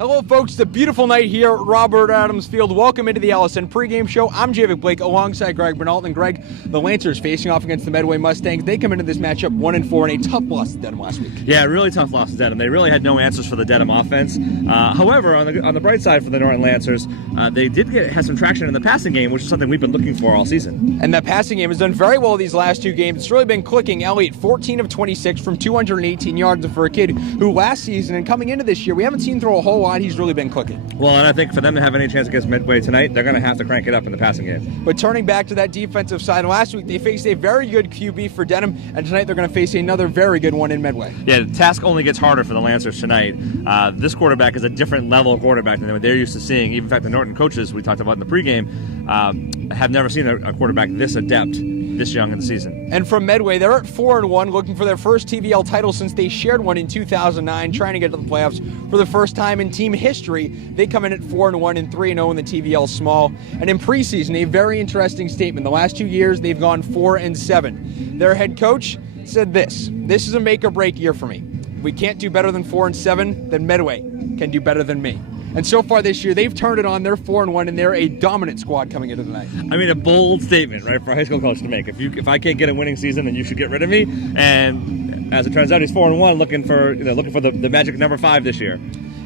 Hello, folks. It's a beautiful night here at Robert Adams Field. Welcome into the LSN pregame show. I'm Javik Blake alongside Greg Bernal. And Greg, the Lancers facing off against the Medway Mustangs. They come into this matchup 1-4 in a tough loss to Dedham last week. Yeah, really tough loss to Dedham. They really had no answers for the Dedham offense. However, on the bright side for the Norton Lancers, they did have some traction in the passing game, which is something we've been looking for all season. And that passing game has done very well these last two games. It's really been clicking. Elliott, 14 of 26 from 218 yards. And for a kid who last season and coming into this year, we haven't seen throw a whole lot, he's really been clicking. Well, and I think for them to have any chance against Medway tonight, they're going to have to crank it up in the passing game. But turning back to that defensive side, last week they faced a very good QB for Dedham, and tonight they're going to face another very good one in Medway. Yeah, the task only gets harder for the Lancers tonight. This quarterback is a different level of quarterback than what they're used to seeing. Even in fact, the Norton coaches we talked about in the pregame have never seen a quarterback this adept this young in the season. And from Medway, they're at 4-1, looking for their first TVL title since they shared one in 2009, trying to get to the playoffs for the first time in team history. They come in at 4-1 and 3-0 in the TVL small. And in preseason, a very interesting statement. The last 2 years, they've gone 4-7. Their head coach said this is a make or break year for me. If we can't do better than 4-7, then Medway can do better than me. And so far this year, they've turned it on. They're 4-1, and they're a dominant squad coming into the night. I mean, a bold statement, right, for a high school coach to make. If I can't get a winning season, then you should get rid of me. And as it turns out, he's 4-1, looking for the magic number 5 this year.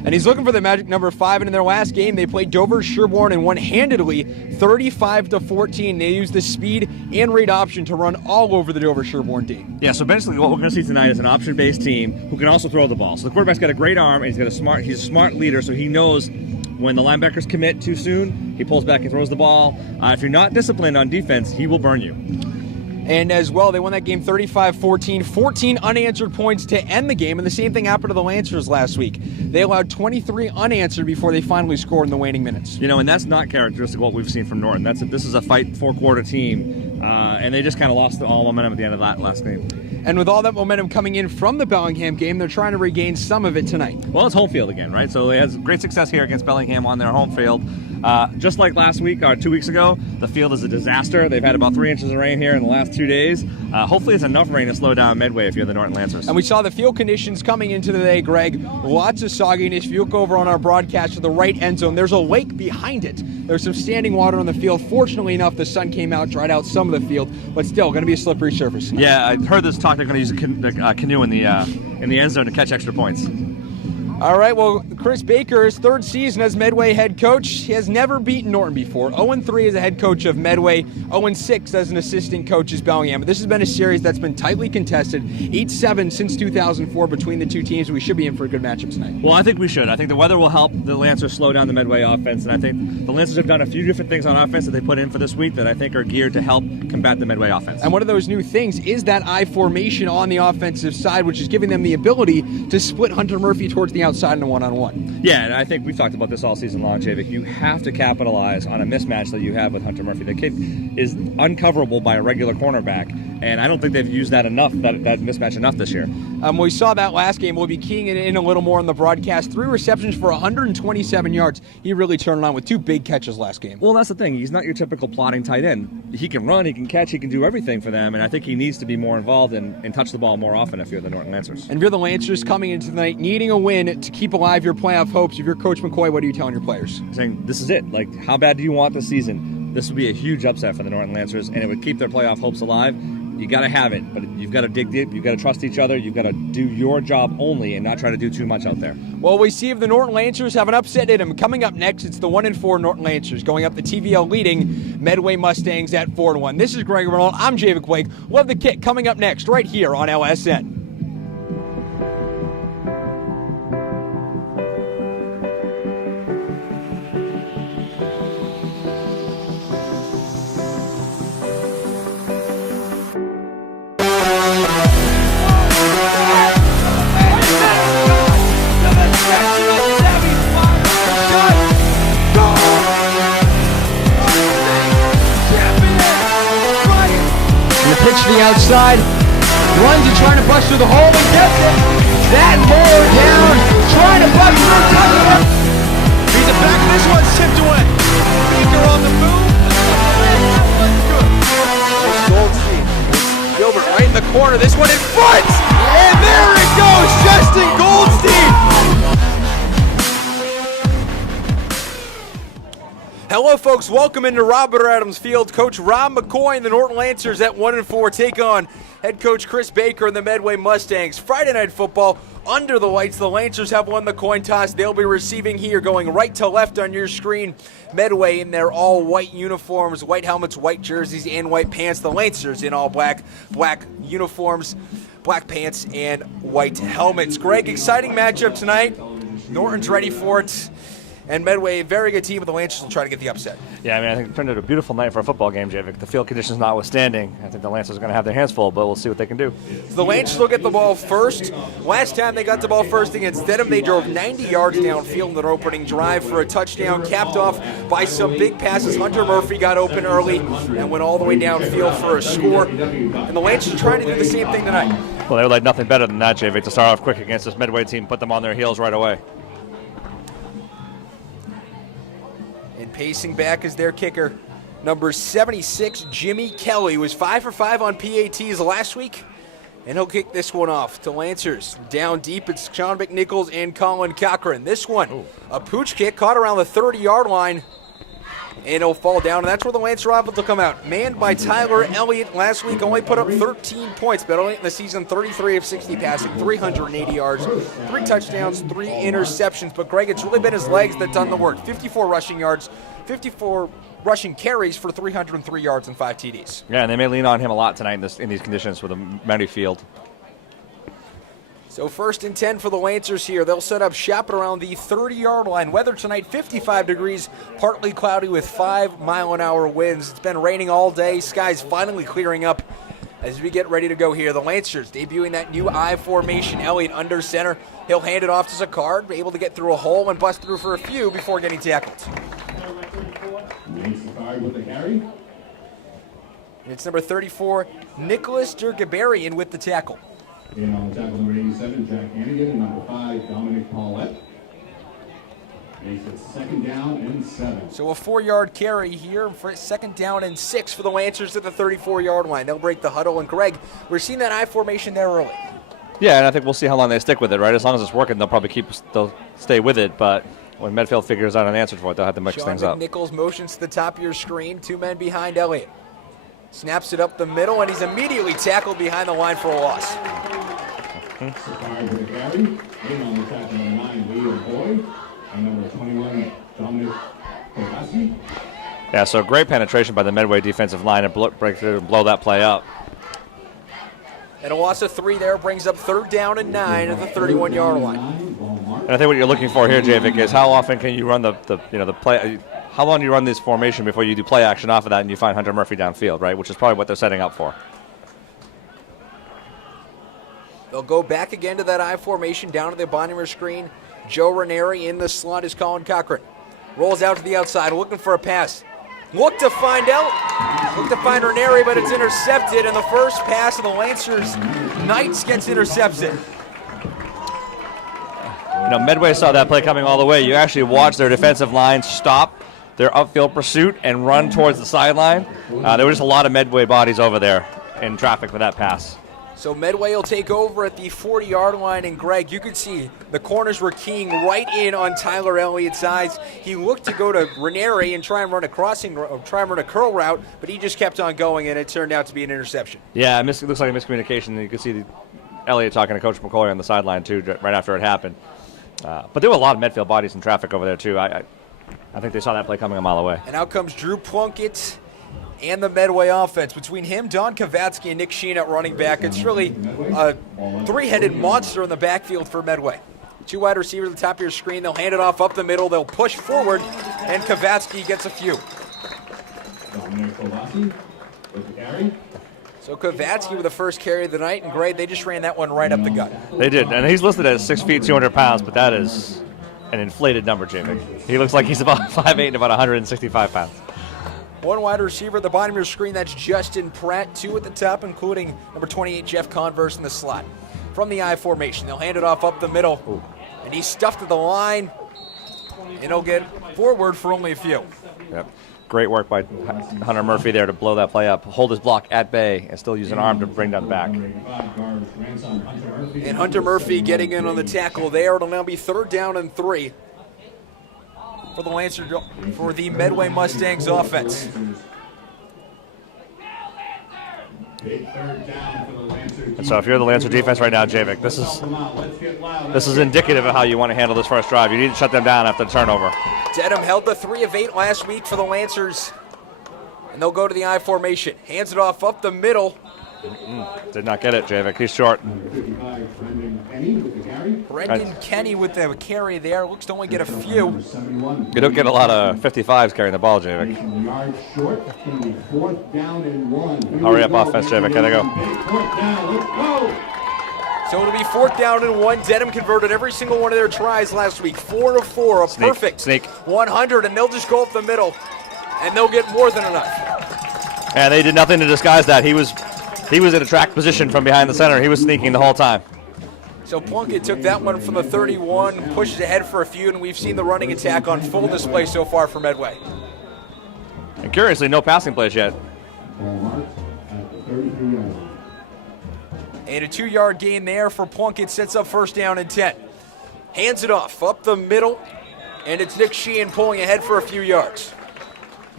And he's looking for the magic number 5. And in their last game, they played Dover Sherborne and won handedly 35-14. They used the speed and read option to run all over the Dover Sherborne team. Yeah, so basically what we're going to see tonight is an option-based team who can also throw the ball. So the quarterback's got a great arm, and he's a smart leader, so he knows when the linebackers commit too soon, he pulls back and throws the ball. If you're not disciplined on defense, he will burn you. And as well, they won that game 35-14, 14 unanswered points to end the game, and the same thing happened to the Lancers last week. They allowed 23 unanswered before they finally scored in the waning minutes. You know, and that's not characteristic of what we've seen from Norton. This is a fight four-quarter team, and they just kind of lost all momentum at the end of that last game. And with all that momentum coming in from the Bellingham game, they're trying to regain some of it tonight. Well, it's home field again, right? So it has great success here against Bellingham on their home field. Just like last week or 2 weeks ago, the field is a disaster. They've had about 3 inches of rain here in the last 2 days. Hopefully it's enough rain to slow down Medway if you're the Norton Lancers. And we saw the field conditions coming into the day, Greg. Lots of sogginess. If you look over on our broadcast to the right end zone, there's a lake behind it. There's some standing water on the field. Fortunately enough, the sun came out, dried out some of the field, but still going to be a slippery surface tonight. Yeah, I heard this talk. They're going to use a canoe in the end zone to catch extra points. All right, well, Chris Baker, his third season as Medway head coach, he has never beaten Norton before. 0-3 as a head coach of Medway, 0-6 as an assistant coach as Bellingham. But this has been a series that's been tightly contested, 8-7 since 2004 between the two teams. We should be in for a good matchup tonight. Well, I think we should. I think the weather will help the Lancers slow down the Medway offense, and I think the Lancers have done a few different things on offense that they put in for this week that I think are geared to help combat the Medway offense. And one of those new things is that I formation on the offensive side, which is giving them the ability to split Hunter Murphy towards the outside in a one-on-one. Yeah, and I think we've talked about this all season long, Javik. You have to capitalize on a mismatch that you have with Hunter Murphy. The kid is uncoverable by a regular cornerback, and I don't think they've used that mismatch enough this year. We saw that last game. We'll be keying it in a little more on the broadcast. 3 receptions for 127 yards. He really turned it on with 2 big catches last game. Well, that's the thing. He's not your typical plotting tight end. He can run, he can catch, he can do everything for them, and I think he needs to be more involved and touch the ball more often if you're the Norton Lancers. And if you're the Lancers coming into tonight needing a win to keep alive your playoff hopes, if you're Coach McCoy, what are you telling your players? Saying, this is it. Like, how bad do you want this season? This would be a huge upset for the Norton Lancers, and it would keep their playoff hopes alive. You got to have it, but you've got to dig deep. You've got to trust each other. You've got to do your job only and not try to do too much out there. Well, we see if the Norton Lancers have an upset in them. Coming up next, it's the 1-4 Norton Lancers going up the TVL leading Medway Mustangs at 4-1. This is Greg Arnold. I'm Javik Blake. Love the Kick coming up next right here on LSN. Pitch to the outside, runs and trying to bust through the hole and gets it. That mower down, trying to bust through, touchdown. He's a back, this one's tipped away. Baker on the move. Goldstein, Gilbert right in the corner, this one in front, and there it goes, Justin Goldstein. Hello, folks. Welcome into Robert Adams Field. Coach Rob McCoy and the Norton Lancers at 1-4 take on head coach Chris Baker and the Medway Mustangs. Friday night football under the lights. The Lancers have won the coin toss. They'll be receiving here, going right to left on your screen. Medway in their all-white uniforms, white helmets, white jerseys, and white pants. The Lancers in all black uniforms, black pants, and white helmets. Greg, exciting matchup tonight. Norton's ready for it. And Medway, very good team, but the Lancers will try to get the upset. Yeah, I mean, I think it turned out a beautiful night for a football game, Javik. The field conditions notwithstanding, I think the Lancers are going to have their hands full, but we'll see what they can do. So the Lancers will get the ball first. Last time they got the ball first against Dedham, they drove 90 yards downfield in their opening drive for a touchdown, capped off by some big passes. Hunter Murphy got open early and went all the way downfield for a score. And the Lancers are trying to do the same thing tonight. Well, they would like nothing better than that, Javik, to start off quick against this Medway team, put them on their heels right away. And pacing back is their kicker, number 76, Jimmy Kelly, was 5 for 5 on PATs last week, and he'll kick this one off to Lancers. Down deep, it's Sean McNichols and Colin Cochran. This one, a pooch kick caught around the 30-yard line, and it'll fall down, and that's where the Lancer offense will come out. Manned by Tyler Elliott last week, only put up 13 points, but only in the season 33 of 60 passing, 380 yards, 3 touchdowns, 3 interceptions. But Greg, it's really been his legs that done the work. 54 rushing yards, 54 rushing carries for 303 yards and 5 TDs. Yeah, and they may lean on him a lot tonight in these conditions with a muddy field. So 1st and 10 for the Lancers here. They'll set up shop around the 30-yard line. Weather tonight, 55 degrees, partly cloudy with 5-mile-an-hour winds. It's been raining all day. Sky's finally clearing up as we get ready to go here. The Lancers debuting that new I formation. Elliott under center. He'll hand it off to Zacard, able to get through a hole and bust through for a few before getting tackled. With the carry. And it's number 34, Nicholas Durgabarian with the tackle. And on tackle number 87, Jack Hannigan, and number 5, Dominic Paulette. Makes it 2nd down and 7. So a 4-yard carry here for 2nd down and 6 for the Lancers at the 34-yard line. They'll break the huddle, and Greg, we're seeing that I formation there early. Yeah, and I think we'll see how long they stick with it, right? As long as it's working, they'll stay with it, but when Medfield figures out an answer for it, they'll have to mix things up. Nichols motions to the top of your screen. 2 men behind Elliott. Snaps it up the middle, and he's immediately tackled behind the line for a loss. Zacard with the carry. In on the tackle number 9, Leo Boyd. And number 21, Dominic Kovasi. Yeah, so great penetration by the Medway defensive line to break through and blow that play up. And a loss of 3 there brings up 3rd down and 9 at the 31-yard line. And I think what you're looking for here, Javik, is how often can you run the play? How long do you run this formation before you do play action off of that and you find Hunter Murphy downfield, right? Which is probably what they're setting up for. They'll go back again to that I formation down to the bottom of your screen. Joe Ranieri in the slot is Colin Cochran. Rolls out to the outside, looking for a pass. Look to find Ranieri, but it's intercepted, and the first pass of the Lancers Knights gets intercepted. You know, Medway saw that play coming all the way. You actually watched their defensive line stop their upfield pursuit and run towards the sideline. There were just a lot of Medway bodies over there in traffic for that pass. So Medway will take over at the 40-yard line, and Greg, you could see the corners were keying right in on Tyler Elliott's eyes. He looked to go to Ranieri and try and run a curl route, but he just kept on going, and it turned out to be an interception. Yeah, it looks like a miscommunication. You could see Elliott talking to Coach McCoy on the sideline, too, right after it happened. But there were a lot of Medfield bodies in traffic over there, too. I think they saw that play coming a mile away. And out comes Drew Plunkett and the Medway offense. Between him, Don Kavatsky, and Nick Sheen at running back, it's really a 3-headed monster in the backfield for Medway. 2 wide receivers at the top of your screen. They'll hand it off up the middle. They'll push forward, and Kavatsky gets a few. So Kavatsky with the first carry of the night, and Greg, they just ran that one right up the gut. They did, and he's listed as 6 feet, 200 pounds, but that is an inflated number, Jamie. He looks like he's about 5'8" and about 165 pounds. 1 wide receiver at the bottom of your screen, that's Justin Pratt. 2 at the top, including number 28, Jeff Converse in the slot. From the I formation, they'll hand it off up the middle, and he's stuffed at the line, and he'll get forward for only a few. Yep. Great work by Hunter Murphy there to blow that play up, hold his block at bay, and still use an arm to bring down back. And Hunter Murphy getting in on the tackle there. It'll now be 3rd down and 3. for the Medway Mustangs offense. Big third down for the Lancer And so if you're the Lancer defense right now, Javik, this is indicative of how you want to handle this first drive. You need to shut them down after the turnover. Dedham held the 3 of 8 last week for the Lancers. And they'll go to the I formation. Hands it off up the middle. Did not get it, Javik. He's short. Brendan Kenny with the carry there. Looks to only get a few. You don't get a lot of 55s carrying the ball, Javik. Hurry up offense, Javik. Gotta go. So it'll be 4th down and 1. Dedham converted every single one of their tries last week. 4 of 4, a perfect Sneak. 100, and they'll just go up the middle, and they'll get more than enough. And they did nothing to disguise that. He was in a track position from behind the center. He was sneaking the whole time. So Plunkett took that one from the 31, pushes ahead for a few, and we've seen the running attack on full display so far for Medway. And curiously, no passing plays yet. And a 2-yard gain there for Plunkett sets up 1st down and 10. Hands it off up the middle, and it's Nick Sheehan pulling ahead for a few yards.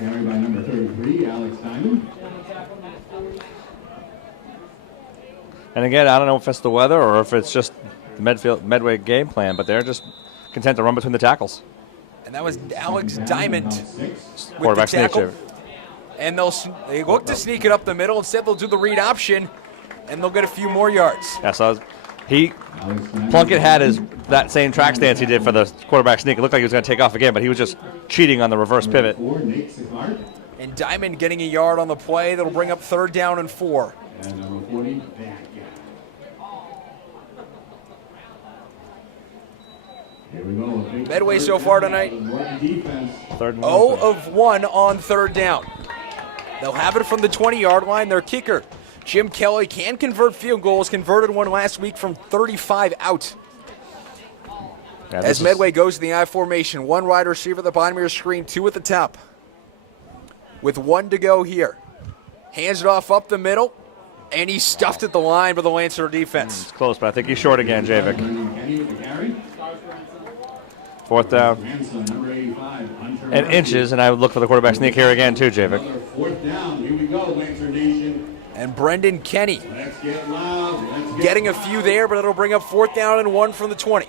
Carried by number 33, Alex Diamond. And again, I don't know if it's the weather or if it's just the Medway game plan, but they're just content to run between the tackles. And that was Alex Diamond with the Quarterback sneak, tackle. Javik. And they look to sneak it up the middle. Instead, they'll do the read option, and they'll get a few more yards. Yeah, so Plunkett had that same track stance he did for the quarterback sneak. It looked like he was going to take off again, but he was just cheating on the reverse pivot. And Diamond getting a yard on the play. That'll bring up 3rd down and 4. And number 40, back. Here we go. Medway so far tonight, 0 of 1 on 3rd down. They'll have it from the 20-yard line. Their kicker, Jim Kelly, can convert field goals. Converted one last week from 35 out. Yeah, As Medway goes to the I formation, 1 wide receiver at the bottom of your screen, 2 at the top. With 1 to go here. Hands it off up the middle, and he stuffed at the line by the Lancer defense. It's close, but I think he's short again, Javik. 4th down. And inches, and I would look for the quarterback sneak here again too, Javik. 4th down. Here we go, Lancer Nation. And Brendan Kenny Let's get loud. getting a few there, but it'll bring up 4th down and 1 from the 20.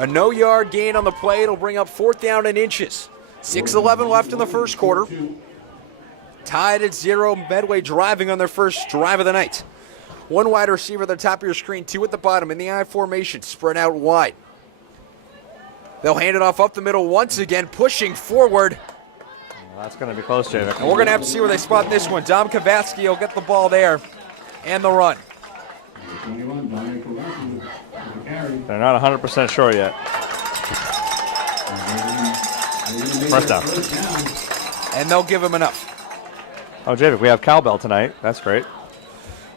A no-yard gain on the play. It'll bring up 4th down and inches. 6:11 left in the first quarter. Tied at 0. Medway driving on their first drive of the night. 1 wide receiver at the top of your screen, 2 at the bottom in the I formation, spread out wide. They'll hand it off up the middle once again, pushing forward. Well, that's going to be close, Javik. And we're going to have to see where they spot this one. Dom Kavatsky will get the ball there and the run. They're not 100% sure yet. 1st down. And they'll give him enough. Oh, Javik, we have cowbell tonight. That's great.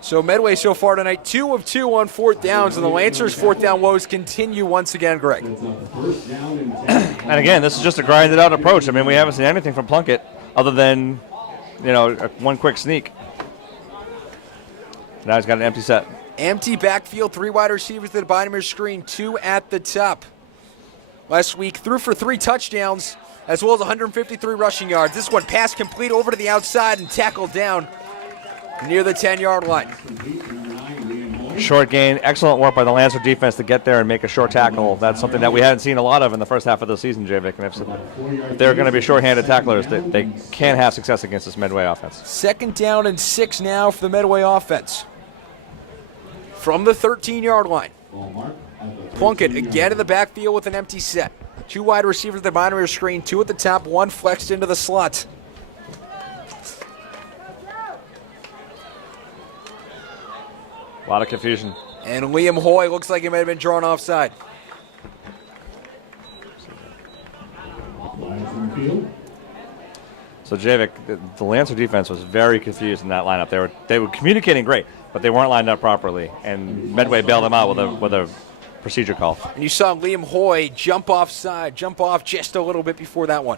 So Medway so far tonight, 2 of 2 on 4th downs, and the Lancers' 4th down woes continue once again, Greg. And again, this is just a grinded out approach. I mean, we haven't seen anything from Plunkett other than, 1 quick sneak. Now he's got an empty set. Empty backfield, 3 wide receivers at the bottom of your screen, 2 at the top. Last week, threw for 3 touchdowns, as well as 153 rushing yards. This one pass complete over to the outside and tackled down near the 10-yard line. Short gain. Excellent work by the Lancer defense to get there and make a short tackle. That's something that we hadn't seen a lot of in the first half of the season, Javik. And if they're going to be short-handed tacklers, they can have success against this Medway offense. 2nd down and 6 now for the Medway offense. From the 13-yard line. Plunkett again in the backfield with an empty set. 2 wide receivers at the bottom of your screen, 2 at the top, 1 flexed into the slot. A lot of confusion. And Liam Hoy looks like he might have been drawn offside. So Javik, the Lancer defense was very confused in that lineup. They were communicating great, but they weren't lined up properly, and Medway bailed them out with a procedure call. And you saw Liam Hoy jump off just a little bit before that one.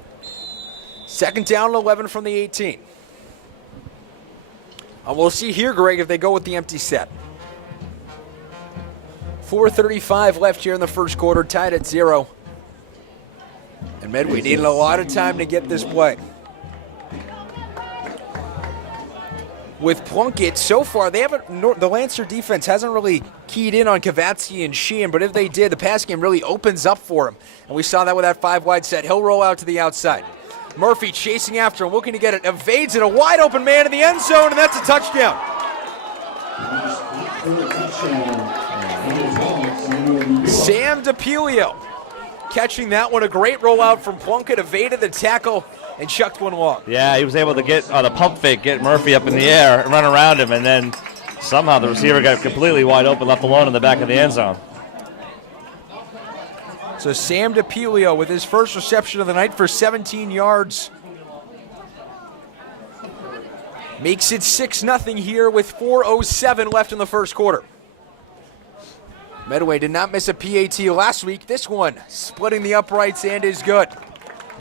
2nd down and 11 from the 18. And we'll see here, Greg, if they go with the empty set. 4:35 left here in the first quarter, tied at 0. And Medway needed a lot of time to get this play. With Plunkett, so far, the Lancer defense hasn't really keyed in on Kavatsky and Sheehan, but if they did, the pass game really opens up for him. And we saw that with that 5-wide set. He'll roll out to the outside. Murphy chasing after him, looking to get it, evades it, a wide open man in the end zone, and that's a touchdown. Sam DePelio catching that one, a great rollout from Plunkett, evaded the tackle and chucked one long. Yeah, he was able to get on a pump fake, get Murphy up in the air, and run around him, and then somehow the receiver got completely wide open, left alone in the back of the end zone. So Sam DePelio with his first reception of the night for 17 yards. Makes it 6-0 here with 4:07 left in the first quarter. Medway did not miss a PAT last week. This one splitting the uprights and is good.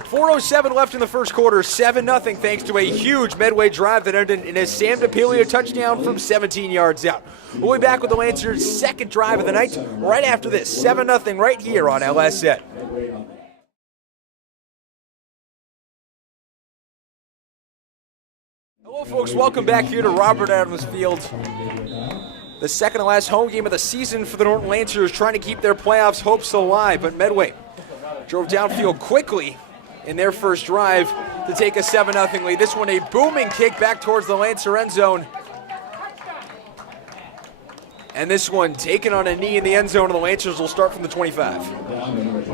4:07 left in the first quarter, 7-0 thanks to a huge Medway drive that ended in a Sam DePelio touchdown from 17 yards out. We'll be back with the Lancers' second drive of the night right after this. 7-0 right here on LSN. Hello folks, welcome back here to Robert Adams Field. The second to last home game of the season for the Norton Lancers, trying to keep their playoffs hopes alive, but Medway drove downfield quickly in their first drive to take a 7-0 lead. This one a booming kick back towards the Lancer end zone. And this one taken on a knee in the end zone, and the Lancers will start from the 25.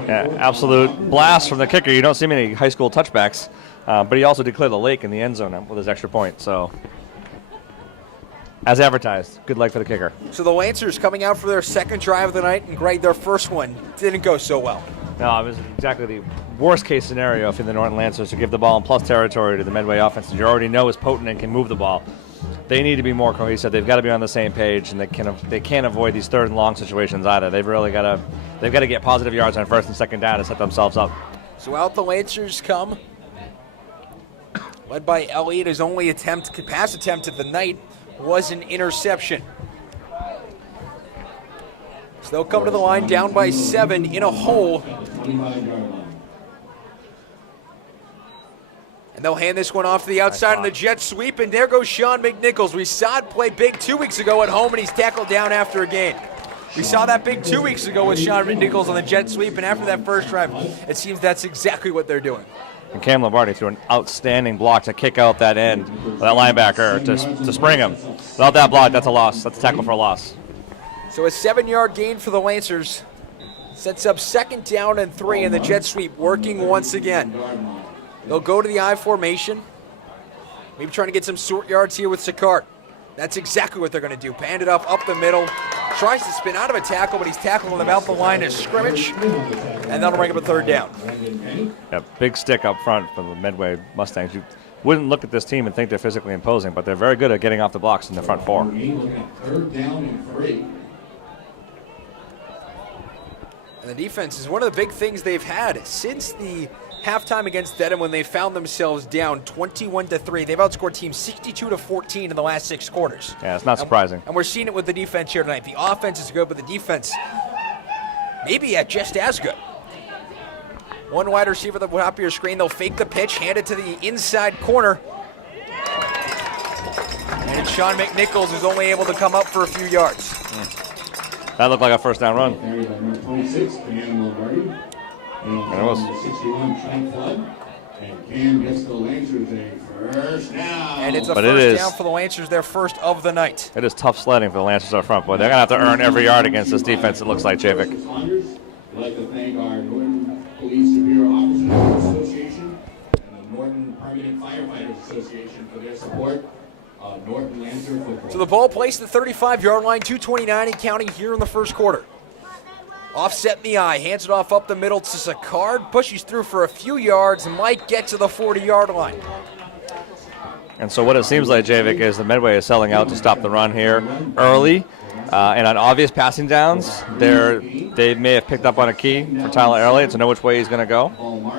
Yeah, absolute blast from the kicker. You don't see many high school touchbacks, but he also declared the lake in the end zone with his extra point. So, as advertised, good luck for the kicker. So the Lancers coming out for their second drive of the night, and Greg, their first one didn't go so well. No, it was exactly the worst case scenario for the Norton Lancers to give the ball in plus territory to the Medway offense that you already know is potent and can move the ball. They need to be more cohesive. They've got to be on the same page, and they can't avoid these third and long situations either. They've got to get positive yards on first and second down to set themselves up. So out the Lancers come, led by Elliott. His only pass attempt of the night was an interception. So they'll come to the line down by 7 in a hole. And they'll hand this one off to the outside in the jet sweep, and there goes Sean McNichols. We saw it play big 2 weeks ago at home, and he's tackled down after a gain. We saw that big 2 weeks ago with Sean McNichols on the jet sweep, and after that first drive, it seems that's exactly what they're doing. And Cam Lombardi threw an outstanding block to kick out that end, that linebacker, to spring him. Without that block, that's a loss. That's a tackle for a loss. So a 7-yard gain for the Lancers. Sets up 2nd down and 3, and the jet sweep working once again. They'll go to the I formation. Maybe trying to get some short yards here with Sicard. That's exactly what they're going to do. Pan it up the middle. Tries to spin out of a tackle, but he's tackling them out the line of scrimmage. And that'll bring up a 3rd down. Yeah, big stick up front for the Medway Mustangs. You wouldn't look at this team and think they're physically imposing, but they're very good at getting off the blocks in the front 4. 3rd down and 3. And the defense is one of the big things they've had since the halftime against Dedham when they found themselves down 21-3. They've outscored teams 62-14 in the last 6 quarters. Yeah, it's not surprising. And we're seeing it with the defense here tonight. The offense is good, but the defense maybe just as good. One wide receiver at the top of your screen. They'll fake the pitch, hand it to the inside corner. And it's Sean McNichols who's only able to come up for a few yards. That looked like a first down run. Number 26, Cam Lombardi. And it was. 61, Trent Flood. And Cam gets the Lancers a first down. And it's a first down for the Lancers, their first of the night. It is tough sledding for the Lancers up front, boy. They're going to have to earn every yard against this defense, it looks like, Javik. I'd like to thank our Norton Police Superior Officers Association and the Norton Permanent Firefighters Association for their support. Norton Lancer football. So the ball placed at the 35-yard line, 2:29 and counting here in the first quarter. Offset in the eye, hands it off up the middle to Sicard, pushes through for a few yards and might get to the 40-yard line. And so what it seems like, Javik, is the Medway is selling out to stop the run here early. And on obvious passing downs, they may have picked up on a key for Tyler Elliott to know which way he's going to go.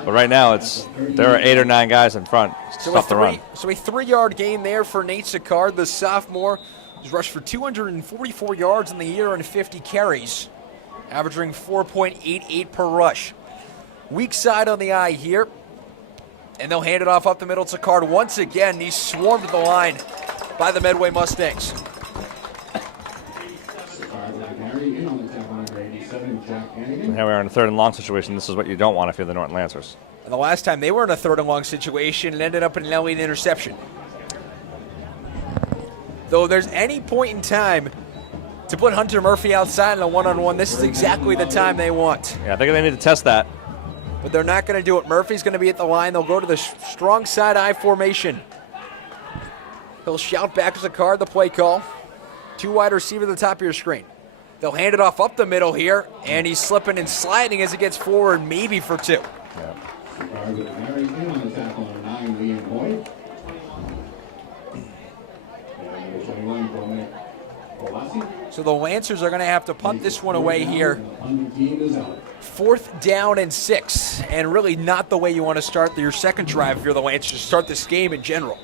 But right now, there are 8 or 9 guys in front to stop the run. So a 3-yard gain there for Nate Sicard, the sophomore, who's rushed for 244 yards in the year and 50 carries. averaging 4.88 per rush. Weak side on the eye here. And they'll hand it off up the middle to Card once again. He's swarmed to the line by the Medway Mustangs. Here we are in a 3rd and long situation. This is what you don't want if you're the Norton Lancers. And the last time they were in a 3rd and long situation, it ended up in an elite interception. Though there's any point in time to put Hunter Murphy outside in a one-on-one, this is exactly the time they want. Yeah, I think they need to test that. But they're not going to do it. Murphy's going to be at the line. They'll go to the strong side I formation. He'll shout back to the card, the play call. 2 wide receiver at the top of your screen. They'll hand it off up the middle here, and he's slipping and sliding as it gets forward, maybe for 2. Yeah. So the Lancers are going to have to punt this one away here. 4th down and 6, and really not the way you want to start your second drive if you're the Lancers to start this game in general.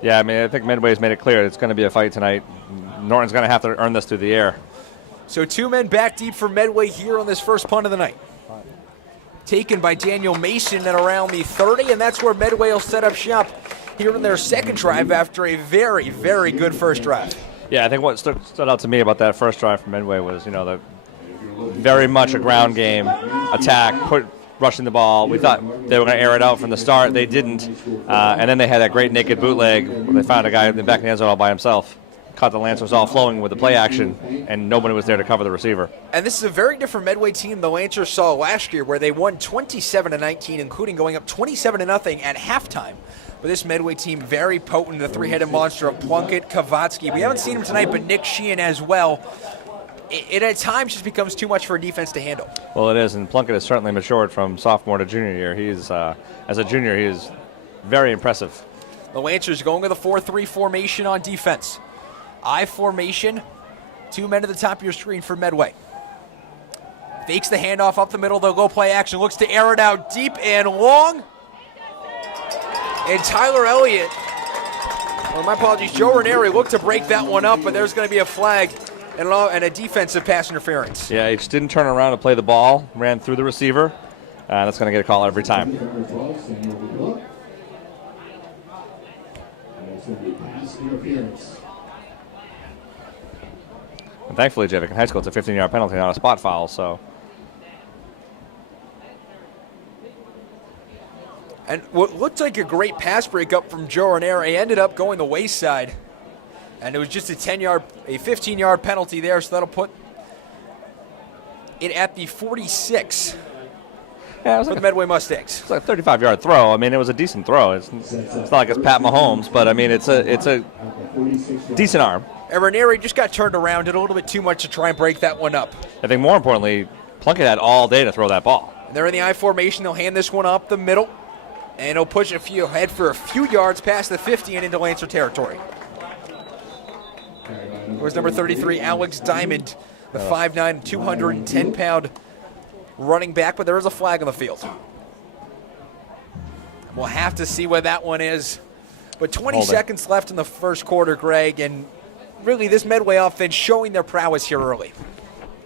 Yeah, I mean, I think Medway's made it clear it's going to be a fight tonight. Norton's going to have to earn this through the air. So 2 men back deep for Medway here on this first punt of the night. Taken by Daniel Mason at around the 30, and that's where Medway will set up shop here in their second drive after a very, very good first drive. Yeah, I think what stood out to me about that first drive from Medway was, the very much a ground game, attack, rushing the ball. We thought they were going to air it out from the start. They didn't. And then they had that great naked bootleg where they found a guy in the back of the end zone all by himself. Caught the Lancers all flowing with the play action, and nobody was there to cover the receiver. And this is a very different Medway team the Lancers saw last year, where they won 27-19, including going up 27-0 at halftime. But this Medway team, very potent, the 3-headed monster of Plunkett, Kavatsky. We haven't seen him tonight, but Nick Sheehan as well. It at times just becomes too much for a defense to handle. Well, it is, and Plunkett has certainly matured from sophomore to junior year. He's as a junior, he is very impressive. The Lancers going with a 4-3 formation on defense. I formation, 2 men at the top of your screen for Medway. Fakes the handoff up the middle. They'll go play action. Looks to air it out deep and long. And Tyler Elliott, or my apologies, Joe Ranieri looked to break that one up, but there's going to be a flag and a defensive pass interference. Yeah, he just didn't turn around to play the ball, ran through the receiver. That's going to get a call every time. And thankfully, Javik, in high school, it's a 15-yard penalty, not a spot foul, so. And what looked like a great pass breakup from Joe Ranieri ended up going the wayside. And it was just a 15-yard penalty there, so that'll put it at the 46 for the Medway Mustangs. It's like a 35-yard throw. I mean, it was a decent throw. It's not like it's Pat Mahomes, but, I mean, it's a decent arm. And Ranieri just got turned around, did a little bit too much to try and break that one up. I think more importantly, Plunkett had all day to throw that ball. And they're in the I formation. They'll hand this one up the middle, and he'll push it ahead for a few yards past the 50 and into Lancer territory. There's number 33, Alex Diamond, the 5'9", 210-pound running back, but there is a flag on the field. We'll have to see what that one is. But 20 seconds left in the first quarter, Greg, and really this Medway offense showing their prowess here early.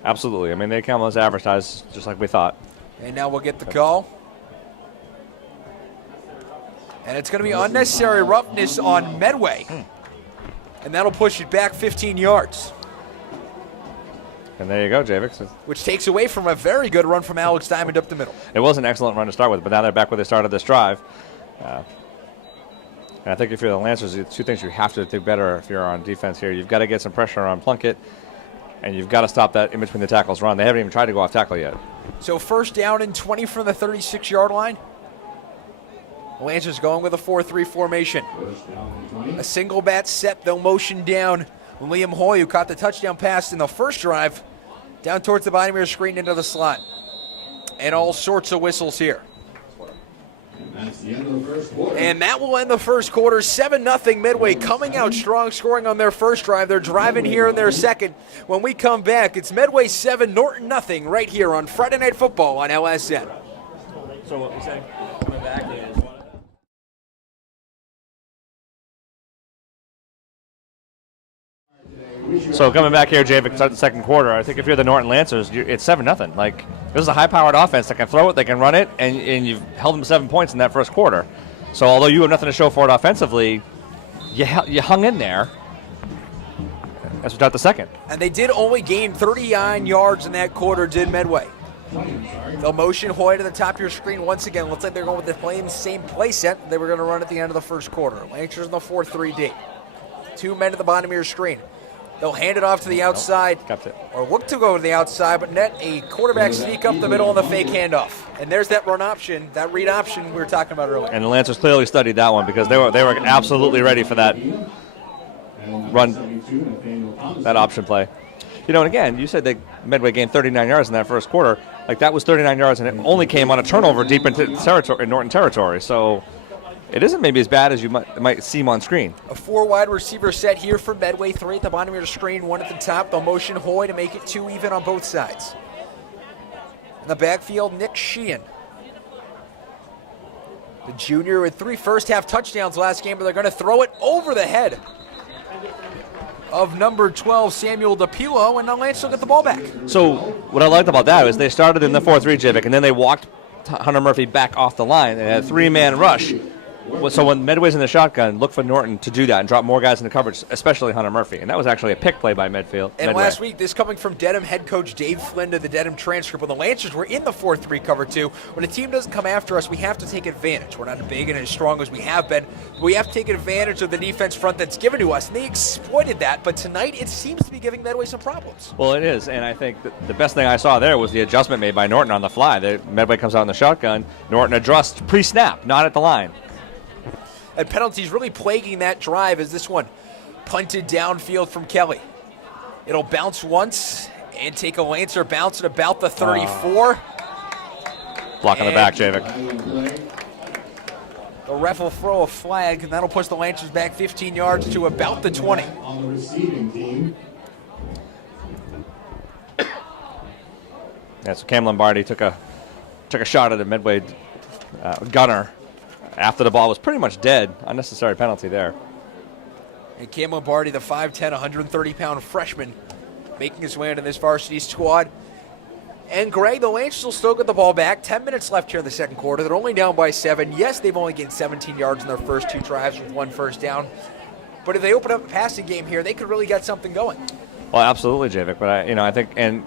Absolutely. I mean, they come as advertised, just like we thought. And now we'll get the call. And it's going to be unnecessary roughness on Medway. And that'll push it back 15 yards. And there you go, Javik. Which takes away from a very good run from Alex Diamond up the middle. It was an excellent run to start with, but now they're back where they started this drive. And I think if you're the Lancers, the 2 things you have to do better if you're on defense here. You've got to get some pressure on Plunkett, and you've got to stop that in between the tackles run. They haven't even tried to go off tackle yet. So 1st down and 20 from the 36-yard line. Lancers going with a 4-3 formation. A single bat set, they'll motion down Liam Hoy, who caught the touchdown pass in the first drive, down towards the bottom of your screen into the slot. And all sorts of whistles here. And that will end the first quarter. 7-0 Medway coming out strong, scoring on their first drive. They're driving here in their second. When we come back, it's Medway 7, Norton 0 right here on Friday Night Football on LSN. So what we said coming back is... So coming back here, Javik, start the second quarter. I think if you're the Norton Lancers, it's 7-0. Like, this is a high-powered offense. They can throw it, they can run it, and you've held them 7 points in that first quarter. So although you have nothing to show for it offensively, you hung in there as we start the second. And they did only gain 39 yards in that quarter, did Medway. They'll motion Hoy to the top of your screen once again. Looks like they're going with the same play set they were going to run at the end of the first quarter. Lancers in the 4-3 D. 2 men at the bottom of your screen. They'll hand it off to the outside, or look to go to the outside, but net a quarterback sneak up the middle on the fake handoff. And there's that run option, that read option we were talking about earlier. And the Lancers clearly studied that one because they were absolutely ready for that run, that option play. You know, and again, you said that Medway gained 39 yards in that first quarter. Like, that was 39 yards, and it only came on a turnover deep into Norton territory. So it isn't maybe as bad as you might seem on screen. A 4 wide receiver set here for Medway. 3 at the bottom of your screen, 1 at the top. They'll motion Hoy to make it 2 even on both sides. In the backfield, Nick Sheehan. The junior with 3 first-half touchdowns last game, but they're going to throw it over the head of number 12, Samuel DePilo, and now Lance will get the ball back. So what I liked about that is they started in the 4-3, Javik, and then they walked Hunter Murphy back off the line and had a 3-man rush. So when Medway's in the shotgun, look for Norton to do that and drop more guys into coverage, especially Hunter Murphy. And that was actually a pick play by Medway. And last week, this coming from Dedham head coach Dave Flynn to the Dedham transcript. When the Lancers were in the 4-3 cover 2, when a team doesn't come after us, we have to take advantage. We're not as big and as strong as we have been. We have to take advantage of the defense front that's given to us. And they exploited that. But tonight, it seems to be giving Medway some problems. Well, it is. And I think the best thing I saw there was the adjustment made by Norton on the fly. Medway comes out in the shotgun. Norton adjusts pre-snap, not at the line. And penalties really plaguing that drive as this one punted downfield from Kelly. It'll bounce once and take a Lancer bounce at about the 34. Block on the back, Javik. The ref will throw a flag, and that'll push the Lancers back 15 yards to about the 20. On the receiving team. Yeah, so Cam Lombardi took a shot at a Medway gunner after the ball was pretty much dead. Unnecessary penalty there. And Cam Lombardi, the 5'10", 130-pound freshman, making his way into this varsity squad. And Greg, the Lancers will still get the ball back. 10 minutes left here in the second quarter. They're only down by 7. Yes, they've only gained 17 yards in their first 2 drives with 1 first down. But if they open up a passing game here, they could really get something going. Well, absolutely, Javik. But I think, and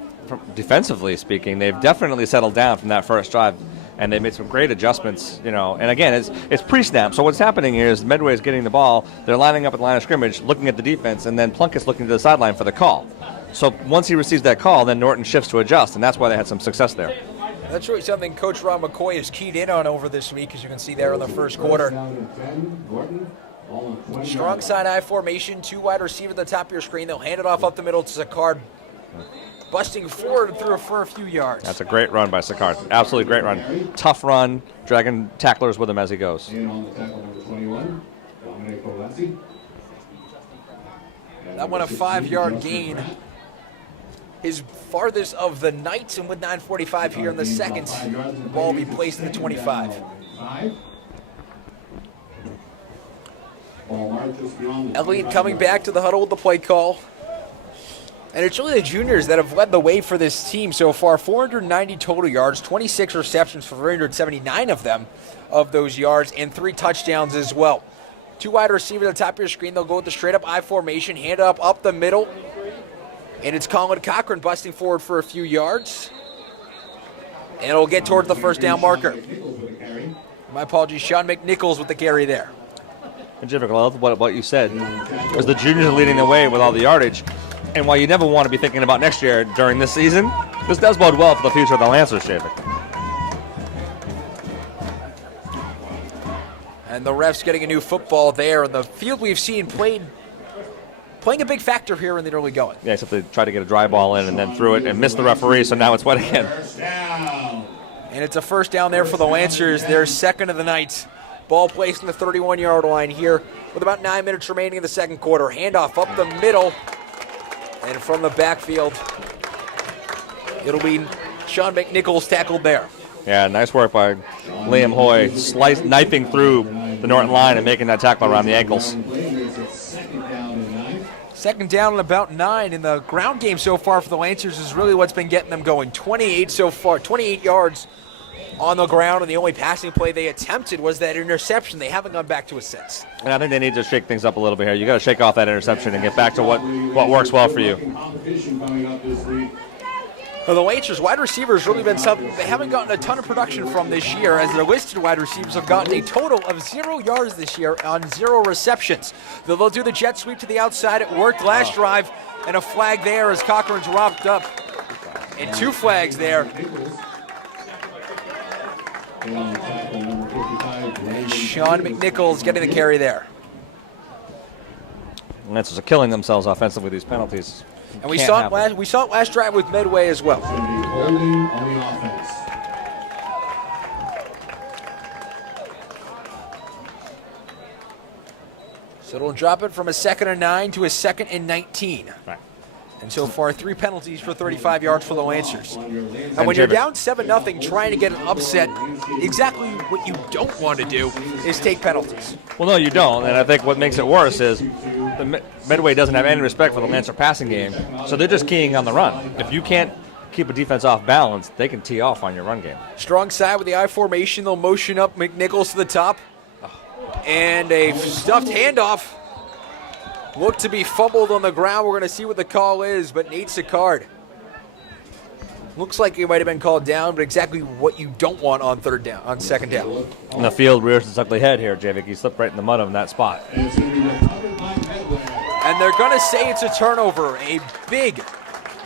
defensively speaking, they've definitely settled down from that first drive. And they made some great adjustments, And again, it's pre-snap. So what's happening here is Medway is getting the ball. They're lining up at the line of scrimmage, looking at the defense, and then Plunkett's looking to the sideline for the call. So once he receives that call, then Norton shifts to adjust, and that's why they had some success there. That's really something Coach Rob McCoy has keyed in on over this week, as you can see there in the first quarter. Strong side I formation, 2 wide receiver at the top of your screen. They'll hand it off up the middle to Sakard. Busting forward through for a few yards. That's a great run by Sakard. Absolutely great run. Tough run, dragging tacklers with him as he goes. In on the tackle number 21, Dominic Colensi. That one a 5-yard gain. His farthest of the night, and with 9:45 here in the second, the ball will be placed at the 25. Elliott coming back to the huddle with the play call. And it's really the juniors that have led the way for this team so far. 490 total yards, 26 receptions for 379 of them, of those yards, and 3 touchdowns as well. 2 wide receivers at the top of your screen. They'll go with the straight-up I formation, hand it up the middle. And it's Colin Cochran busting forward for a few yards. And it'll get towards the first down marker. My apologies, Sean McNichols with the carry there. And Jim, I love what you said. As the juniors are leading the way with all the yardage. And while you never want to be thinking about next year during this season, this does bode well for the future of the Lancers, Javik. And the refs getting a new football there. And the field we've seen playing a big factor here in the early going. Yeah, except they tried to get a dry ball in and then threw it and missed the referee, so now it's wet again. And it's a first down there for the Lancers. Their second of the night. Ball placed in the 31-yard line here with about 9 minutes remaining in the second quarter. Handoff up the middle. And from the backfield, it'll be Sean McNichols tackled there. Yeah, nice work by Liam Hoy, knifing through the Norton line and making that tackle around the ankles. Second down and about 9, and the ground game so far for the Lancers is really what's been getting them going. 28 so far, 28 yards on the ground, and the only passing play they attempted was that interception. They haven't gone back to it since. And I think they need to shake things up a little bit here. You got to shake off that interception and get back to what works well for you. Well, the Lancers wide receivers really been something they haven't gotten a ton of production from this year, as their listed wide receivers have gotten a total of 0 yards this year on 0 receptions. They'll do the jet sweep to the outside. It worked last drive, and a flag there as Cochran's wrapped up. And 2 flags there. Sean McNichols getting the carry there. Lancers are killing themselves offensively with these penalties. And we saw it last drive with Medway as well. Holding on the offense. So it'll drop it from a 2nd and 9 to a 2nd and 19. Right. And so far, 3 penalties for 35 yards for the Lancers. And when you're down 7-0, trying to get an upset, exactly what you don't want to do is take penalties. Well, no, you don't. And I think what makes it worse is the Medway doesn't have any respect for the Lancer passing game, so they're just keying on the run. If you can't keep a defense off balance, they can tee off on your run game. Strong side with the I formation. They'll motion up McNichols to the top. And a stuffed handoff. Looked to be fumbled on the ground. We're going to see what the call is, but Nate Sicard. Looks like he might have been called down, but exactly what you don't want on 2nd down. And the field rears its ugly head here, Javik. He slipped right in the mud on that spot. And they're going to say it's a turnover. A big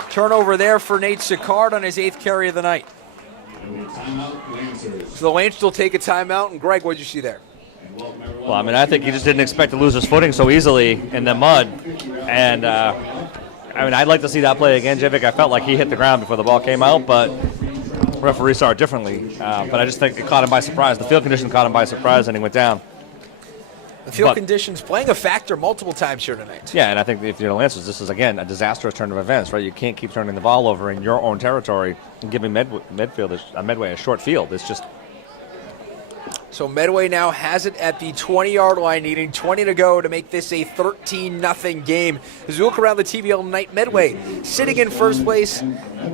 turnover there for Nate Sicard on his 8th carry of the night. So the Lancers will take a timeout. And Greg, what did you see there? Well, I mean, I think he just didn't expect to lose his footing so easily in the mud. And, I mean, I'd like to see that play again, Javik. I felt like he hit the ground before the ball came out, but referees saw it differently. But I just think it caught him by surprise. The field condition caught him by surprise, and he went down. The field conditions playing a factor multiple times here tonight. Yeah, and I think if you're the Lancers, this is, again, a disastrous turn of events, right? You can't keep turning the ball over in your own territory and giving Medway a short field. It's just... So Medway now has it at the 20-yard line, needing 20 to go to make this a 13-0 game. As we look around the TVL tonight, Medway sitting in first place,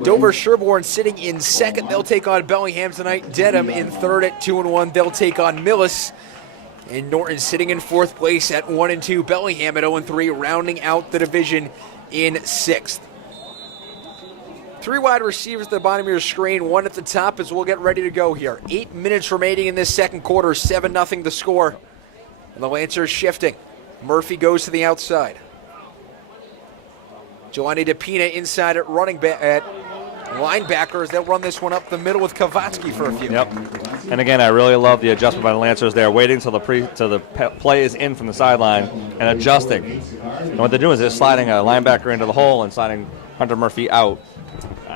Dover Sherborne sitting in second. They'll take on Bellingham tonight. Dedham in third at 2-1. They'll take on Millis. And Norton sitting in fourth place at 1-2. Bellingham at 0-3, rounding out the division in sixth. 3 wide receivers at the bottom of your screen, 1 at the top as we'll get ready to go here. 8 minutes remaining in this second quarter, 7-0 the score. And the Lancers shifting. Murphy goes to the outside. Giovanni DePina inside at linebackers. They'll run this one up the middle with Kavatsky for a few. Yep. And again, I really love the adjustment by the Lancers. They're waiting till the play is in from the sideline and adjusting. And what they're doing is they're sliding a linebacker into the hole and sliding Hunter Murphy out.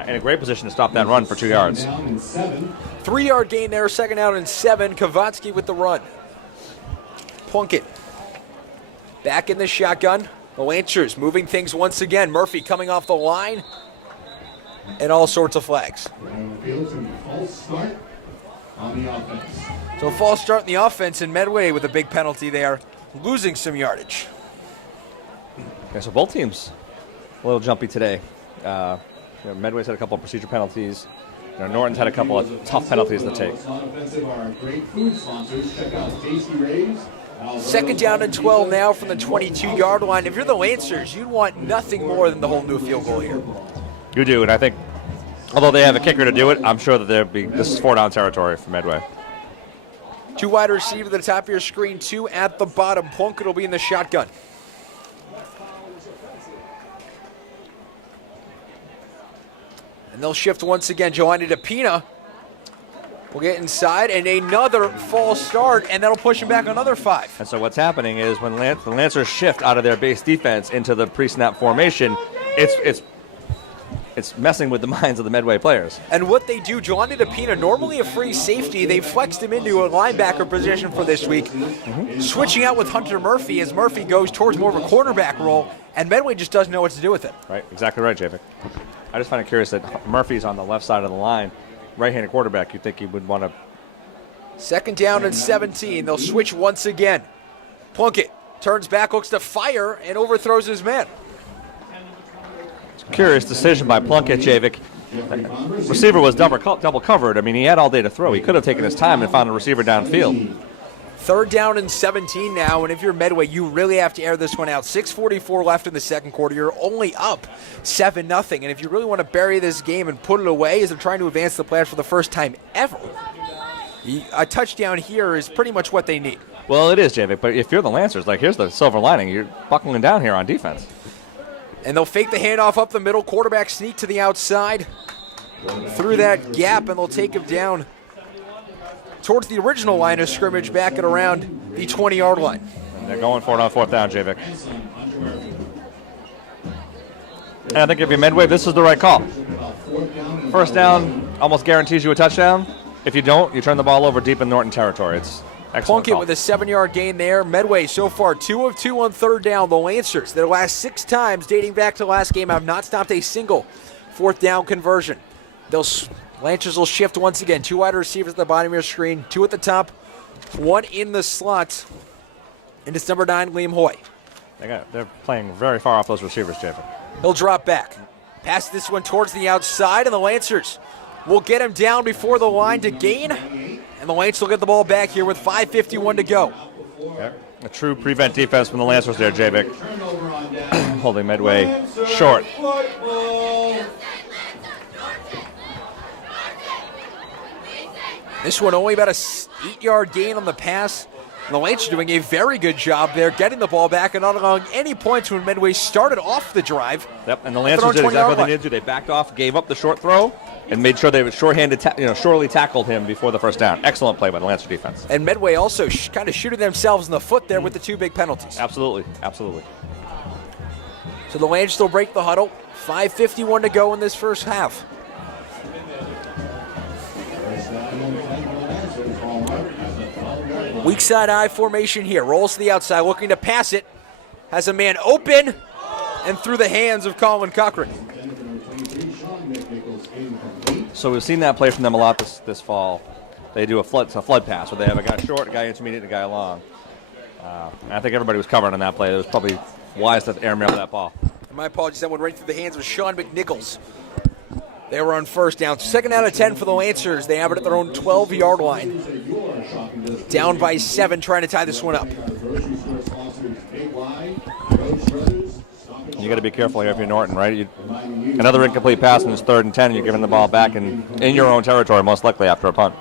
In a great position to stop that run for 2 yards. 3-yard gain there, 2nd out and 7. Kavatsky with the run. Plunkett back in the shotgun. The Lancers moving things once again. Murphy coming off the line. And all sorts of flags. So a false start in the offense, and Medway with a big penalty there, losing some yardage. Yeah, so both teams a little jumpy today. Medway's had a couple of procedure penalties. Norton's had a couple of tough penalties to take. 2nd down and 12 now from the 22-yard line. If you're the Lancers, you'd want nothing more than the whole new field goal here. You do, and I think, although they have a kicker to do it, I'm sure that this is 4-down territory for Medway. 2 wide receiver at the top of your screen, 2 at the bottom. Plunkett will be in the shotgun. And they'll shift once again. Giovanni DePina will get inside, and another false start, and that'll push him back another 5. And so what's happening is when the Lancers shift out of their base defense into the pre-snap formation, it's messing with the minds of the Medway players. And what they do, Giovanni DePina, normally a free safety, they flexed him into a linebacker position for this week, switching out with Hunter Murphy as Murphy goes towards more of a cornerback role, and Medway just doesn't know what to do with it. Right, exactly right, Javik. I just find it curious that Murphy's on the left side of the line, right-handed quarterback. You'd think he would want to... 2nd down and 17. They'll switch once again. Plunkett turns back, looks to fire, and overthrows his man. Curious decision by Plunkett, Javik. Receiver was double covered. I mean, he had all day to throw. He could have taken his time and found a receiver downfield. 3rd down and 17 now, and if you're Medway, you really have to air this one out. 6:44 left in the second quarter. You're only up 7-0, and if you really want to bury this game and put it away as they're trying to advance the playoffs for the first time ever, a touchdown here is pretty much what they need. Well, it is, Javik, but if you're the Lancers, like, here's the silver lining. You're buckling down here on defense. And they'll fake the handoff up the middle. Quarterback sneak to the outside through that gap, and they'll take him down towards the original line of scrimmage back at around the 20-yard line. And they're going for it on 4th down, Javik. And I think if you're Medway, this is the right call. 1st down almost guarantees you a touchdown. If you don't, you turn the ball over deep in Norton territory. It's excellent Plunkett call. with a 7-yard gain there. Medway so far 2 of 2 on 3rd down. The Lancers, their last 6 times dating back to last game, have not stopped a single 4th down conversion. Lancers will shift once again. 2 wide receivers at the bottom of your screen, 2 at the top, 1 in the slot. And it's number 9, Liam Hoy. They're playing very far off those receivers, Javik. He'll drop back. Pass this one towards the outside, and the Lancers will get him down before the line to gain. And the Lancers will get the ball back here with 5:51 to go. Okay. A true prevent defense from the Lancers there, Javik. Holding Medway short. This one only about a 8-yard gain on the pass. And the Lancers doing a very good job there, getting the ball back and not allowing any points when Medway started off the drive. Yep, and the Lancers did exactly what they needed to do. They backed off, gave up the short throw, and made sure they were shortly tackled him before the 1st down. Excellent play by the Lancer defense. And Medway also kind of shooting themselves in the foot there with the 2 big penalties. Absolutely, absolutely. So the Lancers will break the huddle. 5:51 to go in this first half. Weak side I formation here. Rolls to the outside, looking to pass it. Has a man open and through the hands of Colin Cochran. So we've seen that play from them a lot this fall. They do a flood pass where they have a guy short, a guy intermediate, and a guy long. And I think everybody was covering on that play. It was probably wise to airmail that ball. And my apologies, that went right through the hands of Sean McNichols. They were on 1st down. 2nd out of 10 for the Lancers. They have it at their own 12-yard line. Down by 7, trying to tie this one up. You got to be careful here if you're Norton, right? Another incomplete pass, and it's 3rd and 10. You're giving the ball back in your own territory, most likely after a punt.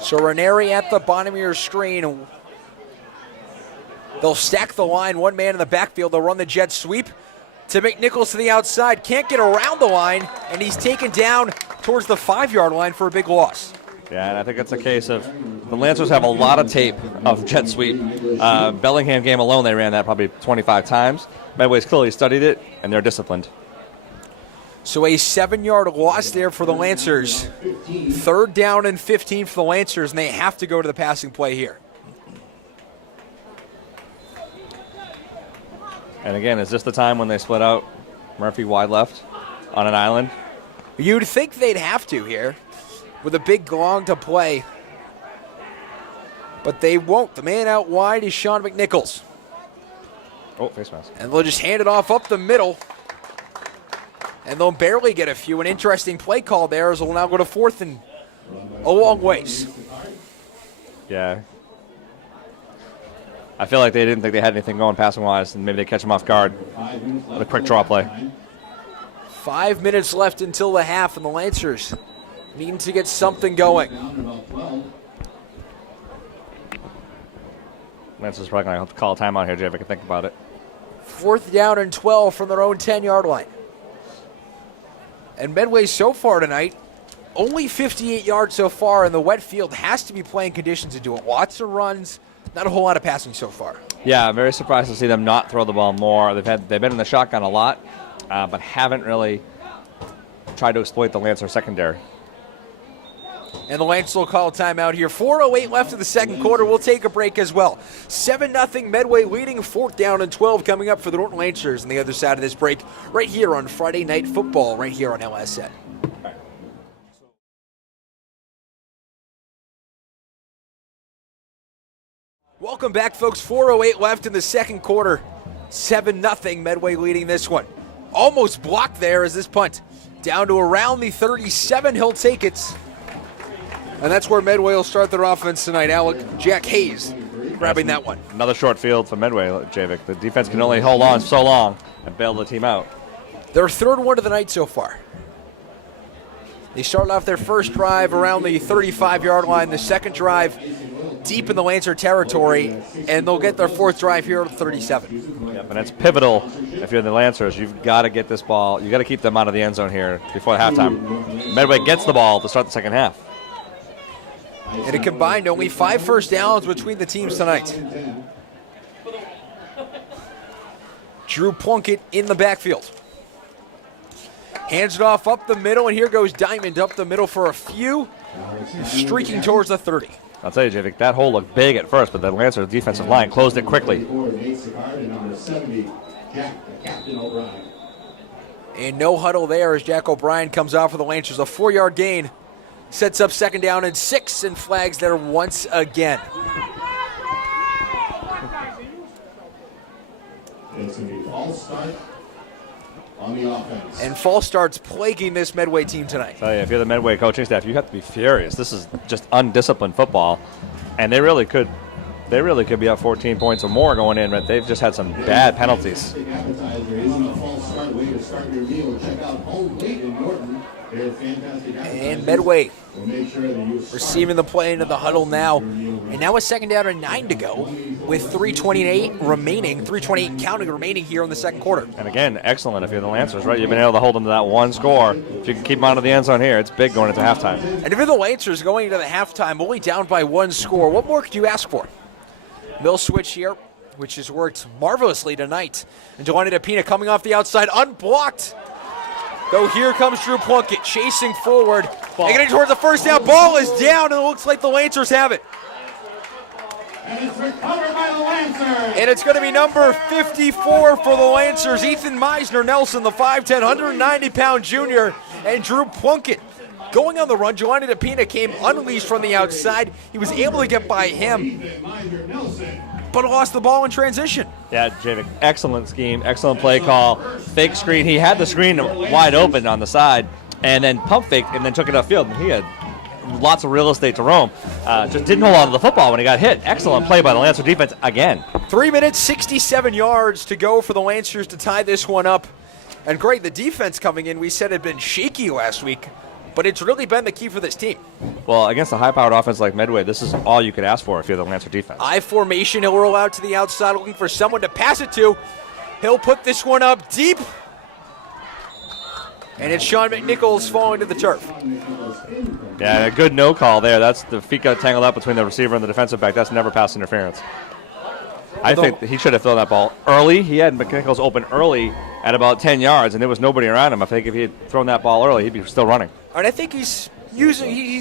So Ranieri at the bottom of your screen. They'll stack the line. 1 man in the backfield. They'll run the jet sweep to McNichols to the outside. Can't get around the line, and he's taken down towards the 5-yard line for a big loss. Yeah, and I think it's a case of the Lancers have a lot of tape of jet sweep. Bellingham game alone, they ran that probably 25 times. Medway's clearly studied it, and they're disciplined. So a 7-yard loss there for the Lancers. 3rd down and 15 for the Lancers, and they have to go to the passing play here. And again, is this the time when they split out Murphy wide left on an island? You'd think they'd have to here with a big long to play. But they won't. The man out wide is Sean McNichols. Oh, face mask. And they'll just hand it off up the middle. And they'll barely get a few. An interesting play call there as they'll now go to 4th and a long ways. Yeah. I feel like they didn't think they had anything going passing-wise, and maybe they catch them off guard with a quick draw play. 5 minutes left until the half, and the Lancers needing to get something going. Lancers probably going to have to call a timeout here, Jay, if I can think about it. 4th down and 12 from their own 10-yard line. And Medway so far tonight, only 58 yards so far in the wet field. Has to be playing conditions to do it. Lots of runs, not a whole lot of passing so far. Yeah, I'm very surprised to see them not throw the ball more. They've been in the shotgun a lot, but haven't really tried to exploit the Lancer secondary. And the Lancers will call a timeout here. 4:08 left in the second quarter. We'll take a break as well. 7-0 Medway leading. 4th down and 12 coming up for the Norton Lancers on the other side of this break. Right here on Friday Night Football, right here on LSN. Welcome back, folks. 4:08 left in the second quarter. 7-0, Medway leading this one. Almost blocked there as this punt. Down to around the 37, he'll take it. And that's where Medway will start their offense tonight. Jack Hayes grabbing that one. Another short field for Medway, Javik. The defense can only hold on so long and bail the team out. Their third one of the night so far. They started off their first drive around the 35-yard line. The second drive deep in the Lancer territory, and they'll get their fourth drive here at 37. Yep, and it's pivotal if you're the Lancers. You've got to get this ball. You've got to keep them out of the end zone here before halftime. Medway gets the ball to start the second half. And it combined only 5 first downs between the teams tonight. Drew Plunkett in the backfield. Hands it off up the middle, and here goes Diamond up the middle for a few, streaking towards the 30. I'll tell you, Javik, that hole looked big at first, but the Lancers defensive line closed it quickly. And no huddle there as Jack O'Brien comes out for the Lancers. A 4-yard gain sets up second down and 6, and flags there once again. It's going to be a false start on the offense. And false starts plaguing this Medway team tonight. I tell you, if you're the Medway coaching staff, you have to be furious. This is just undisciplined football, and they really could be up 14 points or more going in, but they've just had some bad penalties. Appetizer isn't a false start way to start your meal. Check out Home Plate in Norton. They're fantastic. And Medway We'll make sure that you receiving the play into the huddle now. And now a second down and 9 to go with 3:28 counting remaining here in the second quarter. And again, excellent if you're the Lancers, right? You've been able to hold them to that one score. If you can keep them out of the end zone here, it's big going into halftime. And if you're the Lancers going into the halftime, only down by 1 score, what more could you ask for? They'll switch here, which has worked marvelously tonight. And Jelani DePina coming off the outside, unblocked. Though here comes Drew Plunkett chasing forward. And getting towards the first down. Ball is down, and it looks like the Lancers have it. And it's recovered by the Lancers. And it's going to be number 54 for the Lancers. Ethan Meisner Nelson, the 5'10", 190-pound junior, and Drew Plunkett. Going on the run, Jelani DePina came unleashed from the outside. He was able to get by him, but lost the ball in transition. Yeah, Javik, excellent scheme, excellent play call. Fake screen. He had the screen wide open on the side, and then pump faked, and then took it upfield. And he had lots of real estate to roam. Just didn't hold on to the football when he got hit. Excellent play by the Lancer defense again. 3 minutes, 67 yards to go for the Lancers to tie this one up. And great, the defense coming in, we said had been shaky last week, but it's really been the key for this team. Well, against a high-powered offense like Medway, this is all you could ask for if you're the Lancer defense. I formation, he'll roll out to the outside looking for someone to pass it to. He'll put this one up deep. And it's Sean McNichols falling to the turf. Yeah, a good no call there. That's the feet got tangled up between the receiver and the defensive back. That's never pass interference. I think he should have thrown that ball early. He had McNichols open early at about 10 yards, and there was nobody around him. I think if he had thrown that ball early, he'd be still running. And I think he's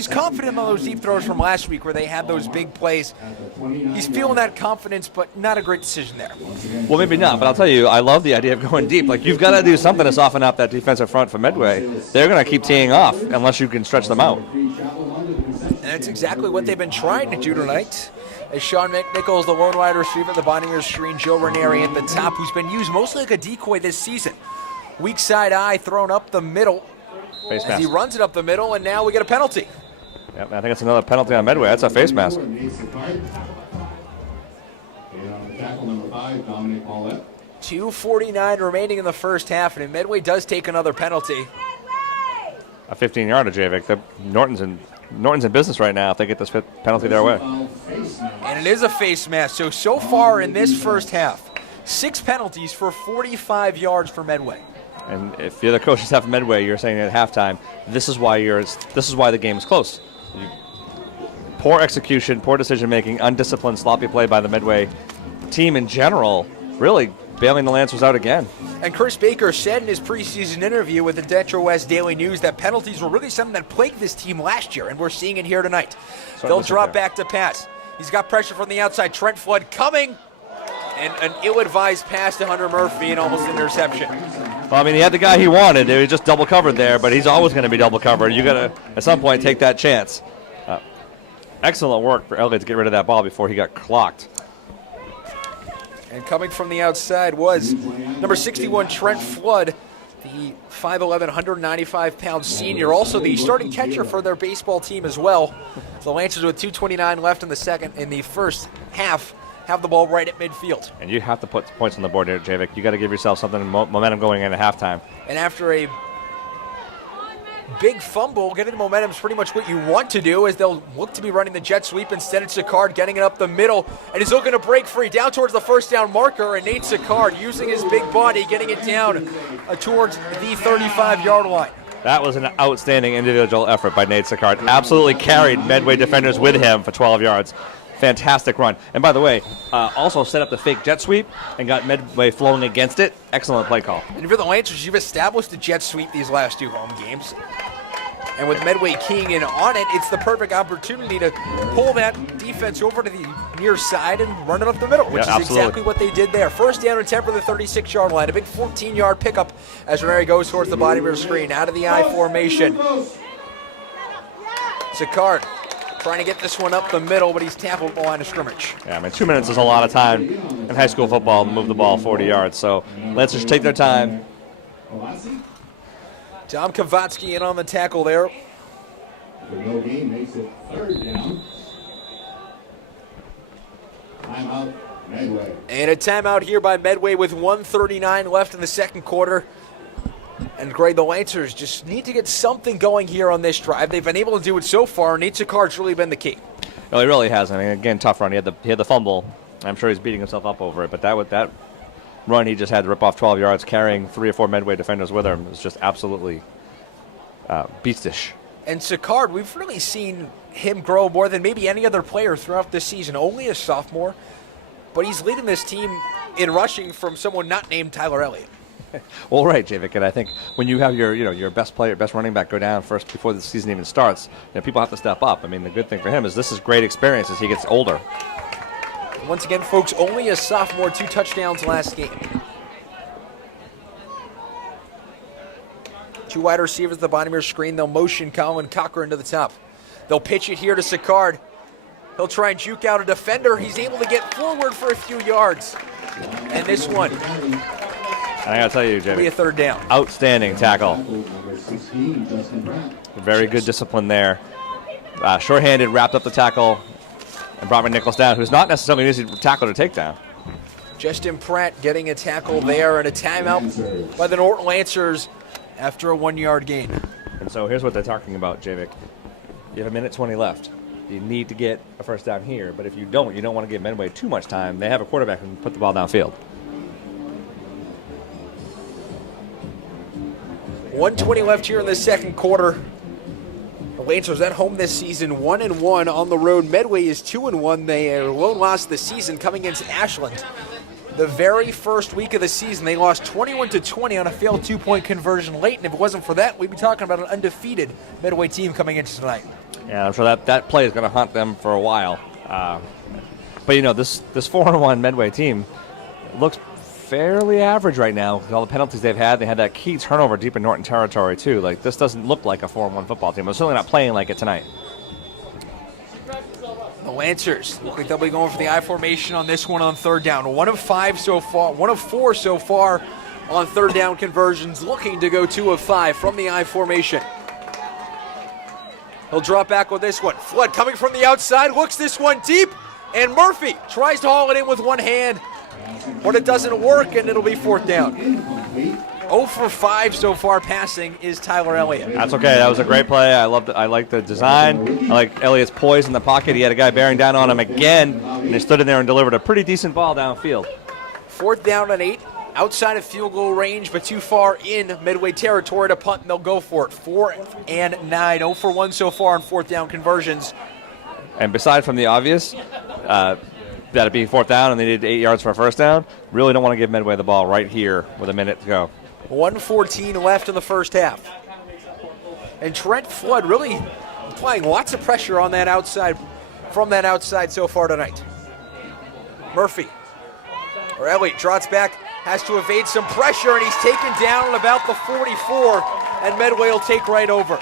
confident on those deep throws from last week where they had those big plays. He's feeling that confidence, but not a great decision there. Well, maybe not, but I'll tell you, I love the idea of going deep. Like, you've got to do something to soften up that defensive front for Medway. They're going to keep teeing off unless you can stretch them out. And that's exactly what they've been trying to do tonight. As Sean McNichols, the lone wide receiver at the bottom of your screen, Joe Ranieri at the top, who's been used mostly like a decoy this season. Weak side eye thrown up the middle. Face as mask. he runs it up the middle, and now we get a penalty. Yep, I think it's another penalty on Medway. That's a face mask. Tackle number 5, Dominic Paulette. 2:49 remaining in the first half, and Medway does take another penalty. A 15-yarder, Javik. Norton's in business right now if they get this penalty their way. And it is a face mask. So far in this first half, 6 penalties for 45 yards for Medway. And if you're the coaching staff of Medway, you're saying at halftime, this is why the game is close. Poor execution, poor decision making, undisciplined, sloppy play by the Medway team in general, really bailing the Lancers out again. And Chris Baker said in his preseason interview with the Detro West Daily News that penalties were really something that plagued this team last year, and we're seeing it here tonight. They'll drop back to pass. He's got pressure from the outside. Trent Flood coming. And an ill-advised pass to Hunter Murphy and almost an interception. Well, I mean, he had the guy he wanted. He was just double covered there, but he's always going to be double covered. You got to, at some point, take that chance. Excellent work for Elliott to get rid of that ball before he got clocked. And coming from the outside was number 61, Trent Flood, the 5'11", 195-pound senior, also the starting catcher for their baseball team as well. The Lancers with 2:29 left in the first half have the ball right at midfield. And you have to put points on the board here, Javik. You got to give yourself something momentum going into halftime. And after a big fumble, getting the momentum is pretty much what you want to do, as they'll look to be running the jet sweep. Instead, it's Sicard getting it up the middle, and he's looking to break free down towards the first down marker, and Nate Sicard using his big body, getting it down towards the 35-yard line. That was an outstanding individual effort by Nate Sicard. Absolutely carried Medway defenders with him for 12 yards. Fantastic run. And by the way, also set up the fake jet sweep and got Medway flowing against it. Excellent play call. And for the Lancers, you've established the jet sweep these last 2 home games. And with Medway keying in on it, it's the perfect opportunity to pull that defense over to the near side and run it up the middle, which is exactly what they did there. First down and 10 for the 36-yard line. A big 14-yard pickup as Renary goes towards the bottom of the screen, out of the I formation. Sicard trying to get this one up the middle, but he's tackled at the line of scrimmage. Yeah, I mean, 2 minutes is a lot of time in high school football to move the ball 40 yards. So let's just take their time. Tom Kavatsky in on the tackle there. No gain makes it 3rd down. Timeout, Medway. And a timeout here by Medway with 1:39 left in the second quarter. And Greg, the Lancers just need to get something going here on this drive. They've been able to do it so far. Nate Sicard's really been the key. No, he really has. I mean, again, tough run. He had the fumble. I'm sure he's beating himself up over it. But that run, he just had to rip off 12 yards, carrying 3 or 4 Medway defenders with him. It was just absolutely beastish. And Sicard, we've really seen him grow more than maybe any other player throughout this season. Only a sophomore, but he's leading this team in rushing from someone not named Tyler Elliott. Well, right, Javik, and I think when you have your best player, best running back go down first before the season even starts, people have to step up. I mean, the good thing for him is this is great experience as he gets older. Once again, folks, only a sophomore, 2 touchdowns last game. 2 wide receivers at the bottom of your screen. They'll motion Colin Cochran to the top. They'll pitch it here to Sicard. He'll try and juke out a defender. He's able to get forward for a few yards. And this one, I got to tell you, Jimmy, be a 3rd down. Outstanding tackle. Very good discipline there. Short-handed, wrapped up the tackle, and brought Nichols down, who's not necessarily an easy tackle to take down. Justin Pratt getting a tackle there, and a timeout by the Norton Lancers after a 1-yard gain. And so here's what they're talking about, Javik. You have 1:20 left. You need to get a first down here, but if you don't want to give Medway too much time. They have a quarterback who can put the ball downfield. 1:20 left here in the second quarter. The Lancers at home this season, 1-1 on the road. Medway is 2-1. They are lone loss this season coming against Ashland. The very first week of the season, they lost 21-20 on a failed 2-point conversion late, and if it wasn't for that, we'd be talking about an undefeated Medway team coming into tonight. Yeah, I'm sure that play is going to haunt them for a while. But this 4-1 Medway team looks fairly average right now with all the penalties they've had. They had that key turnover deep in Norton territory too. Like, this doesn't look like a 4-1 football team. They're certainly not playing like it tonight. The Lancers look like they'll be going for the I formation on this one on 3rd down. 1 of 5 so far, 1 of 4 so far on 3rd down conversions, looking to go 2 of 5 from the I formation. He'll drop back with this one. Flood coming from the outside, looks this one deep, and Murphy tries to haul it in with one hand, but it doesn't work, and it'll be 4th down. 0 for 5 so far passing is Tyler Elliott. That's okay. That was a great play. I like the design. I like Elliott's poise in the pocket. He had a guy bearing down on him again, and he stood in there and delivered a pretty decent ball downfield. 4th down and 8, outside of field goal range, but too far in Medway territory to punt, and they'll go for it. 4th and 9, 0 for 1 so far on 4th down conversions. And beside from the obvious, that it being 4th down and they needed 8 yards for a first down, really don't want to give Medway the ball right here with a minute to go. 1:14 left in the first half. And Trent Flood really applying lots of pressure on that outside, from that outside so far tonight. Murphy, or Elliott, trots back, has to evade some pressure, and he's taken down at about the 44, and Medway will take right over.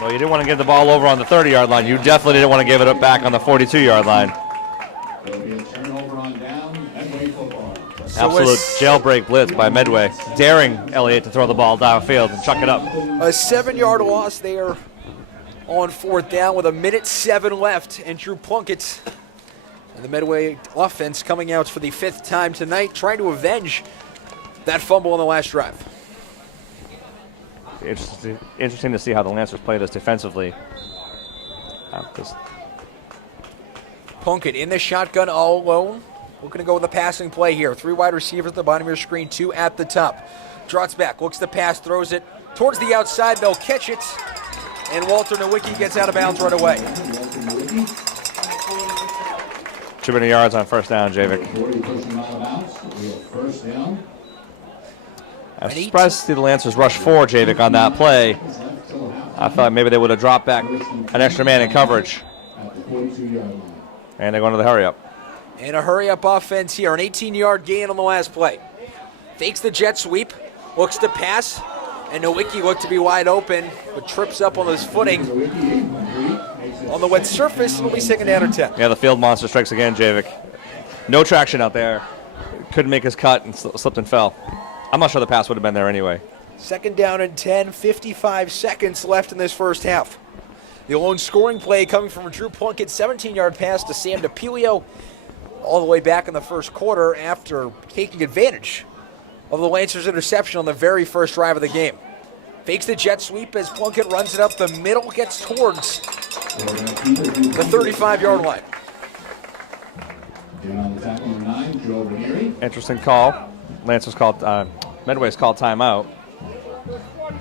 Well, you didn't want to give the ball over on the 30-yard line. You definitely didn't want to give it back on the 42-yard line. There'll be a turnover on downs. Absolute jailbreak blitz by Medway, daring Elliott to throw the ball downfield and chuck it up. A 7-yard loss there on 4th down with 1:07 left, and Drew Plunkett and the Medway offense coming out for the 5th time tonight, trying to avenge that fumble on the last drive. Interesting to see how the Lancers play this defensively. Plunkett in the shotgun all alone. We're going to go with a passing play here. 3 wide receivers at the bottom of your screen, 2 at the top. Drops back, looks to pass, throws it towards the outside. They'll catch it, and Walter Nowicki gets out of bounds right away. Too many yards on 1st down, Javik. I'm surprised to see the Lancers rush 4, Javik, on that play. I thought maybe they would have dropped back an extra man in coverage. And they're going to the hurry-up. And a hurry-up offense here, an 18-yard gain on the last play. Fakes the jet sweep, looks to pass, and Nowicki looked to be wide open, but trips up on his footing. On the wet surface, it'll be 2nd down and 10. Yeah, the field monster strikes again, Javik. No traction out there. Couldn't make his cut and slipped and fell. I'm not sure the pass would have been there anyway. 2nd down and 10, 55 seconds left in this first half. The lone scoring play coming from Drew Plunkett, 17-yard pass to Sam DePilio, all the way back in the first quarter after taking advantage of the Lancers' interception on the very first drive of the game. Fakes the jet sweep as Plunkett runs it up the middle, gets towards the 35-yard line. Interesting call. Lancers called, Medway's called timeout.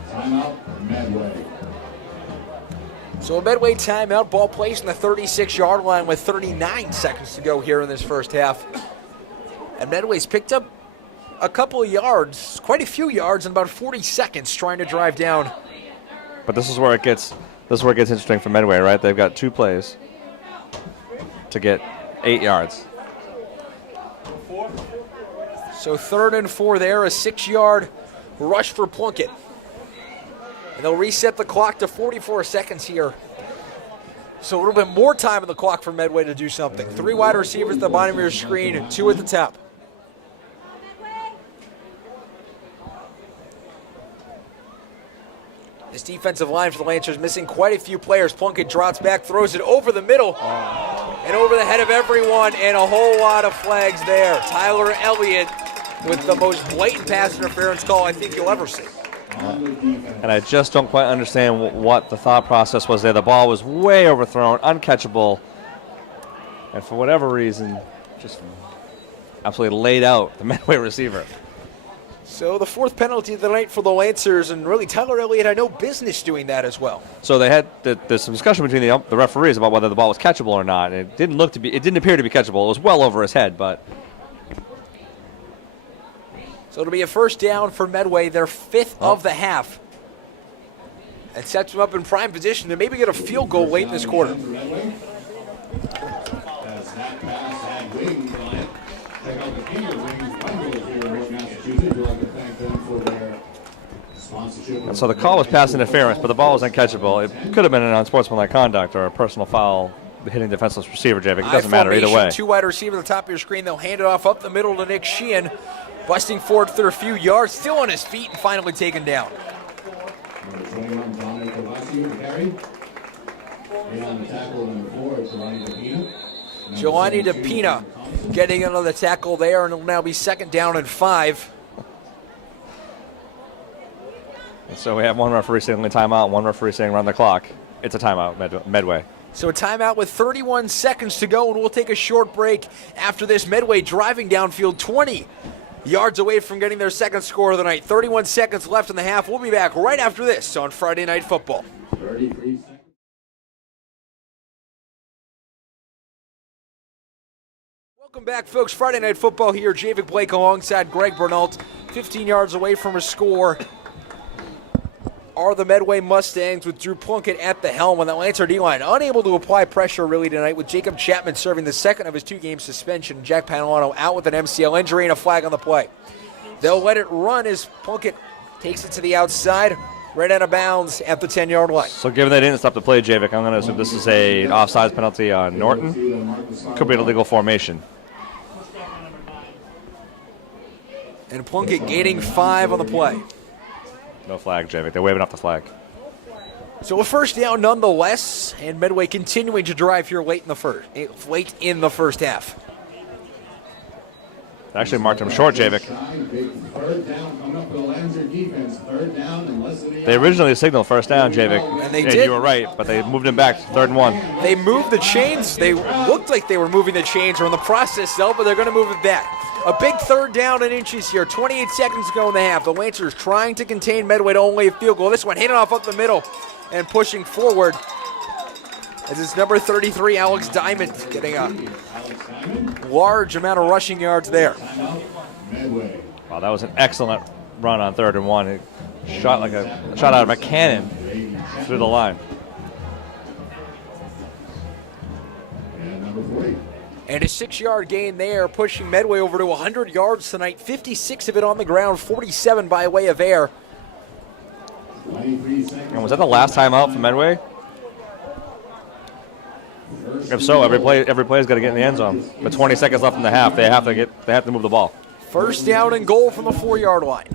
Timeout, Medway. So a Medway timeout, ball placed on the 36-yard line with 39 seconds to go here in this first half. And Medway's picked up a couple of yards, quite a few yards in about 40 seconds trying to drive down. But this is where it gets interesting for Medway, right? They've got 2 plays to get 8 yards. So 3rd and 4 there, a 6-yard rush for Plunkett. And they'll reset the clock to 44 seconds here. So a little bit more time on the clock for Medway to do something. 3 wide receivers at the bottom of your screen, 2 at the top. This defensive line for the Lancers missing quite a few players. Plunkett drops back, throws it over the middle and over the head of everyone, and a whole lot of flags there. Tyler Elliott with the most blatant pass interference call I think you'll ever see. And I just don't quite understand what the thought process was there. The ball was way overthrown, uncatchable, and for whatever reason, just absolutely laid out the Medway receiver. So the 4th penalty of the night for the Lancers, and really Tyler Elliott had no business doing that as well. So they had there's some discussion between the referees about whether the ball was catchable or not. And it didn't appear to be catchable. It was well over his head, but. So it'll be a 1st down for Medway, their 5th of the half. And sets them up in prime position to maybe get a field goal late in this quarter. And so the call was pass interference, but the ball was uncatchable. It could have been an unsportsmanlike conduct or a personal foul hitting defenseless receiver, Javik. It doesn't matter either way. 2 wide receiver at the top of your screen. They'll hand it off up the middle to Nick Sheehan. Busting forward for a few yards, still on his feet and finally taken down. Number 21, Dominic Ovasi, carry. And on the tackle, number 4, Jelani DePina. Jelani DePina getting another tackle there, and it'll now be 2nd down and 5. And so we have one referee saying timeout, one referee saying run the clock. It's a timeout, Medway. So a timeout with 31 seconds to go, and we'll take a short break after this. Medway driving downfield 20 yards away from getting their 2nd score of the night. 31 seconds left in the half. We'll be back right after this on Friday Night Football. 33 seconds. Welcome back, folks. Friday Night Football here. Javik Blake alongside Greg Bernault. 15 yards away from a score are the Medway Mustangs with Drew Plunkett at the helm, and the Lancer D-line unable to apply pressure really tonight, with Jacob Chapman serving the 2nd of his 2-game suspension. Jack Panalano out with an MCL injury and a flag on the play. They'll let it run as Plunkett takes it to the outside, right out of bounds at the 10-yard line. So given they didn't stop the play, Javik, I'm going to assume this is an offsides penalty on Norton. Could be an illegal formation. And Plunkett gaining 5 on the play. No flag, Javik. They're waving off the flag. So a first down nonetheless, and Medway continuing to drive here late in the first half. They actually marked him short, Javik. Third down coming up for the Lancer defense. Third down and less than They originally signaled first down, Javik. And they did. You were right, but they moved him back to 3rd and 1. They moved the chains. They looked like they were moving the chains or in the process, though, but they're going to move it back. A big 3rd down and inches here. 28 seconds to go in the half. The Lancers trying to contain Medway to only a field goal. This one handing off up the middle and pushing forward. As it's number 33, Alex Diamond, getting a large amount of rushing yards there. Wow, that was an excellent run on 3rd and 1. It shot out of a cannon through the line. And a 6-yard gain there, pushing Medway over to 100 yards tonight. 56 of it on the ground, 47 by way of air. And was that the last time out for Medway? If so, every play's got to get in the end zone. With 20 seconds left in the half, they have to move the ball. First down and goal from the 4-yard line.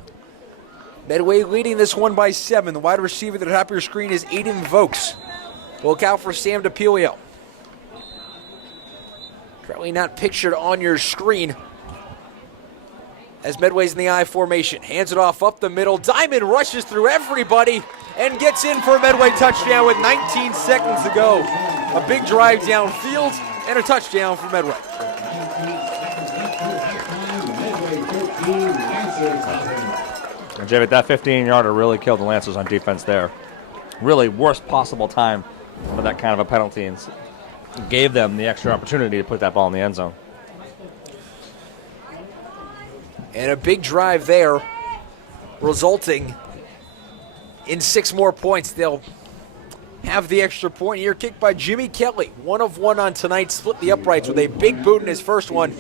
Medway leading this one by 7. The wide receiver at the top of your screen is Aiden Vokes. Look out for Sam DePilio. Currently not pictured on your screen. As Medway's in the I formation. Hands it off up the middle. Diamond rushes through everybody and gets in for a Medway touchdown with 19 seconds to go. A big drive downfield and a touchdown for Medway. And Javik, that 15-yarder really killed the Lancers on defense there. Really worst possible time for that kind of a penalty, and gave them the extra opportunity to put that ball in the end zone. And a big drive there, resulting in 6 more points. They'll have the extra point here. Kicked by Jimmy Kelly. 1 of 1 on tonight. Split the uprights with a big boot in his first one.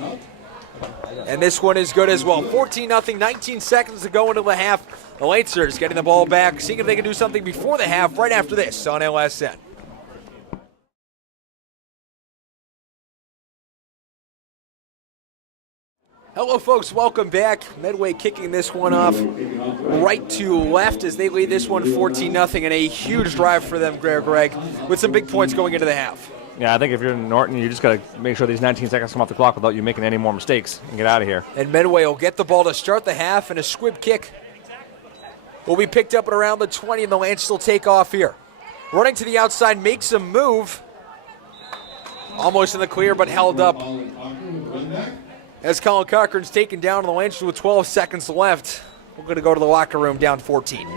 And this one is good as well. 14-0, 19 seconds to go into the half. The Lancers getting the ball back, seeing if they can do something before the half, right after this on LSN. Hello, folks. Welcome back. Medway kicking this one off right to left as they lead this one 14-0, and a huge drive for them, Greg, with some big points going into the half. Yeah, I think if you're in Norton, you just got to make sure these 19 seconds come off the clock without you making any more mistakes and get out of here. And Medway will get the ball to start the half, and a squib kick will be picked up at around the 20, and the Lancers will take off here. Running to the outside, makes a move. Almost in the clear, but held up. As Colin Cochran's taken down, and the Lancers with 12 seconds left. We're going to go to the locker room down 14.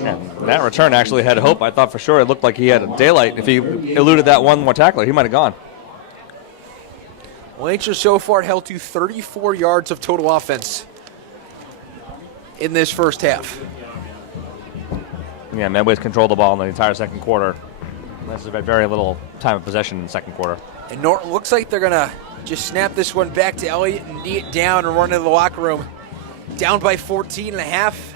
Yeah, that return actually had hope. I thought for sure it looked like he had a daylight. If he eluded that one more tackler, he might have gone. Lancers so far held to 34 yards of total offense in this first half. Yeah, Medway's controlled the ball in the entire second quarter. Lancers had very little time of possession in the second quarter. And Norton looks like they're going to just snap this one back to Elliott and knee it down and run into the locker room. Down by 14 and a half.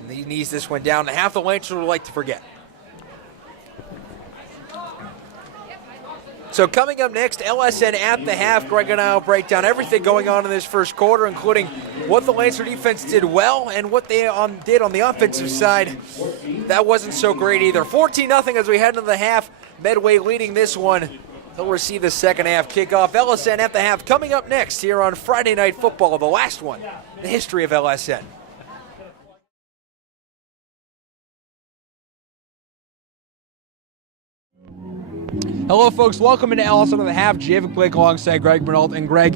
And he knees this one down to half. The Lancers would like to forget. So coming up next, LSN at the half. Greg and I will break down everything going on in this first quarter, including what the Lancer defense did well and what they did on the offensive side. That wasn't so great either. 14-0 as we head into the half. Medway leading this one. They'll receive the second half kickoff. LSN at the half coming up next here on Friday Night Football, the last one in the history of LSN. Hello, folks. Welcome into LSN at the half. Javik Blake alongside Greg Bernalt. And Greg,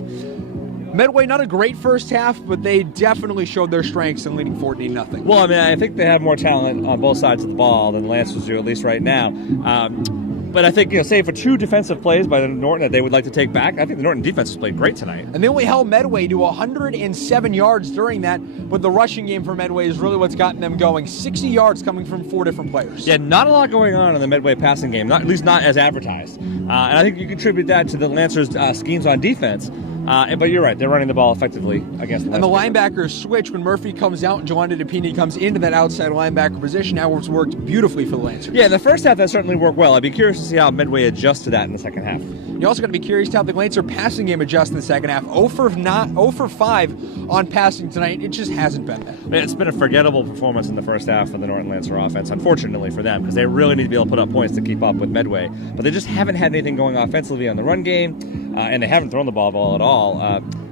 Medway, not a great first half, but they definitely showed their strengths in leading 14-0. Well, I mean, I think they have more talent on both sides of the ball than the Lancers do, at least right now. But I think, save for 2 defensive plays by the Norton that they would like to take back, I think the Norton defense has played great tonight. And they only held Medway to 107 yards during that, but the rushing game for Medway is really what's gotten them going. 60 yards coming from 4 different players. Yeah, not a lot going on in the Medway passing game, at least not as advertised. And I think you contribute that to the Lancers' schemes on defense. But you're right, they're running the ball effectively against the And the Lancers. linebackers switch when Murphy comes out and Jelani Depini comes into that outside linebacker position. Now it's worked beautifully for the Lancers. Yeah, in the first half that certainly worked well. I'd be curious to see how Medway adjusts to that in the second half. You're also going to be curious to how the Lancer passing game adjusts in the second half. 0 for 5 on passing tonight. It just hasn't been there. It's been a forgettable performance in the first half of the Norton Lancer offense, unfortunately for them, because they really need to be able to put up points to keep up with Medway. But they just haven't had anything going offensively on the run game, and they haven't thrown the ball at all.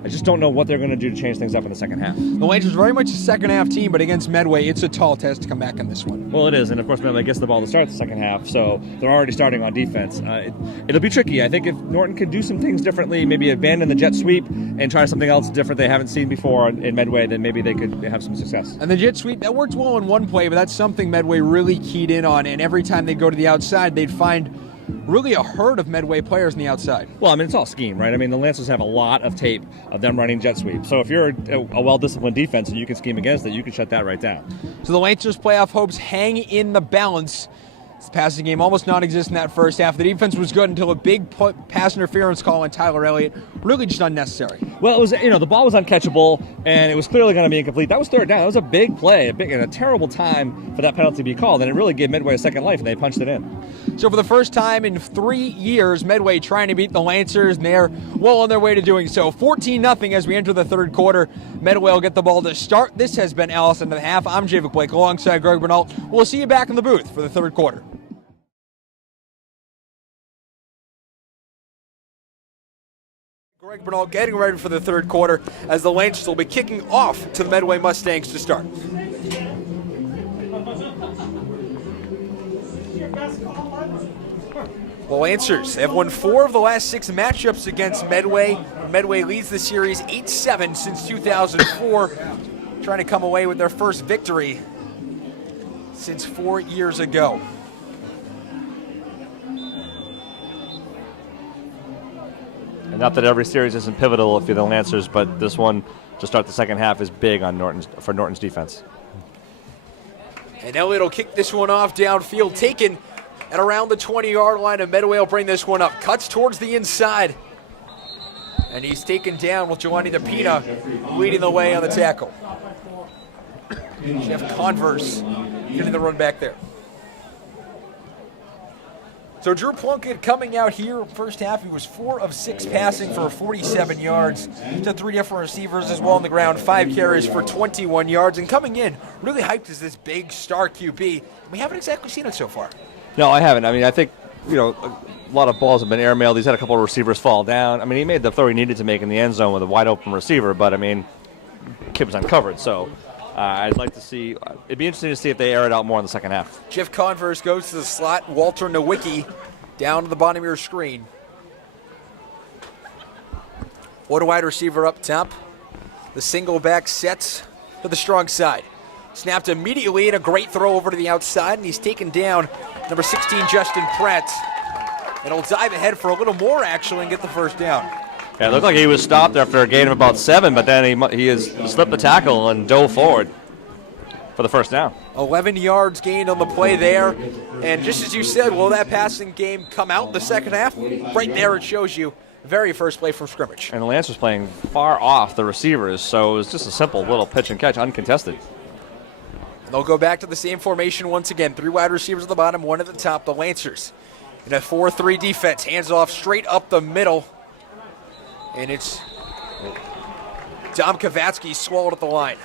I just don't know what they're going to do to change things up in the second half. The Lancers very much a second half team, but against Medway, it's a tall test to come back in this one. Well, it is, and of course Medway gets the ball to start the second half, so they're already starting on defense. It'll be tricky. I think if Norton could do some things differently, maybe abandon the jet sweep and try something else different they haven't seen before in Medway, then maybe they could have some success. And the jet sweep, that worked well in one play, but that's something Medway really keyed in on, and every time they go to the outside, they'd find really a herd of Medway players on the outside. Well, I mean, it's all scheme, right? I mean, the Lancers have a lot of tape of them running jet sweep. So if you're a well-disciplined defense and you can scheme against it, you can shut that right down. So the Lancers' playoff hopes hang in the balance. This passing game almost non-existent in that first half. The defense was good until a big pass interference call on Tyler Elliott. Really just unnecessary. Well, it was, the ball was uncatchable, and it was clearly going to be incomplete. That was third down. That was a big play, and a terrible time for that penalty to be called, and it really gave Medway a second life, and they punched it in. So for the first time in 3 years, Medway trying to beat the Lancers, and they're well on their way to doing so. 14-0 as we enter the third quarter. Medway will get the ball to start. This has been Allison to the half. I'm Javik Blake alongside Greg Bernal. We'll see you back in the booth for the third quarter. Greg Bernal getting ready for the third quarter as the Lancers will be kicking off to the Medway Mustangs to start. The Lancers have won 4 of the last 6 matchups against Medway. Medway leads the series 8-7 since 2004, trying to come away with their first victory since 4 years ago. And not that every series isn't pivotal if you're the Lancers, but this one to start the second half is big on Norton's defense. And Elliott will kick this one off downfield, taken at around the 20-yard line, and Medway will bring this one up. Cuts towards the inside. And he's taken down with Jelani Depina leading the way on the tackle. Jeff Converse getting the run back there. So Drew Plunkett coming out here first half. He was 4 of 6 passing for 47 yards to 3 different receivers as well on the ground. 5 carries for 21 yards. And coming in, really hyped as this big star QB. We haven't exactly seen it so far. No, I haven't. I mean, I think, a lot of balls have been airmailed. He's had a couple of receivers fall down. I mean, he made the throw he needed to make in the end zone with a wide open receiver, but, I mean, kid was uncovered. So I'd like to see, it'd be interesting to see if they air it out more in the second half. Jeff Converse goes to the slot. Walter Nowicki down to the bottom of your screen. What a wide receiver up top. The single back sets to the strong side. Snapped immediately and a great throw over to the outside, and he's taken down number 16, Justin Pratt. And he'll dive ahead for a little more, actually, and get the first down. Yeah, it looked like he was stopped after a gain of about 7, but then he has slipped the tackle and dove forward for the first down. 11 yards gained on the play there. And just as you said, will that passing game come out in the second half? Right there it shows you very first play from scrimmage. And the Lancers playing far off the receivers, so it was just a simple little pitch and catch, uncontested. They'll go back to the same formation once again. 3 wide receivers at the bottom, 1 at the top. The Lancers in a 4-3 defense. Hands off straight up the middle. And it's Dom Kavatsky swallowed at the line.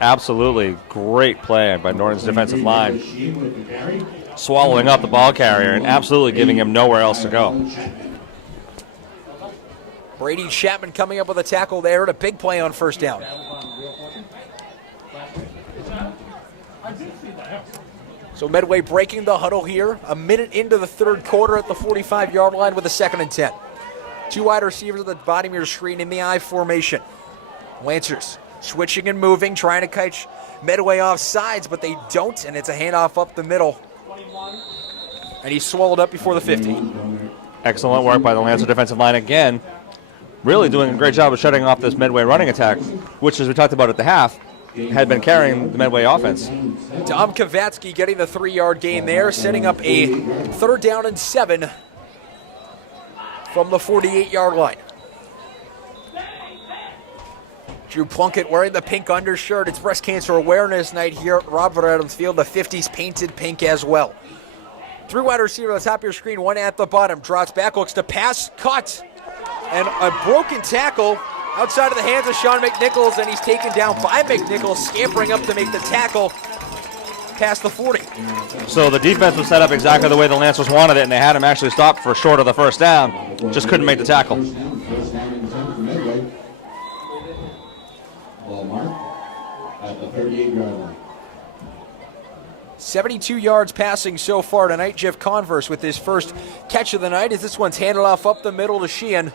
Absolutely great play by Norton's defensive line. Swallowing up the ball carrier and absolutely giving him nowhere else to go. Brady Chapman coming up with a tackle there and a big play on first down. So Medway breaking the huddle here. A minute into the third quarter at the 45-yard line with a 2nd and 10. 2 wide receivers at the bottom of your screen in the I formation. Lancers switching and moving, trying to catch Medway off sides, but they don't, and it's a handoff up the middle. And he's swallowed up before the 50. Excellent work by the Lancer defensive line again. Really doing a great job of shutting off this Medway running attack, which, as we talked about at the half, had been carrying the Medway offense. Dom Kavatsky getting the 3-yard gain there, setting up a 3rd down and 7 from the 48-yard line. Drew Plunkett wearing the pink undershirt. It's Breast Cancer Awareness Night here at Robert Adams Field. The 50s painted pink as well. 3 wide receiver at the top of your screen, 1 at the bottom. Drops back, looks to pass, cut. And a broken tackle outside of the hands of Sean McNichols, and he's taken down by McNichols, scampering up to make the tackle past the 40. So the defense was set up exactly the way the Lancers wanted it, and they had him actually stopped for short of the first down. Just couldn't make the tackle. First down and 10 for Medway. Ball marked at the 38-yard line. 72 yards passing so far tonight. Jeff Converse with his first catch of the night as this one's handed off up the middle to Sheehan,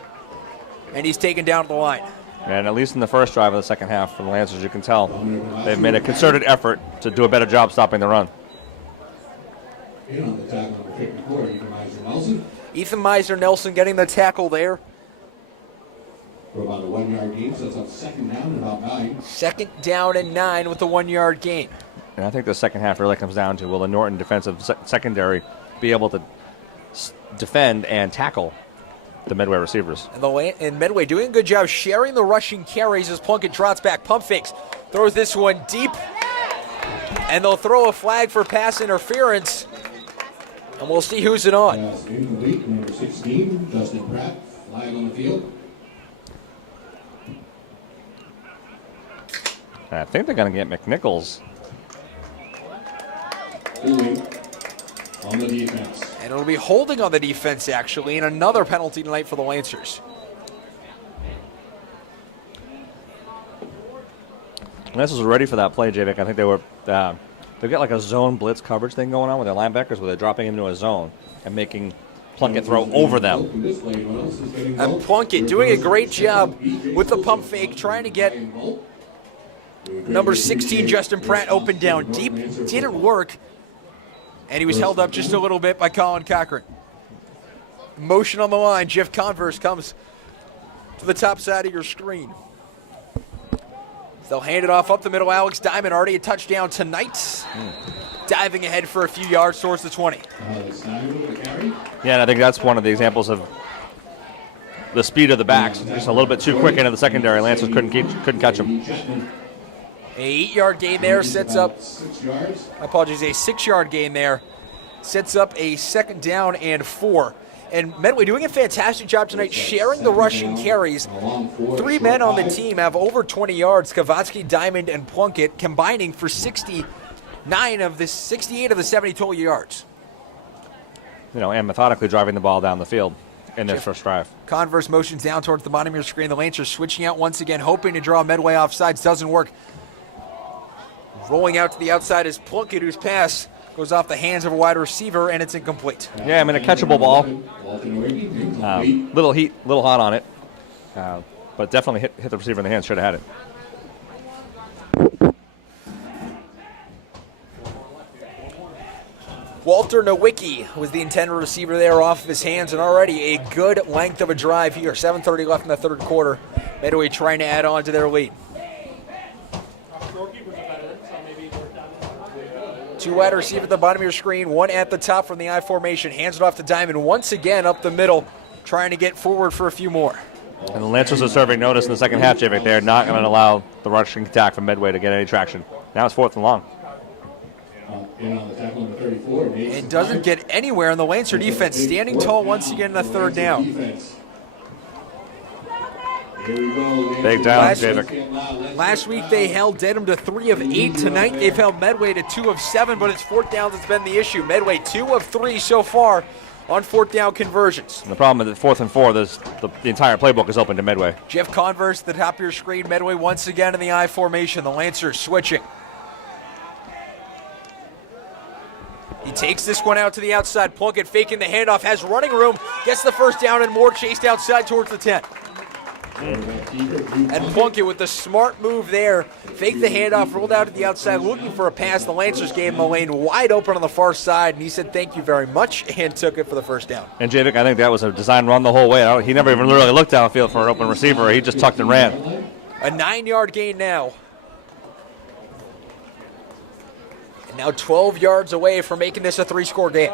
and he's taken down to the line. And at least in the first drive of the second half for the Lancers, you can tell they've made a concerted effort to do a better job stopping the run. In on the tackle number 54, Ethan Meisner-Nelson. Ethan Meisner-Nelson getting the tackle there. For about a 1-yard gain, so it's up second down and about 9. Second down and 9 with the 1-yard gain. And I think the second half really comes down to, will the Norton defensive secondary be able to defend and tackle the Medway receivers? And Medway doing a good job sharing the rushing carries as Plunkett trots back, pump fakes, throws this one deep, and they'll throw a flag for pass interference, and we'll see who's it on. Pass incomplete, number 16, Justin Pratt, flag on the field. And I think they're going to get McNichols. Holding on the defense. And it'll be holding on the defense, actually, and another penalty tonight for the Lancers. Lancers were ready for that play, Javik. I think they were. They've got like a zone blitz coverage thing going on with their linebackers, where they're dropping into a zone and making Plunkett throw over them. And Plunkett doing a great job with the pump fake, trying to get number 16, Justin Pratt, open down deep. Didn't work. And he was held up just a little bit by Colin Cochran. Motion on the line. Jeff Converse comes to the top side of your screen. They'll hand it off up the middle. Alex Diamond, already a touchdown tonight. Diving ahead for a few yards towards the 20. Yeah, and I think that's one of the examples of the speed of the backs. Just a little bit too quick into the secondary. Lancers couldn't catch him. A 8-yard gain there sets up, my apologies, a 6-yard gain there sets up a second down and 4. And Medway doing a fantastic job tonight68 the rushing carries. 3 men on the team have over 20 yards, Kavatsky, Diamond, and Plunkett, combining for 68 of the 70 total yards. And methodically driving the ball down the field in their first drive. Converse motions down towards the bottom of your screen. The Lancers switching out once again, hoping to draw Medway offsides. Doesn't work. Rolling out to the outside is Plunkett, whose pass goes off the hands of a wide receiver, and it's incomplete. Yeah, a catchable ball. Little heat, little hot on it. But definitely hit the receiver in the hands. Should have had it. Walter Nowicki was the intended receiver there off of his hands, and already a good length of a drive here. 7:30 left in the third quarter. Medway trying to add on to their lead. 2 wide receiver at the bottom of your screen, 1 at the top from the I formation. Hands it off to Diamond once again up the middle, trying to get forward for a few more. And the Lancers are serving notice in the second half, Javik. They're not going to allow the rushing attack from Medway to get any traction. Now it's 4th and long. It doesn't get anywhere in the Lancer defense, standing tall once again in the third down. Big down, Javik. Last week they held Dedham to 3 of 8. Tonight they've held Medway to 2 of 7, but it's 4th down that's been the issue. Medway 2 of 3 so far on 4th down conversions. And the problem is that 4th and 4, the entire playbook is open to Medway. Jeff Converse at the top of your screen. Medway once again in the I formation. The Lancers switching. He takes this one out to the outside. Plunkett faking the handoff, has running room, gets the first down and more, chased outside towards the 10. And Plunkett with the smart move there, faked the handoff, rolled out to the outside, looking for a pass. The Lancers gave him the lane wide open on the far side, and he said thank you very much and took it for the first down. And Javik, I think that was a design run the whole way. He never even really looked downfield for an open receiver. He just tucked and ran. A 9-yard gain now. And now 12 yards away from making this a 3-score game.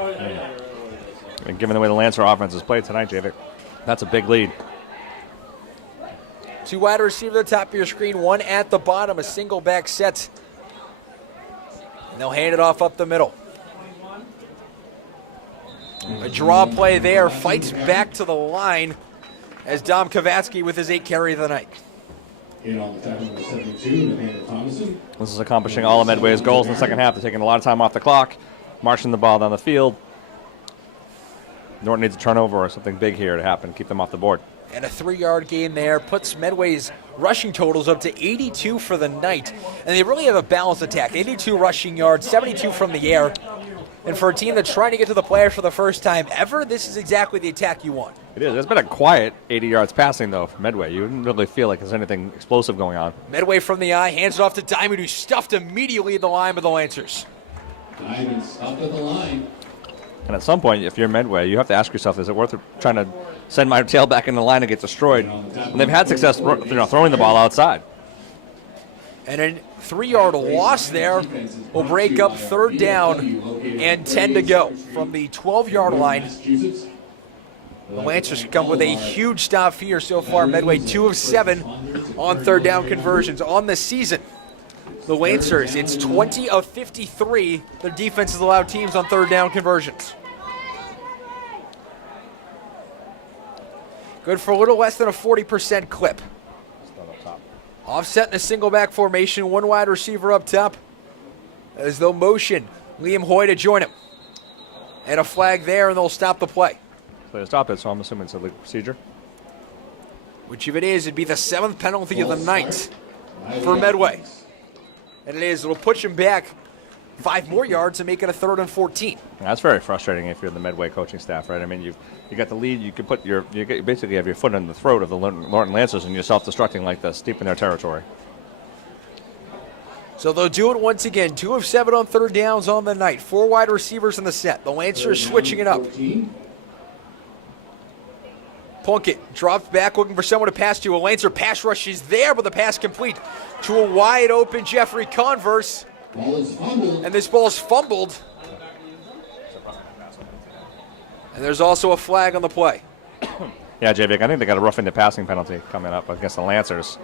And given the way the Lancer offense has played tonight, Javik, that's a big lead. Two wide receiver at the top of your screen, one at the bottom, a single back set. And they'll hand it off up the middle. A draw play there, fights back to the line as Dom Kavatsky with his 8th carry of the night. This is accomplishing all of Medway's goals in the second half. They're taking a lot of time off the clock, marching the ball down the field. Norton needs a turnover or something big here to happen, keep them off the board. And a 3-yard gain there puts Medway's rushing totals up to 82 for the night. And they really have a balanced attack. 82 rushing yards, 72 from the air. And for a team that's trying to get to the playoffs for the first time ever, this is exactly the attack you want. It is. It's been a quiet 80 yards passing, though, for Medway. You didn't really feel like there's anything explosive going on. Medway from the eye, hands it off to Diamond, who stuffed immediately at the line with the Lancers. Diamond stuffed at the line. And at some point, if you're Medway, you have to ask yourself, is it worth trying to send my tail back in the line and get destroyed? And they've had success throwing the ball outside. And a 3-yard loss there will break up 3rd down and 10 to go from the 12-yard line. The Lancers come with a huge stop here so far. Medway 2 of 7 on 3rd down conversions on the season. The Lancers, it's 20 of 53. Their defense has allowed teams on 3rd down conversions. Good for a little less than a 40% clip. Offset in a single back formation, one wide receiver up top. As they'll motion Liam Hoy to join him. And a flag there, and they'll stop the play. So they stopped it, so I'm assuming it's a legal procedure. Which if it is, it'd be the 7th penalty of the night for Medway. And it is, it'll push him back 5 more yards and make it a 3rd and 14. That's very frustrating if you're the Medway coaching staff, right? I mean, you got the lead. You could you basically have your foot in the throat of the Norton Lancers, and you're self-destructing like this, deep in their territory. So they'll do it once again. 2 of 7 on 3rd downs on the night. 4 wide receivers in the set. The Lancers switching it up. Plunkett drops back, looking for someone to pass to. A Lancer pass rush is there, but the pass complete to a wide open Jeffrey Converse. And this ball's fumbled. And there's also a flag on the play. Yeah, J-Vic, I think they got a roughing the passing penalty coming up against the Lancers.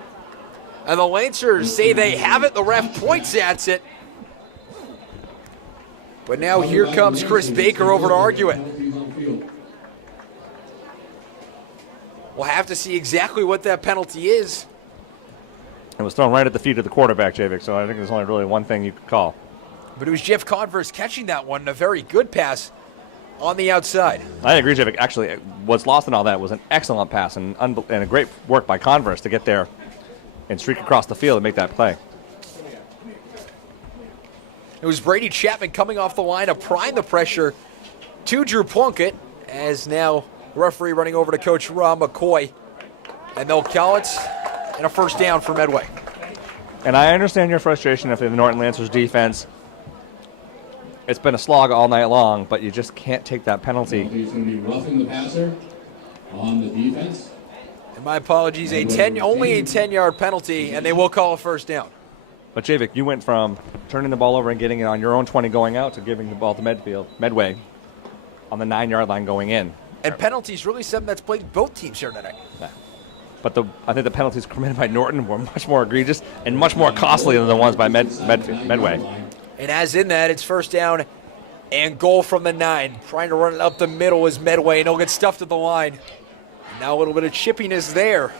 And the Lancers say they have it. The ref points at it. But now here comes Chris Baker over to argue it. We'll have to see exactly what that penalty is. It was thrown right at the feet of the quarterback, J-Vic, so I think there's only really one thing you could call. But it was Jeff Converse catching that one, a very good pass on the outside. I agree, J-Vic. Actually, what's lost in all that was an excellent pass and a great work by Converse to get there and streak across the field and make that play. It was Brady Chapman coming off the line, applying the pressure to Drew Plunkett, as now the referee running over to Coach Rob McCoy. And they'll call it, and a 1st down for Medway. And I understand your frustration if the Norton Lancers defense. It's been a slog all night long, but you just can't take that penalty. He's going to be roughing the passer on the defense. And my apologies, only a 10-yard penalty, and they will call a 1st down. But Javik, you went from turning the ball over and getting it on your own 20 going out to giving the ball to Medway on the 9-yard line going in. And penalties really something that's plagued both teams here tonight. Yeah. But I think the penalties committed by Norton were much more egregious and much more costly than the ones by Medway. And as in that, it's 1st down and goal from the 9. Trying to run it up the middle is Medway, and he'll get stuffed at the line. And now a little bit of chippiness there.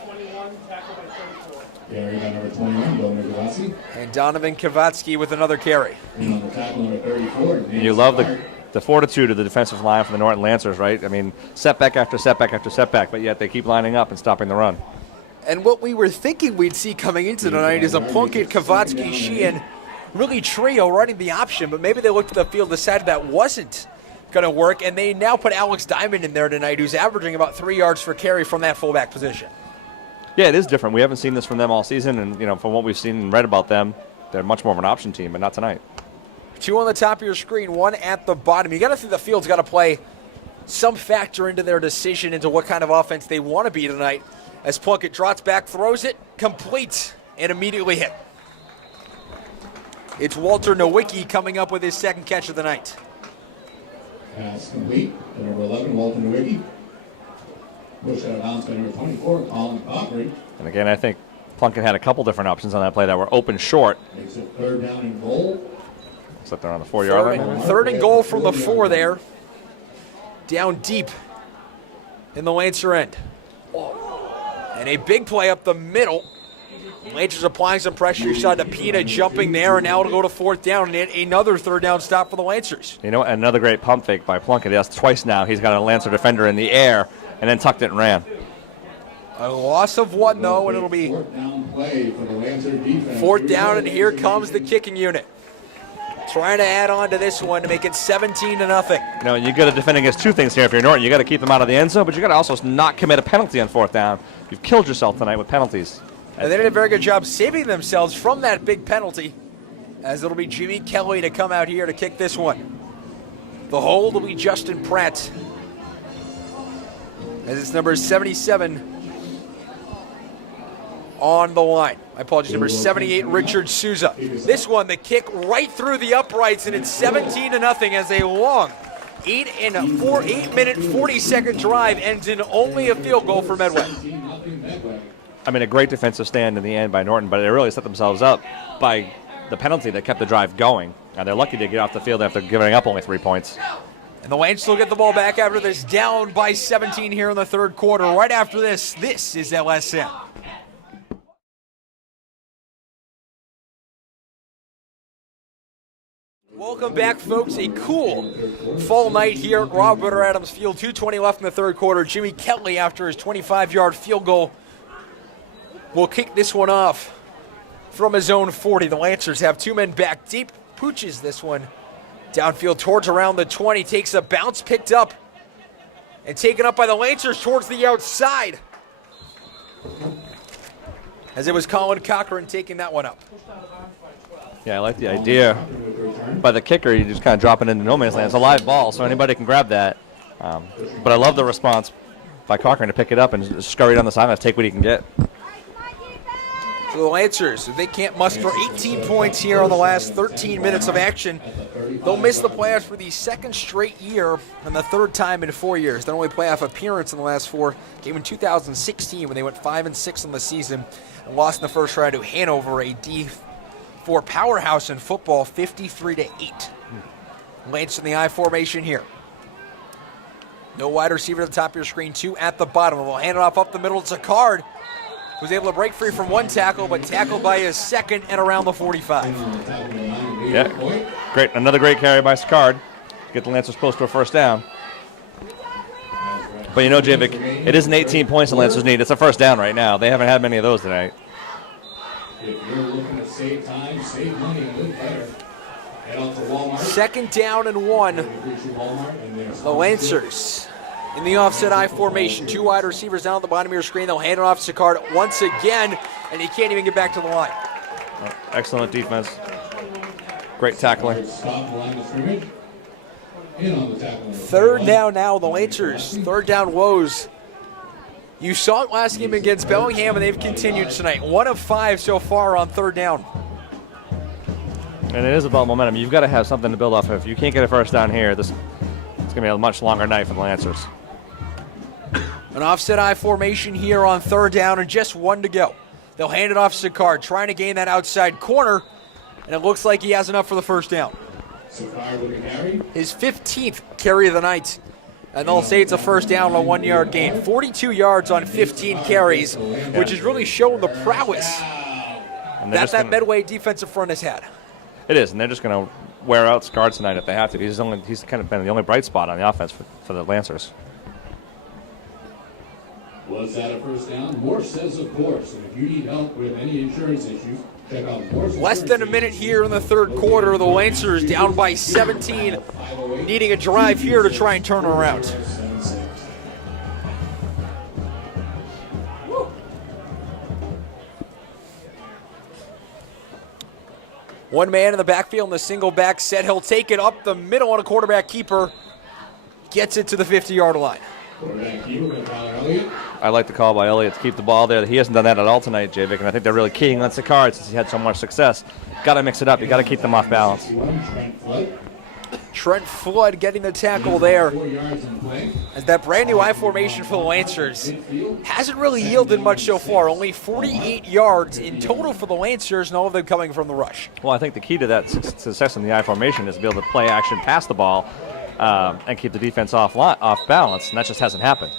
Carry by number 21, Donovan Kavatsky. And Donovan Kavatsky with another carry. And on the tackle, number 34. You love the fortitude of the defensive line for the Norton Lancers, right? I mean, setback after setback after setback, but yet they keep lining up and stopping the run. And what we were thinking we'd see coming into tonight is a Plunkett, Kavatsky, Sheehan, really trio running the option, but maybe they looked at the field, decided that wasn't going to work, and they now put Alex Diamond in there tonight, who's averaging about 3 yards per carry from that fullback position. Yeah, it is different. We haven't seen this from them all season, and from what we've seen and read about them, they're much more of an option team, but not tonight. 2 on the top of your screen, 1 at the bottom. You got to think the field's got to play some factor into their decision into what kind of offense they want to be tonight. As Plunkett drops back, throws it, complete, and immediately hit. It's Walter Nowicki coming up with his 2nd catch of the night. Pass complete. Number 11, Walter Nowicki. Push out of bounds by number 24, Colin Cochran. And again, I think Plunkett had a couple different options on that play that were open short. Makes it 3rd down and goal. Looks like they're on the 4-yard line. Third and goal from the 4 there. Down deep in the Lancer end. And a big play up the middle. Lancers applying some pressure. You saw DePina jumping there, and now it'll go to 4th down, and another 3rd down stop for the Lancers. You know, another great pump fake by Plunkett. That's twice now. He's got a Lancer defender in the air and then tucked it and ran. A loss of 1, though, and it'll be 4th down play for the Lancer defense. 4th down, and here comes the kicking unit. Trying to add on to this one to make it 17-0. You know, you got to defend against two things here. If you're Norton, you got to keep them out of the end zone, but you got to also not commit a penalty on 4th down. You've killed yourself tonight with penalties. And they did a very good job saving themselves from that big penalty, as it'll be Jimmy Kelly to come out here to kick this one. The hold will be Justin Pratt, as it's number 77 on the line. I apologize, number 78, Richard Souza. This one, the kick right through the uprights, and it's 17-0 as a long 8-minute, 40-second drive ends in only a field goal for Medway. I mean, a great defensive stand in the end by Norton, but they really set themselves up by the penalty that kept the drive going. Now, they're lucky to get off the field after giving up only 3 points. And the Lancers will get the ball back after this, down by 17 here in the 3rd quarter. Right after this is LSM. Welcome back, folks. A cool fall night here at Robert Adams Field. 2:20 left in the 3rd quarter. Jimmy Kelly, after his 25-yard field goal, will kick this one off from his own 40. The Lancers have 2 men back deep. Pooches this one downfield towards around the 20. Takes a bounce, picked up, and taken up by the Lancers towards the outside. As it was Colin Cochran taking that one up. Yeah, I like the idea by the kicker. You just kind of drop it into no man's land. It's a live ball, so anybody can grab that. But I love the response by Cochran to pick it up and scurry down the sideline, take what he can get. For the Lancers, if they can't muster 18 points here on the last 13 minutes of action, they'll miss the playoffs for the 2nd straight year and the 3rd time in 4 years. Their only playoff appearance in the last 4 came in 2016 when they went 5-6 on the season and lost in the first round to Hanover, a D4 powerhouse in football, 53-8. Lancers in the I formation here. No wide receiver at the top of your screen, 2 at the bottom. We'll hand it off up the middle. It's a card. Was able to break free from 1 tackle, but tackled by his 2nd and around the 45. Yeah, great. Another great carry by Sicard. Get the Lancers close to a 1st down. But you know, Javik, it isn't 18 points the Lancers need. It's a 1st down right now. They haven't had many of those tonight. If you're looking to save time, save money, live better, head out to Walmart. 2nd down and 1. The Lancers in the offset I formation. 2 wide receivers down at the bottom of your screen. They'll hand it off to Sicard once again, and he can't even get back to the line. Excellent defense. Great tackling. Stop the line of scrimmage. In on the tackle. 3rd down now, the Lancers. 3rd down woes. You saw it last game against Bellingham, and they've continued tonight. 1 of 5 so far on 3rd down. And it is about momentum. You've got to have something to build off of. If you can't get a 1st down here, it's going to be a much longer night for the Lancers. An offset I formation here on 3rd down and just 1 to go. They'll hand it off to Sicard, trying to gain that outside corner, and it looks like he has enough for the 1st down. Sicard with a carry. His 15th carry of the night, and they'll say it's a 1st down on a 1-yard gain. 42 yards on 15 carries, which has really shown the prowess that Medway defensive front has had. It is, and they're just going to wear out Sicard tonight if they have to. He's kind of been the only bright spot on the offense for the Lancers. Was that a 1st down? Morse says of course. And if you need help with any insurance issues, check out Morse. Less than a minute here in the 3rd quarter. The Lancers down by 17, needing a drive here to try and turn around. One man in the backfield in the single back set. He'll take it up the middle on a quarterback keeper. Gets it to the 50-yard line. I like the call by Elliott to keep the ball there. He hasn't done that at all tonight, Javik, and I think they're really keying on Sicard since he had so much success. Got to mix it up. You got to keep them off balance. Trent Flood getting the tackle there. 4 yards in play. As that brand new I formation for the Lancers hasn't really yielded much so far. Only 48 yards in total for the Lancers, and all of them coming from the rush. Well, I think the key to that success in the I formation is to be able to play action, pass the ball, and keep the defense off balance, and that just hasn't happened.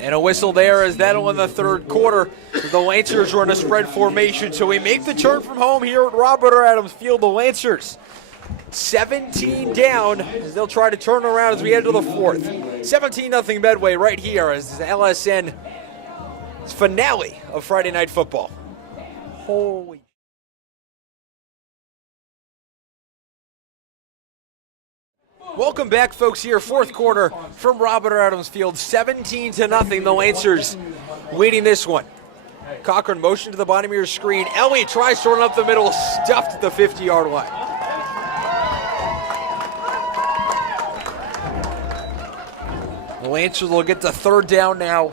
And a whistle there as that'll in the third quarter. The Lancers are in a spread formation, so we make the turn from home here at Robert R. Adams Field. The Lancers 17 down as they'll try to turn around as we head to the fourth. 17-0 Medway right here as the LSN finale of Friday Night Football. Holy. Welcome back, folks, here, fourth quarter from Robert R. Adams Field. 17-0, the Lancers leading this one. Cochran motion to the bottom of your screen. Elliott tries to run up the middle, stuffed at the 50-yard line. The Lancers will get to third down now.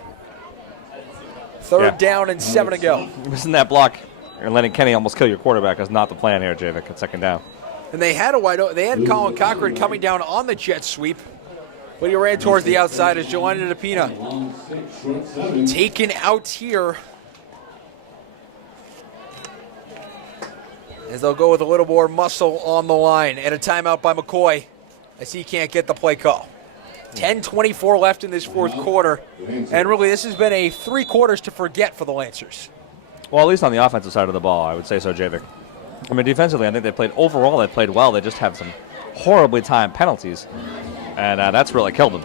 Third down and 7 to go. Missing that block and letting Kenny almost kill your quarterback is not the plan here, Javik, at second down. And they had Colin Cochran coming down on the jet sweep, but he ran towards the outside as Jelani DePina taken out here. As they'll go with a little more muscle on the line, and a timeout by McCoy as he can't get the play call. 10:24 left in this fourth quarter, and really this has been a 3 quarters to forget for the Lancers. Well, at least on the offensive side of the ball, I would say so, Javik. I mean, defensively, I think they played well. They just have some horribly timed penalties, and that's really killed them.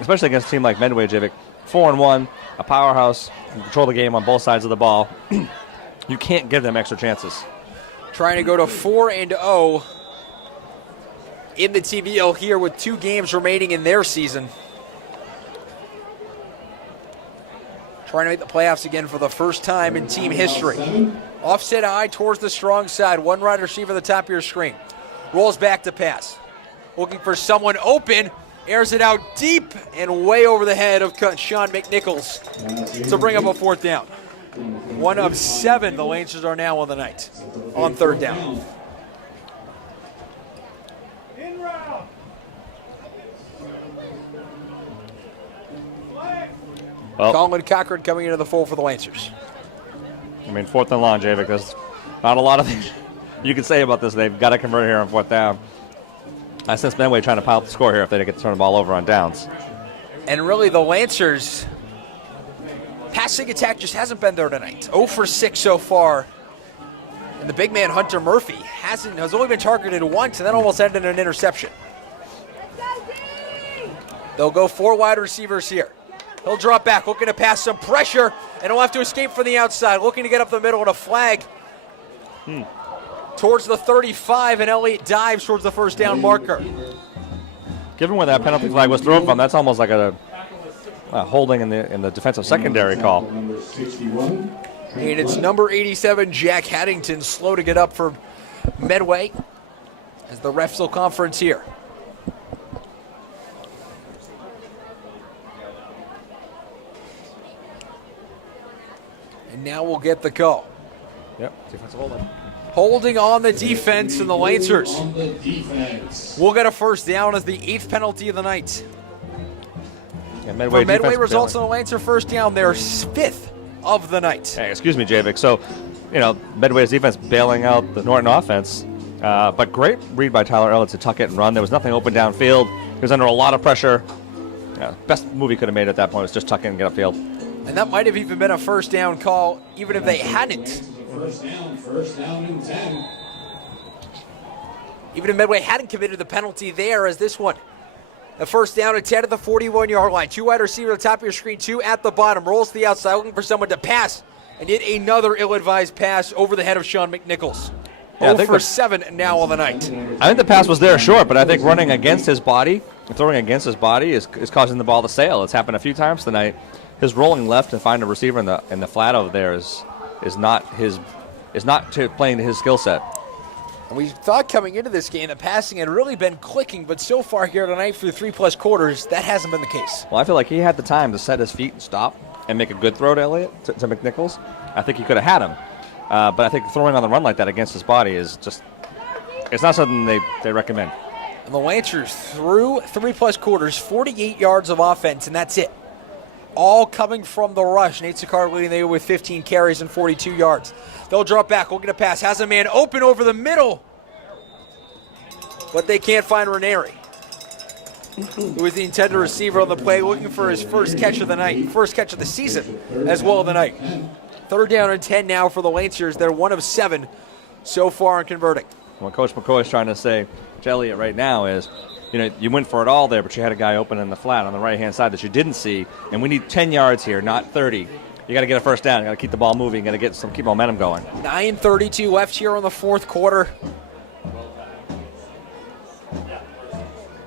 Especially against a team like Medway, Javik. 4-1, a powerhouse, can control the game on both sides of the ball. You can't give them extra chances. Trying to go to 4-0 in the TVL here with 2 games remaining in their season. Trying to make the playoffs again for the first time in team history. Offset eye towards the strong side. One wide receiver at the top of your screen. Rolls back to pass. Looking for someone open. Airs it out deep and way over the head of Sean McNichols to bring up a fourth down. 1 of 7 the Lancers are now on the night on third down. Well, Colin Cochran coming into the fold for the Lancers. I mean, fourth and long, Javik. There's not a lot of things you can say about this. They've got to convert here on fourth down. I sense Medway trying to pile up the score here if they get to turn the ball over on downs. And really, the Lancers' passing attack just hasn't been there tonight. 0 for 6 so far. And the big man, Hunter Murphy, has only been targeted once, and that almost ended in an interception. They'll go 4 wide receivers here. He'll drop back, looking to pass some pressure, and he'll have to escape from the outside, looking to get up the middle with a flag towards the 35, and Elliott dives towards the first down marker. Given where that penalty flag was thrown from, that's almost like a holding in the defensive secondary call. And it's number 87, Jack Haddington, slow to get up for Medway as the refs will conference here. And now we'll get the call. Yep, defensive holding. Holding on the defense, and the Lancers will get a first down as the 8th penalty of the night. Yeah, Medway results in the Lancer first down, their 5th of the night. Hey, excuse me, Javik. So, Medway's defense bailing out the Norton offense, but great read by Tyler Elliott to tuck it and run. There was nothing open downfield. He was under a lot of pressure. Best move he could have made at that point was just tuck it and get upfield. And that might have even been a first down call, even if they hadn't. First down and 10. Even if Medway hadn't committed the penalty there as this one. A first down at 10 at the 41-yard line. 2 wide receiver at the top of your screen, 2 at the bottom. Rolls to the outside, looking for someone to pass. And yet another ill-advised pass over the head of Sean McNichols. 0 for 7 now on the night. I think the pass was there short, but I think running against his body, throwing against his body is causing the ball to sail. It's happened a few times tonight. His rolling left and finding a receiver in the flat over there is not playing to his skill set. And we thought coming into this game that passing had really been clicking, but so far here tonight through 3+ quarters, that hasn't been the case. Well, I feel like he had the time to set his feet and stop and make a good throw to Elliott, to McNichols. I think he could have had him. But I think throwing on the run like that against his body is just, it's not something they recommend. And the Lancers through 3+ quarters, 48 yards of offense, and that's it. All coming from the rush. Nate Sakar leading there with 15 carries and 42 yards. They'll drop back. We'll get a pass. Has a man open over the middle. But they can't find Ranieri, who is the intended receiver on the play, looking for his first catch of the night, first catch of the season as well of the night. 3rd down and 10 now for the Lancers. They're 1 of 7 so far in converting. What Coach McCoy is trying to say to Elliott right now is, you went for it all there, but you had a guy open in the flat on the right-hand side that you didn't see, and we need 10 yards here, not 30. You got to get a first down. You got to keep the ball moving. You got to keep momentum going. 9:32 left here in the 4th quarter.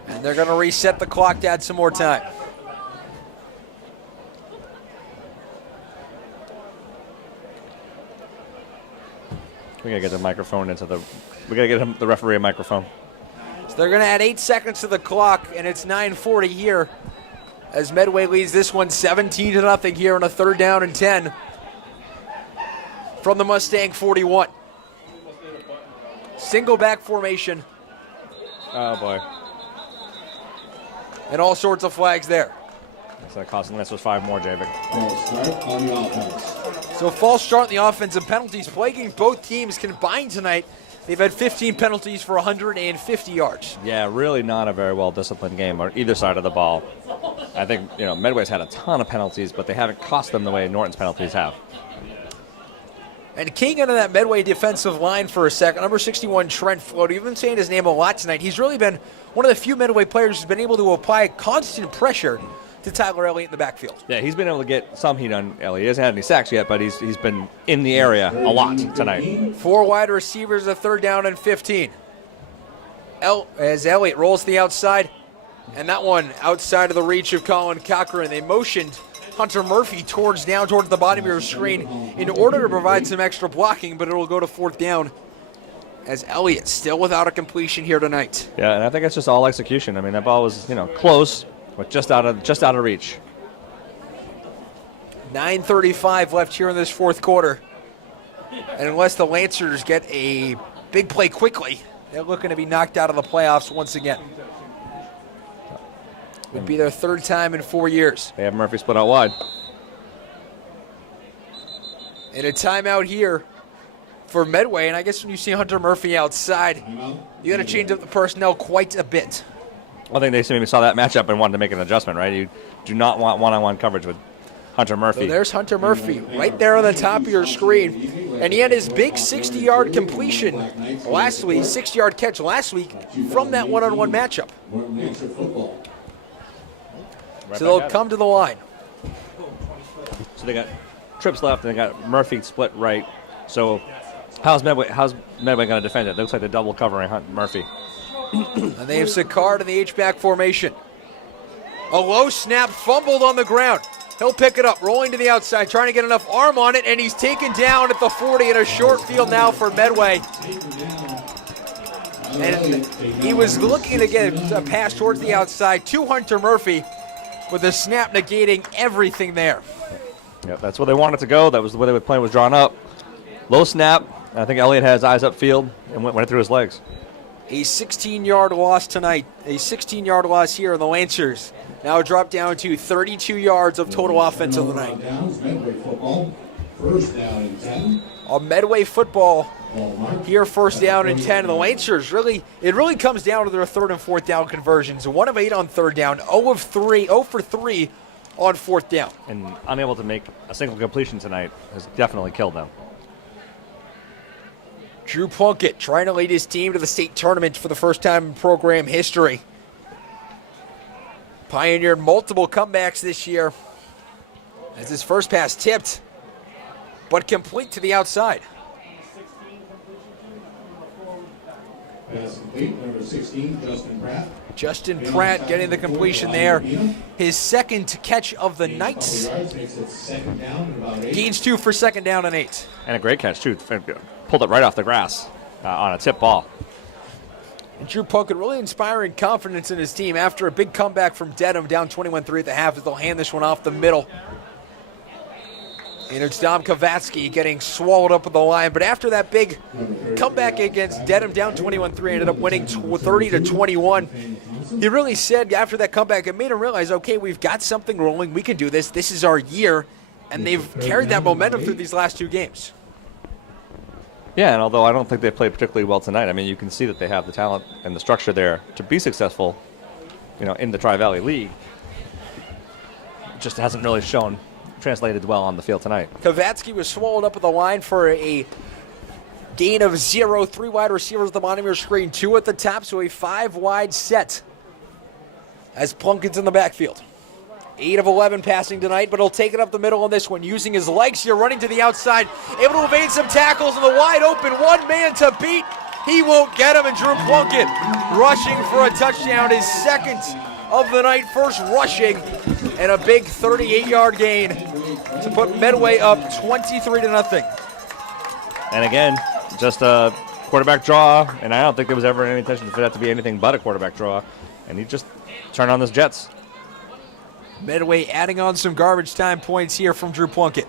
And they're going to reset the clock to add some more time. We got to get the microphone we got to get the referee a microphone. So they're going to add 8 seconds to the clock, and it's 9:40 here as Medway leads this one 17-0 here on a 3rd down and 10 from the Mustang 41. Single back formation. Oh, boy. And all sorts of flags there. So that cost Lancers 5 more, Javik. False start on the offense. So false start in the offense and penalties plaguing both teams combined tonight. They've had 15 penalties for 150 yards. Yeah, really not a very well-disciplined game on either side of the ball. I think, Medway's had a ton of penalties, but they haven't cost them the way Norton's penalties have. And keying into that Medway defensive line for a second, number 61, Trent Float. You've been saying his name a lot tonight. He's really been one of the few Medway players who's been able to apply constant pressure to Tyler Elliott in the backfield. Yeah, he's been able to get some heat on Elliott. He hasn't had any sacks yet, but he's been in the area a lot tonight. 4 wide receivers, a 3rd down and 15. As Elliott rolls to the outside, and that one outside of the reach of Colin Cochran. They motioned Hunter Murphy towards the bottom of your screen in order to provide some extra blocking, but it'll go to 4th down as Elliott still without a completion here tonight. Yeah, and I think it's just all execution. I mean, that ball was, close, but just out of reach. 9:35 left here in this 4th quarter. And unless the Lancers get a big play quickly, they're looking to be knocked out of the playoffs once again. It would be their 3rd time in 4 years. They have Murphy split out wide. And a timeout here for Medway. And I guess when you see Hunter Murphy outside, you got to change up the personnel quite a bit. I think they maybe saw that matchup and wanted to make an adjustment, right? You do not want one-on-one coverage with Hunter Murphy. So there's Hunter Murphy right there on the top of your screen. And he had his big 60-yard completion last week, 60-yard catch last week from that one-on-one matchup. So they'll come to the line. So they got trips left, and they got Murphy split right. So how's Medway going to defend it? It looks like they're double covering Murphy. And they have Sakar in the H-back formation. A low snap, fumbled on the ground. He'll pick it up, rolling to the outside, trying to get enough arm on it, and he's taken down at the 40 in a short field now for Medway. And he was looking to get a pass towards the outside to Hunter Murphy with a snap negating everything there. Yeah, that's where they wanted to go. That was the way the plan was drawn up. Low snap. I think Elliott had his eyes upfield and went through his legs. A 16-yard loss tonight. A 16-yard loss here in the Lancers. Now dropped down to 32 yards of total offense of the night. On Medway football here, 1st down and 10. The Lancers it really comes down to their 3rd and 4th down conversions. 1 of 8 on 3rd down, 0 for 3 on 4th down. And unable to make a single completion tonight has definitely killed them. Drew Plunkett trying to lead his team to the state tournament for the first time in program history. Pioneered multiple comebacks this year as his first pass tipped, but complete to the outside. Pass complete, number 16, Justin Pratt. Justin Pratt getting the completion there. His 2nd catch of the night. Gains 2 for 2nd down and 8. And a great catch, too. Pulled it right off the grass on a tip ball. And Drew Plunkett really inspiring confidence in his team after a big comeback from Dedham, down 21-3 at the half, as they'll hand this one off the middle. And it's Dom Kavatsky getting swallowed up with the line. But after that big comeback against Dedham, down 21-3, ended up winning 30-21. He really said after that comeback, it made him realize, okay, we've got something rolling. We can do this. This is our year. And they've carried that momentum through these last 2 games. Yeah, and although I don't think they played particularly well tonight, I mean, you can see that they have the talent and the structure there to be successful, in the Tri-Valley League. It just hasn't really translated well on the field tonight. Kavatsky was swallowed up with the line for a gain of 0. 3 wide receivers at the bottom of your screen, 2 at the top, so a 5-wide set as Plunkett's in the backfield. 8 of 11 passing tonight, but he'll take it up the middle on this one, using his legs here, running to the outside, able to evade some tackles, and the wide open one man to beat. He won't get him, and Drew Plunkett rushing for a touchdown, his second of the night, first rushing, and a big 38-yard gain to put Medway up 23-0. And again, just a quarterback draw, and I don't think there was ever any intention for that to be anything but a quarterback draw, and he just turned on those Jets. Medway adding on some garbage time points here from Drew Plunkett.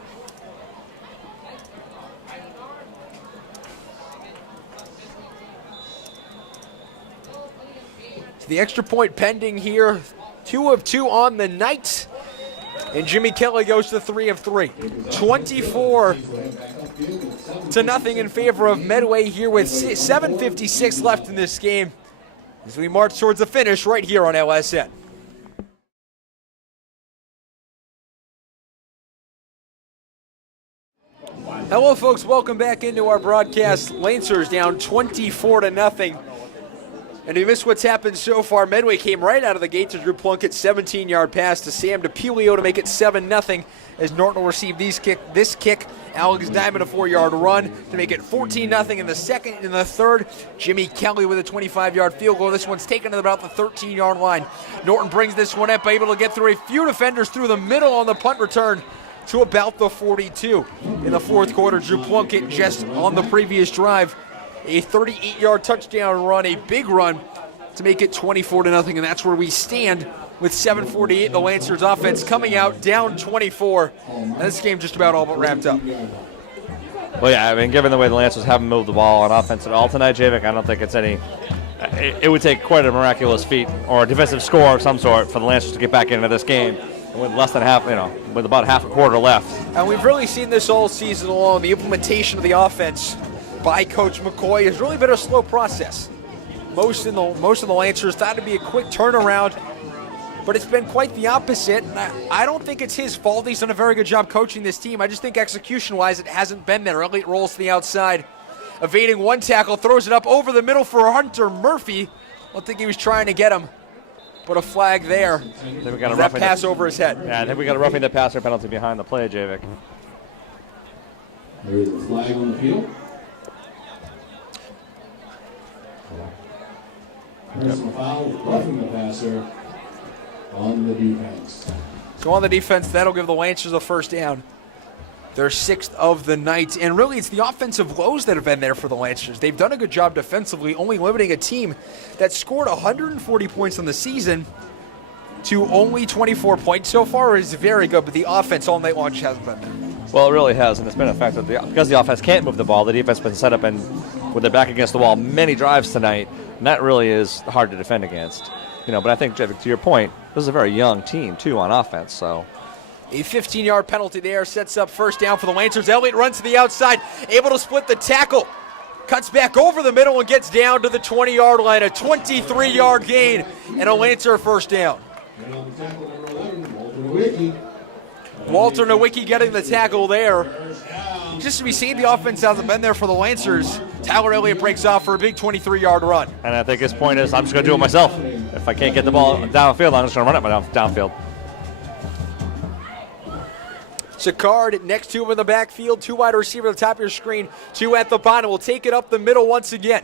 So the extra point pending here, 2 of 2 on the night. And Jimmy Kelly goes to 3 of 3. 24-0 in favor of Medway here with 7:56 left in this game as we march towards the finish right here on LSN. Hello, folks. Welcome back into our broadcast. Lancers down 24-0. And if you missed what's happened so far, Medway came right out of the gate to Drew Plunkett's 17-yard pass to Sam DePulio to make it 7-0 as Norton will receive this kick. Alex Diamond a 4-yard run to make it 14-0 in the second. In the third, Jimmy Kelly with a 25-yard field goal. This one's taken to about the 13-yard line. Norton brings this one up, able to get through a few defenders through the middle on the punt return to about the 42. In the fourth quarter, Drew Plunkett just on the previous drive, a 38-yard touchdown run, a big run to make it 24-0, and that's where we stand with 7:48. The Lancers offense coming out down 24, and this game just about all but wrapped up. Well, yeah, I mean, given the way the Lancers haven't moved the ball on offense at all tonight, Javik, I don't think it's any. It would take quite a miraculous feat or a defensive score of some sort for the Lancers to get back into this game. With less than half, with about half a quarter left. And we've really seen this all season long. The implementation of the offense by Coach McCoy has really been a slow process. Most of the Lancers thought it'd be a quick turnaround, but it's been quite the opposite. And I don't think it's his fault. He's done a very good job coaching this team. I just think execution-wise, it hasn't been there. Elliott rolls to the outside, evading one tackle, throws it up over the middle for Hunter Murphy. I don't think he was trying to get him. Put a flag there. We got that pass over his head. Yeah, I think we got a roughing the passer penalty behind the play, Javik. There is a flag on the field. Personal foul, roughing the passer on the defense. So on the defense, that'll give the Lancers a first down. Their 6th of the night. And really, it's the offensive lows that have been there for the Lancers. They've done a good job defensively, only limiting a team that scored 140 points on the season to only 24 points so far is very good, but the offense all night long just hasn't been there. Well, it really has, and it's been a fact that because the offense can't move the ball, the defense has been set up and with their back against the wall many drives tonight, and that really is hard to defend against. But I think, Javik, to your point, this is a very young team, too, on offense, so... A 15-yard penalty there sets up first down for the Lancers. Elliott runs to the outside, able to split the tackle. Cuts back over the middle and gets down to the 20-yard line. A 23-yard gain and a Lancer first down. Walter Nowicki getting the tackle there. Just to be seen, the offense hasn't been there for the Lancers. Tyler Elliott breaks off for a big 23-yard run. And I think his point is, I'm just going to do it myself. If I can't get the ball downfield, I'm just going to run it downfield. Sicard next to him in the backfield. 2 wide receiver at the top of your screen. 2 at the bottom. Will take it up the middle once again.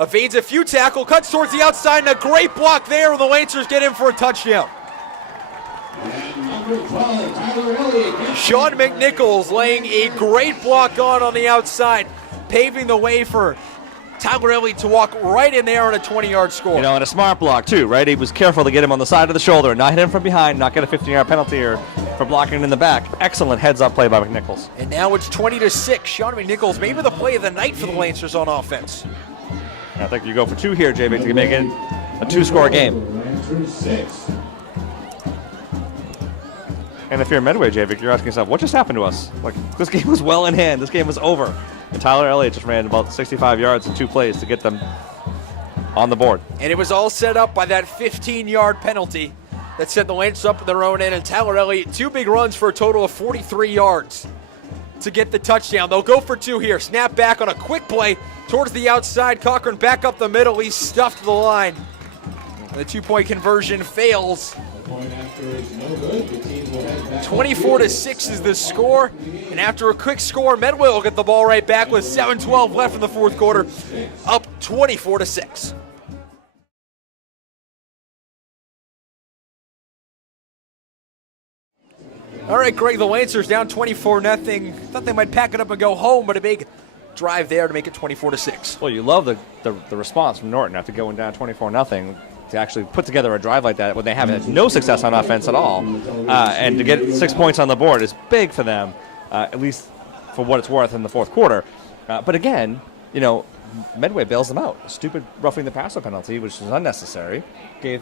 Evades a few tackle. Cuts towards the outside. And a great block there. And the Lancers get in for a touchdown. Sean McNichols laying a great block on the outside. Paving the way for Tyler Elliott to walk right in there on a 20-yard score. And a smart block, too, right? He was careful to get him on the side of the shoulder and not hit him from behind, not get a 15-yard penalty or for blocking in the back. Excellent heads-up play by McNichols. And now it's 20-6. Sean McNichols, maybe the play of the night for the Lancers on offense. And I think you go for 2 here, JB, to make it a 2-score game. Lancers 6. And if you're Medway, JV, you're asking yourself, what just happened to us? Like, this game was well in hand. This game was over. And Tyler Elliott just ran about 65 yards in 2 plays to get them on the board. And it was all set up by that 15-yard penalty that sent the Lancers up in their own end. And Tyler Elliott, 2 big runs for a total of 43 yards to get the touchdown. They'll go for 2 here. Snap back on a quick play towards the outside. Cochran back up the middle. He's stuffed to the line. The 2-point conversion fails. 24-6 is the score. And after a quick score, Medway will get the ball right back with 7:12 left in the fourth quarter, up 24-6. All right, Greg, the Lancers down 24-0. Thought they might pack it up and go home, but a big drive there to make it 24-6. Well, you love the response from Norton after going down 24-0 to actually put together a drive like that when they have had no success on offense at all. And to get 6 points on the board is big for them, at least for what it's worth in the fourth quarter. But again, you know, Medway bails them out. A stupid roughing the passer penalty, which is unnecessary, gave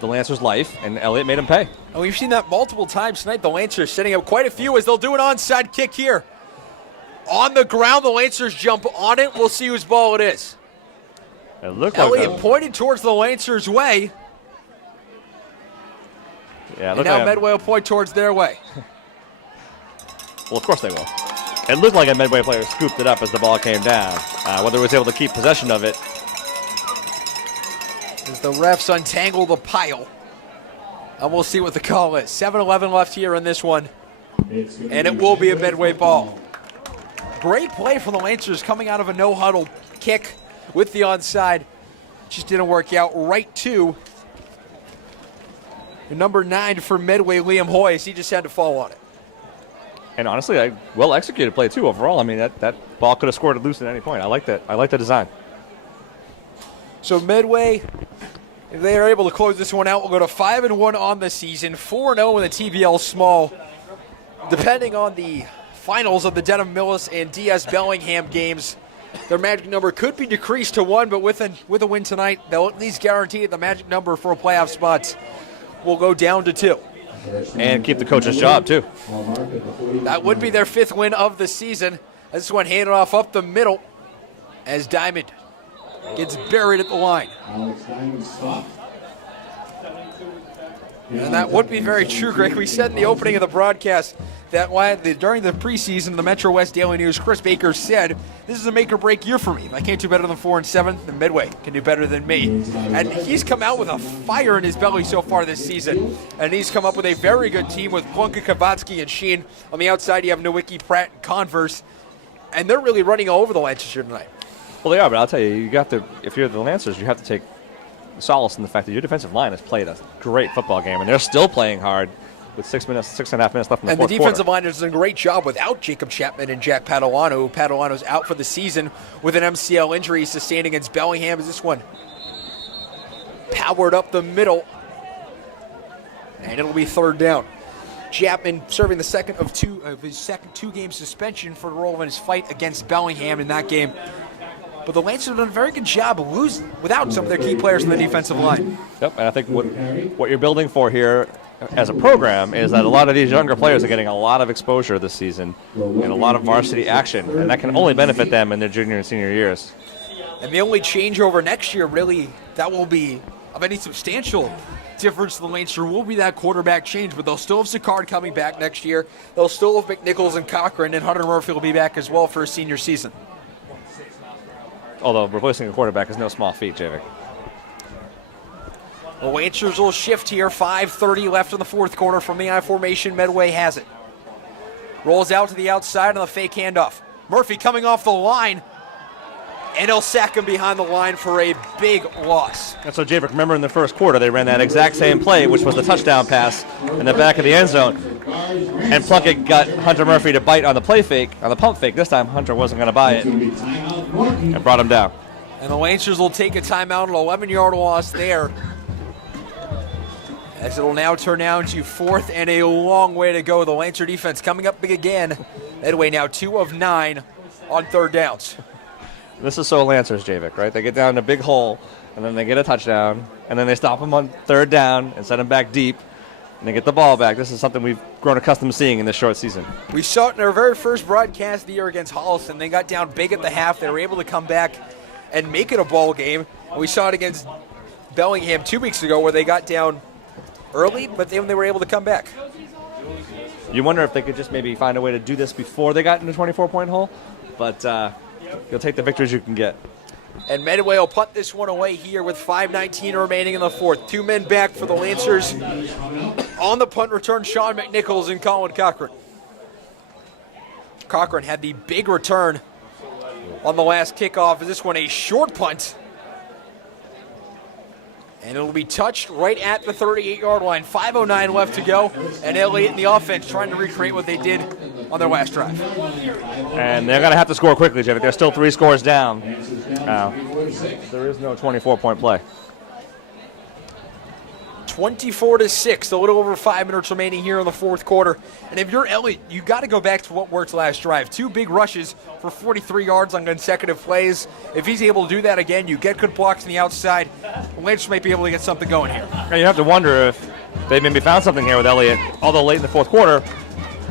the Lancers life, and Elliott made him pay. And we've seen that multiple times tonight. The Lancers setting up quite a few as they'll do an onside kick here. On the ground, the Lancers jump on it. We'll see whose ball it is. It looked Elliott like pointed towards the Lancers' way. Yeah, And now Medway will point towards their way. Well, of course they will. It looked like a Medway player scooped it up as the ball came down. Whether he was able to keep possession of it. As the refs untangle the pile. And we'll see what the call is. 7:11 left here in this one. And it will be a Medway ball. Great play from the Lancers coming out of a no-huddle kick with the onside. Just didn't work out. Right to number 9 for Medway, Liam Hoyes. He just had to fall on it. And honestly, a well-executed play, too, overall. I mean, that ball could have scored it loose at any point. I like that. I like the design. So Medway, if they are able to close this one out, we'll go to 5-1 on the season, 4-0 in the TVL Small. Depending on the finals of the Denham Millis and DS Bellingham games, their magic number could be decreased to 1, but with a win tonight, they'll at least guarantee the magic number for a playoff spot will go down to 2. And keep the coach's job, too. That would be their 5th win of the season. This one handed off up the middle as Diamond gets buried at the line. And that would be very true, Greg. We said in the opening of the broadcast that during the preseason, the Metro West Daily News, Chris Baker said, "This is a make-or-break year for me. If I can't do better than 4-7, then Medway can do better than me." And he's come out with a fire in his belly so far this season. And he's come up with a very good team with Plunka, Kavatsky, and Sheen. On the outside, you have Nowicki, Pratt, and Converse. And they're really running all over the Lancers here tonight. Well, they are, but I'll tell you, if you're the Lancers, you have to take solace in the fact that your defensive line has played a great football game, and they're still playing hard with 6.5 minutes left in the fourth quarter. And the defensive line has done a great job without Jacob Chapman and Jack Padalano. Padalano's out for the season with an MCL injury sustained against Bellingham. As this one powered up the middle, and it'll be 3rd down. Chapman serving the second of his second 2-game suspension for the role in his fight against Bellingham in that game. But the Lancers have done a very good job of losing without some of their key players in the defensive line. Yep, and I think what you're building for here as a program is that a lot of these younger players are getting a lot of exposure this season and a lot of varsity action, and that can only benefit them in their junior and senior years. And the only changeover next year, really, that will be of any substantial difference to the Lancers will be that quarterback change, but they'll still have Sicard coming back next year. They'll still have McNichols and Cochran, and Hunter Murphy will be back as well for his senior season. Although replacing a quarterback is no small feat, Javik. The Lancers will shift here. 5:30 left in the fourth quarter from the I formation. Medway has it. Rolls out to the outside on the fake handoff. Murphy coming off the line, and he'll sack him behind the line for a big loss. And so, Javik, remember in the first quarter, they ran that exact same play, which was the touchdown pass in the back of the end zone. And Plunkett got Hunter Murphy to bite on the play fake, on the pump fake. This time, Hunter wasn't going to buy it and brought him down. And the Lancers will take a timeout, an 11-yard loss there. As it'll now turn down to 4th and a long way to go. The Lancer defense coming up big again. Medway now 2 of 9 on 3rd downs. This is so Lancers, Javik, right? They get down in a big hole, and then they get a touchdown, and then they stop them on 3rd down and send them back deep, and they get the ball back. This is something we've grown accustomed to seeing in this short season. We saw it in our very first broadcast of the year against Holliston. They got down big at the half. They were able to come back and make it a ball game. And we saw it against Bellingham 2 weeks ago where they got down early, but then they were able to come back. You wonder if they could just maybe find a way to do this before they got in the 24-point hole, but you'll take the victories you can get. And Medway will punt this one away here with 5:19 remaining in the 4th. 2 men back for the Lancers. On the punt return, Sean McNichols and Colin Cochran. Cochran had the big return on the last kickoff. This one a short punt. And it'll be touched right at the 38-yard line. 5:09 left to go. And Elliott and the offense trying to recreate what they did on their last drive. And they're going to have to score quickly, Jeff. They're still 3 scores down. There is no 24-point play. 24-6, a little over 5 minutes remaining here in the 4th quarter. And if you're Elliott, you got to go back to what worked last drive. 2 big rushes for 43 yards on consecutive plays. If he's able to do that again, you get good blocks on the outside. The Lancers might be able to get something going here. And you have to wonder if they maybe found something here with Elliott, although late in the 4th quarter.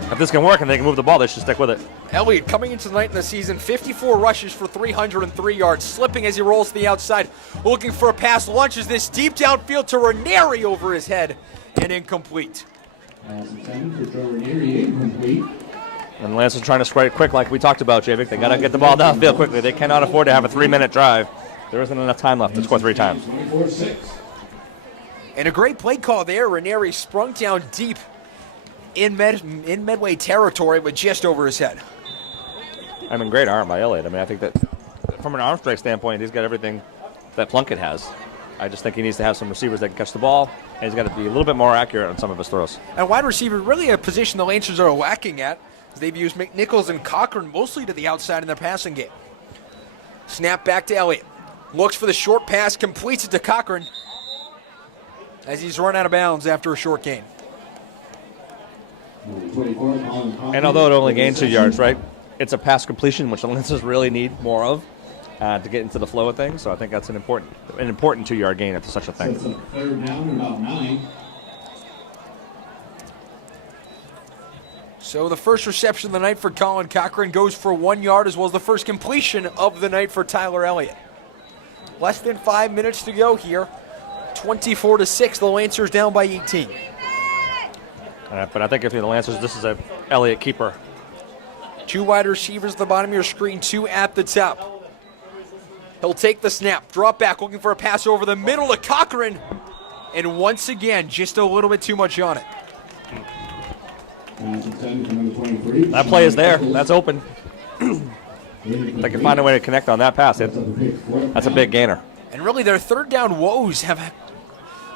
If this can work and they can move the ball, they should stick with it. Elliott coming into the night in the season, 54 rushes for 303 yards, slipping as he rolls to the outside, looking for a pass, launches this deep downfield to Ranieri over his head, and incomplete. And the Lancers trying to spread it quick like we talked about, Javik. They got to get the ball downfield quickly. They cannot afford to have a 3-minute drive. There isn't enough time left to score 3 times. And a great play call there. Ranieri sprung down deep in Medway territory with just over his head. I mean, great arm by Elliott. I mean, I think that from an arm strength standpoint, he's got everything that Plunkett has. I just think he needs to have some receivers that can catch the ball, and he's got to be a little bit more accurate on some of his throws. And wide receiver, really a position the Lancers are lacking at. They've used McNichols and Cochran mostly to the outside in their passing game. Snap back to Elliott. Looks for the short pass, completes it to Cochran as he's run out of bounds after a short gain. And although it only gained 2 yards, right, it's a pass completion, which the Lancers really need more of to get into the flow of things. So I think that's an important 2-yard gain after such a thing. 3rd down and about 9. So the first reception of the night for Colin Cochran goes for 1 yard, as well as the first completion of the night for Tyler Elliott. Less than 5 minutes to go here. 24-6, the Lancers down by 18. But I think if you're the Lancers, this is a Elliott keeper. 2 wide receivers at the bottom of your screen, 2 at the top. He'll take the snap, drop back, looking for a pass over the middle to Cochran. And once again, just a little bit too much on it. That play is there. That's open. If they can find a way to connect on that pass, that's a big gainer. And really, their 3rd down woes have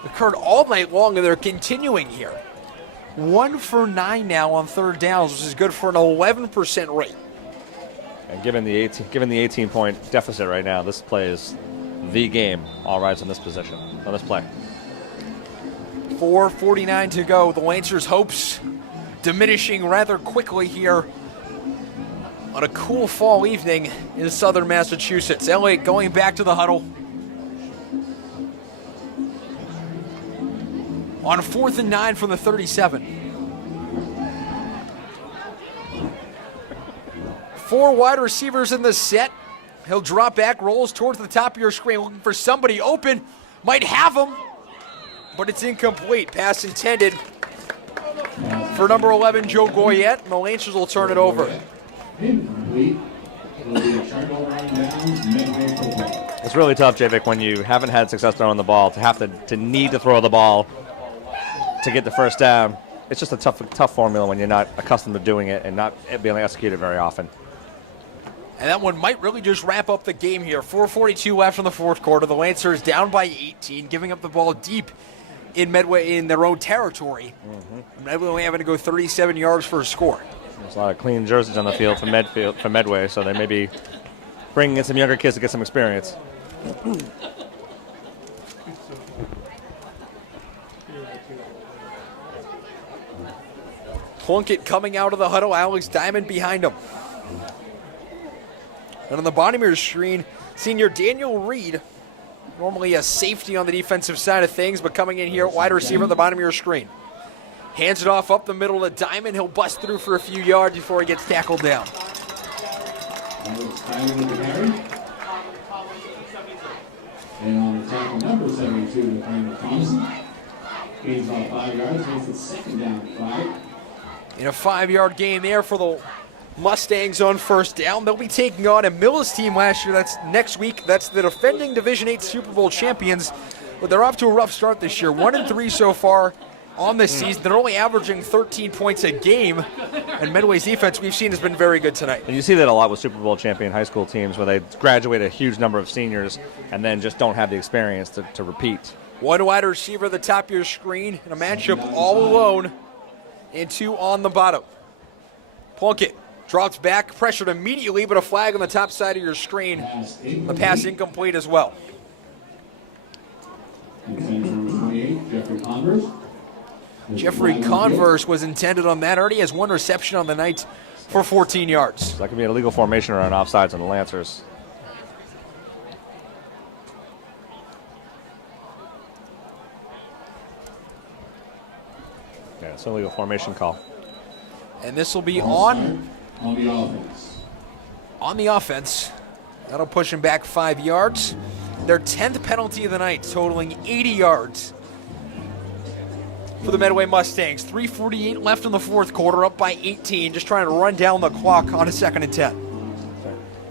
occurred all night long, and they're continuing here. 1 for 9 now on 3rd downs, which is good for an 11% rate. And given the 18-point deficit right now, this play is the game. All rides on this position, on this play. 4:49 to go. The Lancers' hopes diminishing rather quickly here on a cool fall evening in southern Massachusetts. Elliott going back to the huddle. On 4th and 9 from the 37. 4 wide receivers in the set. He'll drop back, rolls towards the top of your screen, looking for somebody open. Might have him, but it's incomplete. Pass intended for number 11, Joe Goyette, and the Lancers will turn it over. Incomplete. It'll be a turnover on downs, Medway football. It's really tough, Javik, when you haven't had success throwing the ball, to have to need to throw the ball to get the first down. It's just a tough formula when you're not accustomed to doing it and not being executed very often. And that one might really just wrap up the game here. 4:42 left in the 4th quarter. The Lancers down by 18, giving up the ball deep in Medway in their own territory. Medway only having to go 37 yards for a score. There's a lot of clean jerseys on the field for Medway, so they may be bringing in some younger kids to get some experience. Plunkett coming out of the huddle, Alex Diamond behind him. And on the bottom of your screen, senior Daniel Reed, normally a safety on the defensive side of things, but coming in here at wide receiver at the bottom of your screen. Hands it off up the middle to Diamond. He'll bust through for a few yards before he gets tackled down. Alex Diamond with the carry. And on the tackle, number 72, Nathaniel Thompson. Gains about 5 yards, makes it second down 5. In a 5-yard gain there for the Mustangs on first down. They'll be taking on a Millis team last year. That's next week. That's the defending Division 8 Super Bowl champions. But they're off to a rough start this year. 1-3 so far on this season. They're only averaging 13 points a game. And Medway's defense we've seen has been very good tonight. And you see that a lot with Super Bowl champion high school teams where they graduate a huge number of seniors and then just don't have the experience to repeat. One wide receiver at the top of your screen in a matchup all alone. And 2 on the bottom. Plunkett drops back, pressured immediately, but a flag on the top side of your screen. The pass incomplete as well. Jeffrey Converse was intended on that. Already has 1 reception on the night for 14 yards. So that could be an illegal formation or an offsides on the Lancers. Yeah, it's an illegal formation call. And this will be on the offense. On the offense. That'll push him back 5 yards. Their 10th penalty of the night, totaling 80 yards for the Medway Mustangs. 3:48 left in the fourth quarter, up by 18, just trying to run down the clock on a 2nd and 10.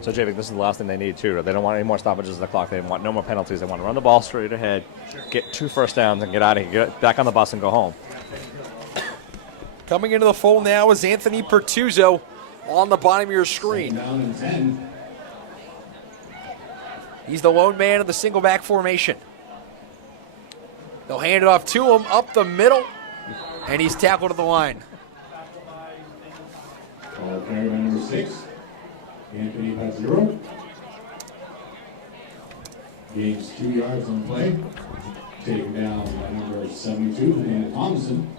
So, Javik, this is the last thing they need, too. They don't want any more stoppages of the clock. They want no more penalties. They want to run the ball straight ahead, get 2 first downs, and get out of here. Get back on the bus and go home. Coming into the fold now is Anthony Pertuzzo on the bottom of your screen. Down and 10. He's the lone man of the single back formation. They'll hand it off to him up the middle, and he's tackled at the line. Ball carry by number 6, Anthony Pertuzzo. Gains 2 yards on the play. Taken down by number 72, Nathaniel Thompson.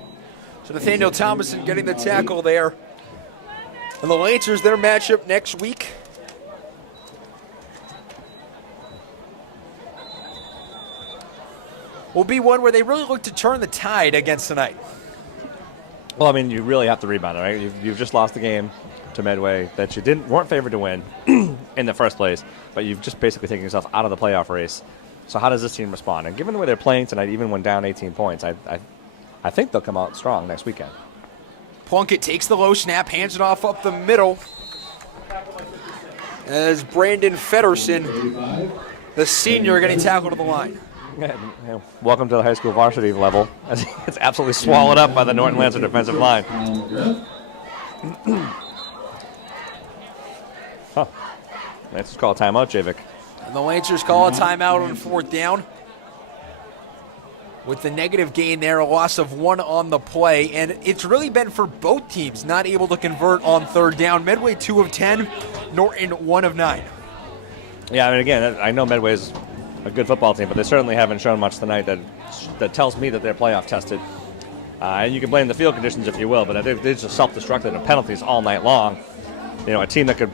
So Nathaniel Thomason getting the tackle there. And the Lancers, their matchup next week. Will be one where they really look to turn the tide against tonight. Well, I mean, you really have to rebound, right? You've just lost the game to Medway that you weren't favored to win in the first place, but you've just basically taken yourself out of the playoff race. So how does this team respond? And given the way they're playing tonight, even when down 18 points, I think they'll come out strong next weekend. Plunkett takes the low snap, hands it off up the middle. As Brandon Fedderson, the senior, getting tackled at the line. Yeah, welcome to the high school varsity level. It's absolutely swallowed up by the Norton Lancer defensive line. Lancers call a timeout, Javik. And the Lancers call a timeout on 4th down. With the negative gain there, a loss of 1 on the play. And it's really been for both teams not able to convert on 3rd down. Medway 2 of 10, Norton 1 of 9. Yeah, I mean, again, I know Medway's a good football team, but they certainly haven't shown much tonight that tells me that they're playoff tested. And you can blame the field conditions if you will, but they're just self-destructed and penalties all night long. You know, a team that could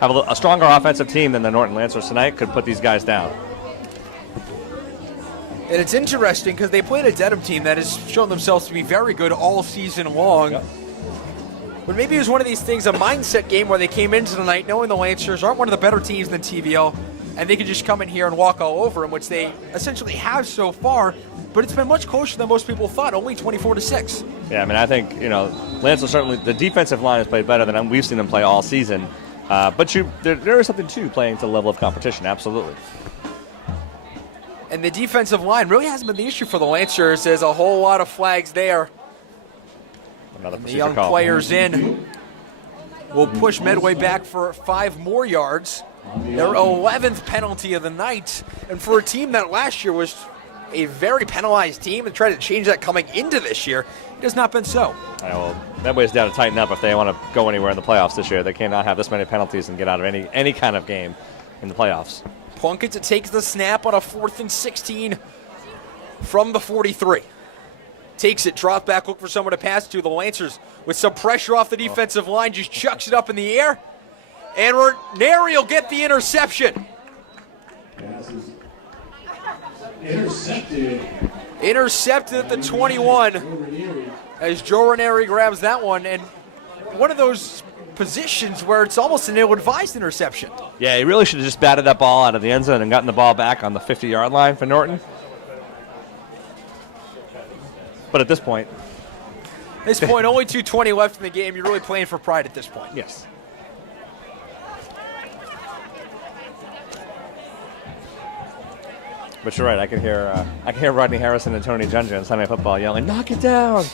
have a stronger offensive team than the Norton Lancers tonight could put these guys down. And it's interesting because they played a Dedham team that has shown themselves to be very good all season long. Yep. But maybe it was one of these things, a mindset game where they came into the night knowing the Lancers aren't one of the better teams in the TVL, and they could just come in here and walk all over them, which they essentially have so far. But it's been much closer than most people thought, only 24-6. Yeah, I mean, I think, Lancers certainly, the defensive line has played better than we've seen them play all season. But there is something to playing to the level of competition, absolutely. And the defensive line really hasn't been the issue for the Lancers. There's a whole lot of flags there. Another the young call. Players in will push Medway back for 5 more yards. Their 11th penalty of the night. And for a team that last year was a very penalized team and tried to change that coming into this year, it has not been so. Well, Medway's down to tighten up if they want to go anywhere in the playoffs this year. They cannot have this many penalties and get out of any kind of game in the playoffs. Plunkett takes the snap on a 4th and 16 from the 43. takes it, drop back, look for someone to pass to. The Lancers, with some pressure off the defensive line, just chucks it up in the air. And Neri will get the interception. Passes intercepted. Intercepted at the 21 as Joe Ranieri grabs that one. And one of those positions where it's almost an ill-advised interception. Yeah, he really should have just batted that ball out of the end zone and gotten the ball back on the 50-yard line for Norton. But at this point, only 2:20 left in the game. You're really playing for pride at this point. yes. But you're right. I can hear Rodney Harrison and Tony Junja on Sunday Football yelling, "Knock it down!"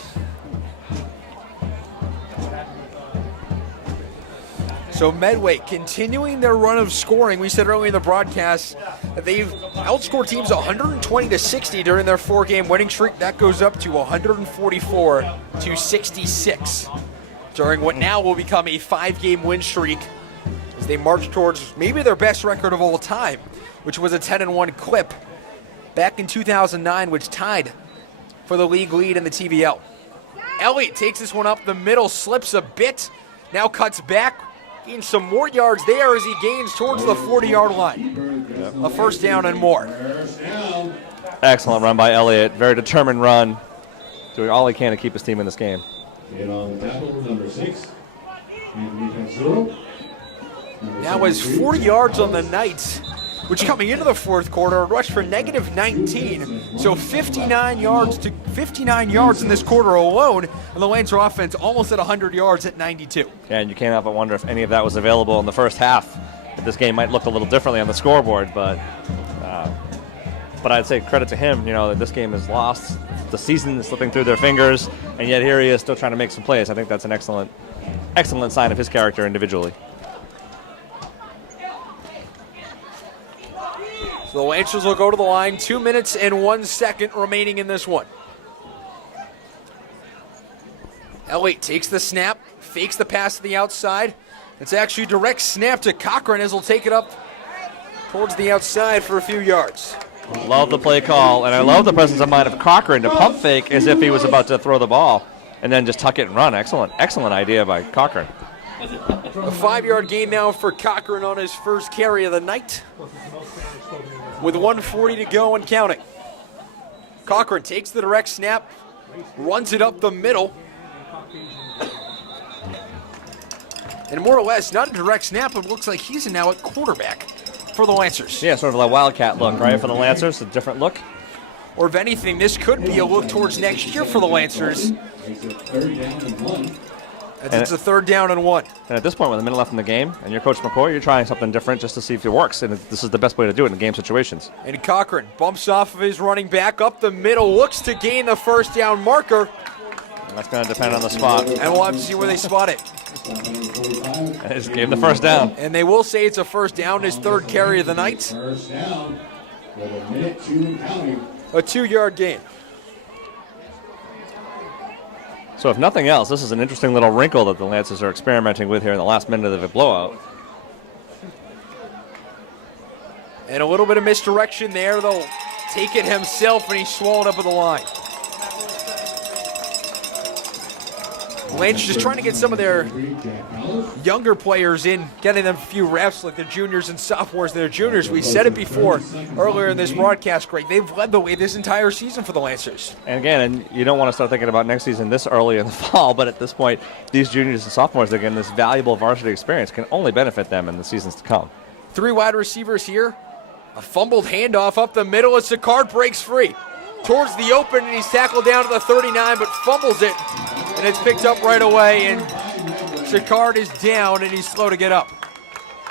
So Medway continuing their run of scoring. We said earlier in the broadcast that they've outscored teams 120-60 during their 4-game winning streak. That goes up to 144-66 during what now will become a 5-game win streak as they march towards maybe their best record of all time, which was a 10-1 clip back in 2009, which tied for the league lead in the TVL. Elliott takes this one up the middle, slips a bit, now cuts back, gains some more yards there as he gains towards the 40-yard line. A first down and more. Excellent run by Elliott. Very determined run. Doing all he can to keep his team in this game. Number 6. Now has 40 yards on the night, which coming into the fourth quarter, rushed for -19. So 59 yards in this quarter alone, and the Lancer offense almost at 100 yards at 92. Yeah, and you can't help but wonder if any of that was available in the first half. This game might look a little differently on the scoreboard, but I'd say credit to him, that this game is lost. The season is slipping through their fingers, and yet here he is still trying to make some plays. I think that's an excellent sign of his character individually. So the Lancers will go to the line. 2 minutes and 1 second remaining in this one. Elliott takes the snap, fakes the pass to the outside. It's actually direct snap to Cochran as he'll take it up towards the outside for a few yards. Love the play call, and I love the presence of mind of Cochran to pump fake as if he was about to throw the ball and then just tuck it and run. Excellent idea by Cochran. A 5-yard gain now for Cochran on his first carry of the night, with 1:40 to go and counting. Cochran takes the direct snap, runs it up the middle, and more or less, not a direct snap, but looks like he's now at quarterback for the Lancers. Yeah, sort of like Wildcat look, right, for the Lancers, a different look. Or if anything, this could be a look towards next year for the Lancers. It's a 3rd down and 1. And at this point, with a minute left in the game, and you're Coach McCoy, you're trying something different just to see if it works, and this is the best way to do it in game situations. And Cochran bumps off of his running back up the middle, looks to gain the first down marker. And that's going to depend on the spot. And we'll have to see where they spot it. And they just gave the first down. And they will say it's a first down, his 3rd carry of the night. First down with a minute 2 counting. A 2-yard gain. So if nothing else, this is an interesting little wrinkle that the Lancers are experimenting with here in the last minute of a blowout. And a little bit of misdirection there. They'll take it himself, and he's swallowed up at the line. Lancers just trying to get some of their younger players in, getting them a few reps like their juniors and sophomores. Their juniors, we said it before earlier in this broadcast, Greg. They've led the way this entire season for the Lancers. And again, you don't want to start thinking about next season this early in the fall, but at this point, these juniors and sophomores, again, this valuable varsity experience can only benefit them in the seasons to come. 3 wide receivers here. A fumbled handoff up the middle as Sicard breaks free towards the open, and he's tackled down to the 39, but fumbles it. And it's picked up right away, and Sicard is down, and he's slow to get up.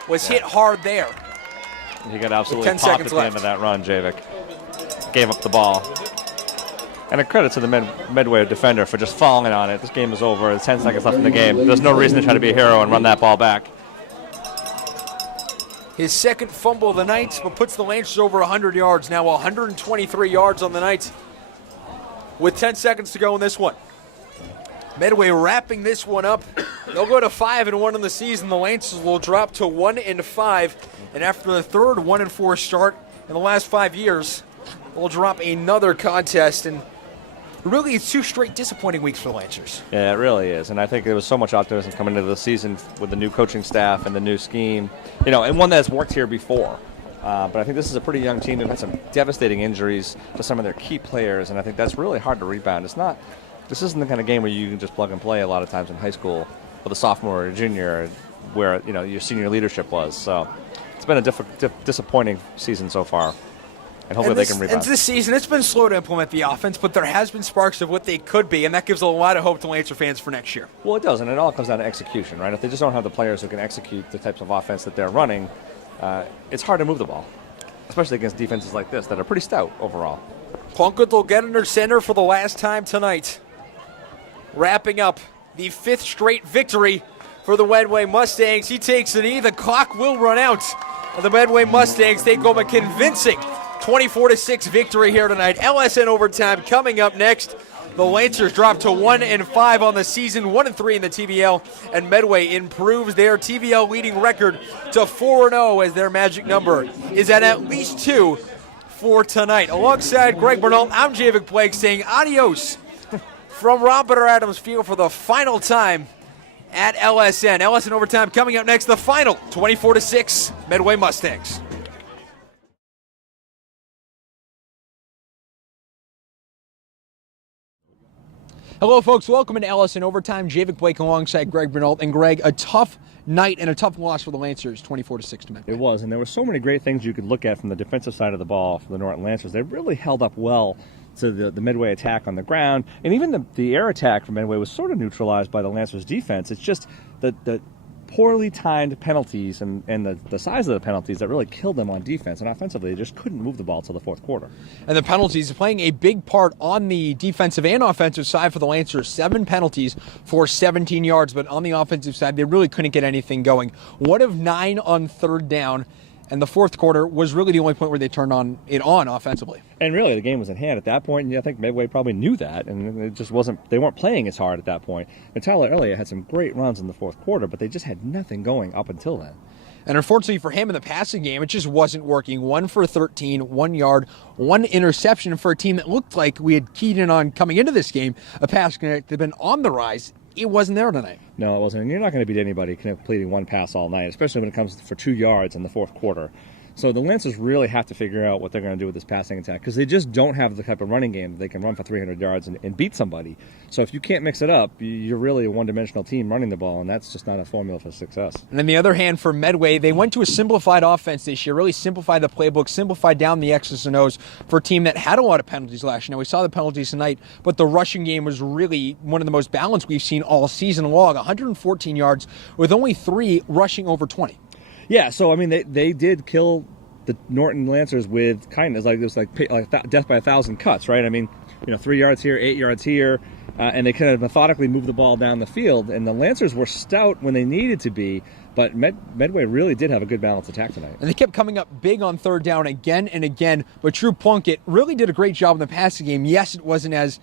Was hit hard there. He got absolutely 10 popped at seconds the left. end of that run, Javik. Gave up the ball. And a credit to the Medway defender for just falling on it. This game is over. There's 10 seconds left in the game. There's no reason to try to be a hero and run that ball back. His 2nd fumble of the night, but puts the Lancers over 100 yards. Now 123 yards on the night with 10 seconds to go in this one. Medway wrapping this one up. They'll go to 5-1 in the season. The Lancers will drop to 1-5. And after the 3rd 1-4 start in the last 5 years, we'll drop another contest. And really it's 2 straight disappointing weeks for the Lancers. Yeah, it really is. And I think there was so much optimism coming into the season with the new coaching staff and the new scheme, and one that's worked here before. But I think this is a pretty young team that had some devastating injuries to some of their key players, and I think that's really hard to rebound. This isn't the kind of game where you can just plug and play a lot of times in high school with a sophomore or a junior where your senior leadership was. So it's been a disappointing season so far. And hopefully they can rebound. And this season, it's been slow to implement the offense, but there has been sparks of what they could be, and that gives a lot of hope to Lancer fans for next year. Well, it does, and it all comes down to execution, right? If they just don't have the players who can execute the types of offense that they're running, it's hard to move the ball, especially against defenses like this that are pretty stout overall. Plunkett will get under center for the last time tonight, wrapping up the 5th straight victory for the Medway Mustangs. He takes a knee. The clock will run out. The Medway Mustangs take home a convincing 24-6 victory here tonight. LSN overtime coming up next. The Lancers drop to 1-5 on the season, 1-3 in the TVL, and Medway improves their TVL leading record to 4-0 as their magic number is at least 2 for tonight. Alongside Greg Bernal, I'm Javik Blake saying adios from Robert Adams Field for the final time at LSN. LSN overtime coming up next. The final 24-6 Medway Mustangs. Hello, folks. Welcome into LSN Overtime. Javik Blake alongside Greg Bernal. And Greg, a tough night and a tough loss for the Lancers, 24-6 to Medway. It was, and there were so many great things you could look at from the defensive side of the ball for the Norton Lancers. They really held up well to the Medway attack on the ground, and even the air attack from Medway was sort of neutralized by the Lancers' defense. It's just the poorly timed penalties and the size of the penalties that really killed them on defense, and offensively they just couldn't move the ball till the 4th quarter. And the penalties playing a big part on the defensive and offensive side for the Lancers. 7 penalties for 17 yards, but on the offensive side they really couldn't get anything going. 1 of 9 on 3rd down, and the 4th quarter was really the only point where they turned it on offensively. And really, the game was in hand at that point, and I think Medway probably knew that, and it just they weren't playing as hard at that point. And Tyler Elliott had some great runs in the 4th quarter, but they just had nothing going up until then. And unfortunately for him in the passing game, it just wasn't working. 1 for 13, 1 yard, 1 interception for a team that looked like we had keyed in on coming into this game, a pass connect that had been on the rise. It wasn't there tonight. No, it wasn't. And you're not going to beat anybody completing 1 pass all night, especially when it comes for 2 yards in the 4th quarter. So the Lancers really have to figure out what they're going to do with this passing attack because they just don't have the type of running game that they can run for 300 yards and beat somebody. So if you can't mix it up, you're really a one-dimensional team running the ball, and that's just not a formula for success. And on the other hand, for Medway, they went to a simplified offense this year, really simplified the playbook, simplified down the X's and O's for a team that had a lot of penalties last year. Now, we saw the penalties tonight, but the rushing game was really one of the most balanced we've seen all season long. 114 yards with only 3 rushing over 20. Yeah, so, I mean, they did kill the Norton Lancers with kindness. It was like death by 1,000 cuts, right? I mean, 3 yards here, 8 yards here, and they kind of methodically moved the ball down the field. And the Lancers were stout when they needed to be, but Medway really did have a good balanced attack tonight. And they kept coming up big on 3rd down again and again, but Drew Plunkett really did a great job in the passing game. Yes, it wasn't as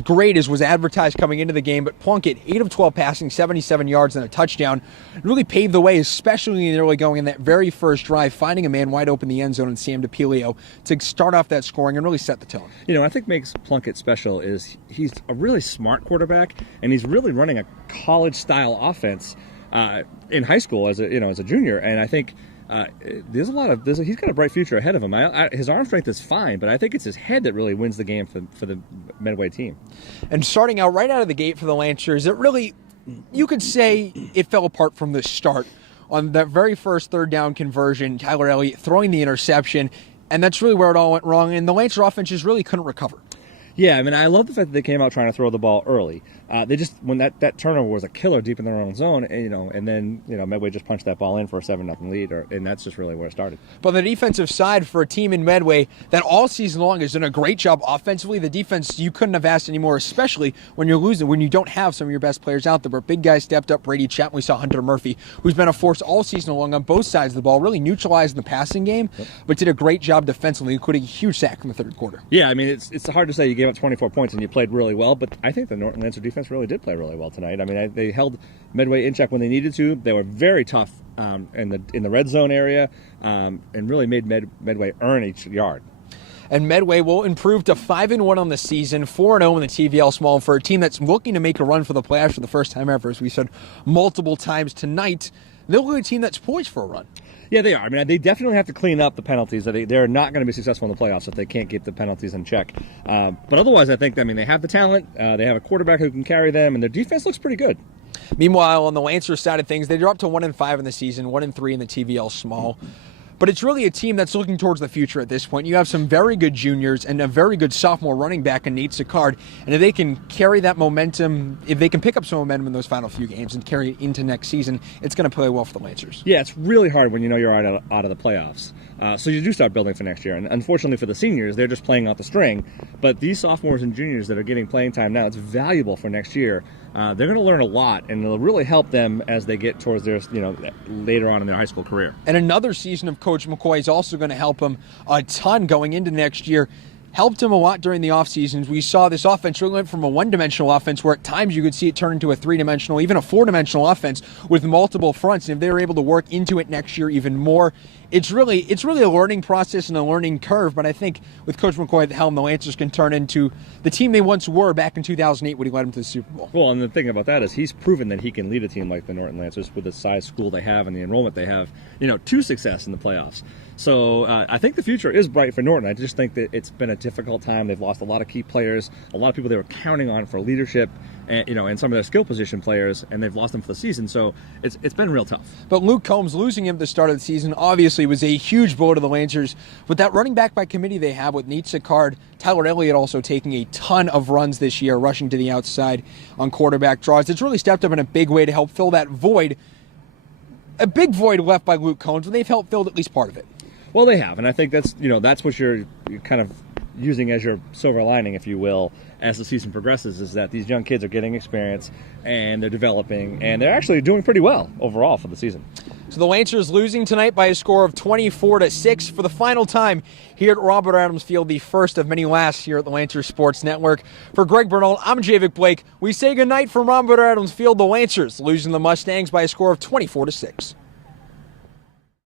great as was advertised coming into the game, but Plunkett, 8 of 12 passing, 77 yards and a touchdown, really paved the way, especially in the early going in that very first drive, finding a man wide open in the end zone and Sam DePilio to start off that scoring and really set the tone. I think makes Plunkett special is he's a really smart quarterback, and he's really running a college-style offense in high school as a junior, and I think he's got a bright future ahead of him. His arm strength is fine, but I think it's his head that really wins the game for the Medway team. And starting out right out of the gate for the Lancers, it really, you could say it fell apart from the start. On that very first 3rd down conversion, Tyler Elliott throwing the interception, and that's really where it all went wrong, and the Lancer offense just really couldn't recover. Yeah, I mean, I love the fact that they came out trying to throw the ball early. They just, when that turnover was a killer deep in their own zone, and then Medway just punched that ball in for a 7-0 lead, and that's just really where it started. But on the defensive side, for a team in Medway that all season long has done a great job offensively, the defense you couldn't have asked anymore, especially when you're losing, when you don't have some of your best players out there. But big guys stepped up. Brady Chapman, we saw Hunter Murphy, who's been a force all season long on both sides of the ball, really neutralizing the passing game, but did a great job defensively, including a huge sack in the 3rd quarter. Yeah, I mean, it's hard to say you gave up 24 points and you played really well, but I think the Norton Lancer defense really did play really well tonight. I mean, they held Medway in check when they needed to. They were very tough in the red zone area, and really made Medway earn each yard. And Medway will improve to 5-1 on the season, 4-0 in the TVL Small. For a team that's looking to make a run for the playoffs for the first time ever, as we said multiple times tonight, they'll be a team that's poised for a run. Yeah, they are. I mean, they definitely have to clean up the penalties. They're not going to be successful in the playoffs if they can't keep the penalties in check. But otherwise, I think, they have the talent. They have a quarterback who can carry them, and their defense looks pretty good. Meanwhile, on the Lancers side of things, they dropped to 1-5 in the season, 1-3 in the TVL Small. But it's really a team that's looking towards the future at this point. You have some very good juniors and a very good sophomore running back in Nate Sicard. And if they can carry that momentum, if they can pick up some momentum in those final few games and carry it into next season, it's going to play well for the Lancers. Yeah, it's really hard when you know you're out of the playoffs. So you do start building for next year. And unfortunately for the seniors, they're just playing out the string. But these sophomores and juniors that are getting playing time now, it's valuable for next year. They're going to learn a lot, and it'll really help them as they get towards their, later on in their high school career. And another season of Coach McCoy is also going to help him a ton going into next year. Helped him a lot during the offseasons. We saw this offense really went from a one-dimensional offense where at times you could see it turn into a three-dimensional, even a four-dimensional offense with multiple fronts. And if they were able to work into it next year even more, it's really a learning process and a learning curve. But I think with Coach McCoy at the helm, the Lancers can turn into the team they once were back in 2008 when he led them to the Super Bowl. Well, and the thing about that is he's proven that he can lead a team like the Norton Lancers with the size school they have and the enrollment they have, to success in the playoffs. So I think the future is bright for Norton. I just think that it's been a difficult time. They've lost a lot of key players, a lot of people they were counting on for leadership, and some of their skill position players, and they've lost them for the season. So it's been real tough. But Luke Combs, losing him at the start of the season, obviously was a huge blow to the Lancers. With that running back by committee they have with Nate Sicard, Tyler Elliott also taking a ton of runs this year, rushing to the outside on quarterback draws. It's really stepped up in a big way to help fill that void, a big void left by Luke Combs, but they've helped fill at least part of it. Well, they have, and I think that's what you're kind of using as your silver lining, if you will, as the season progresses, is that these young kids are getting experience and they're developing, and they're actually doing pretty well overall for the season. So the Lancers losing tonight by a score of 24-6 for the final time here at Robert Adams Field, the first of many lasts here at the Lancers Sports Network. For Greg Bernal, I'm Javik Blake. We say goodnight from Robert Adams Field. The Lancers losing the Mustangs by a score of 24-6.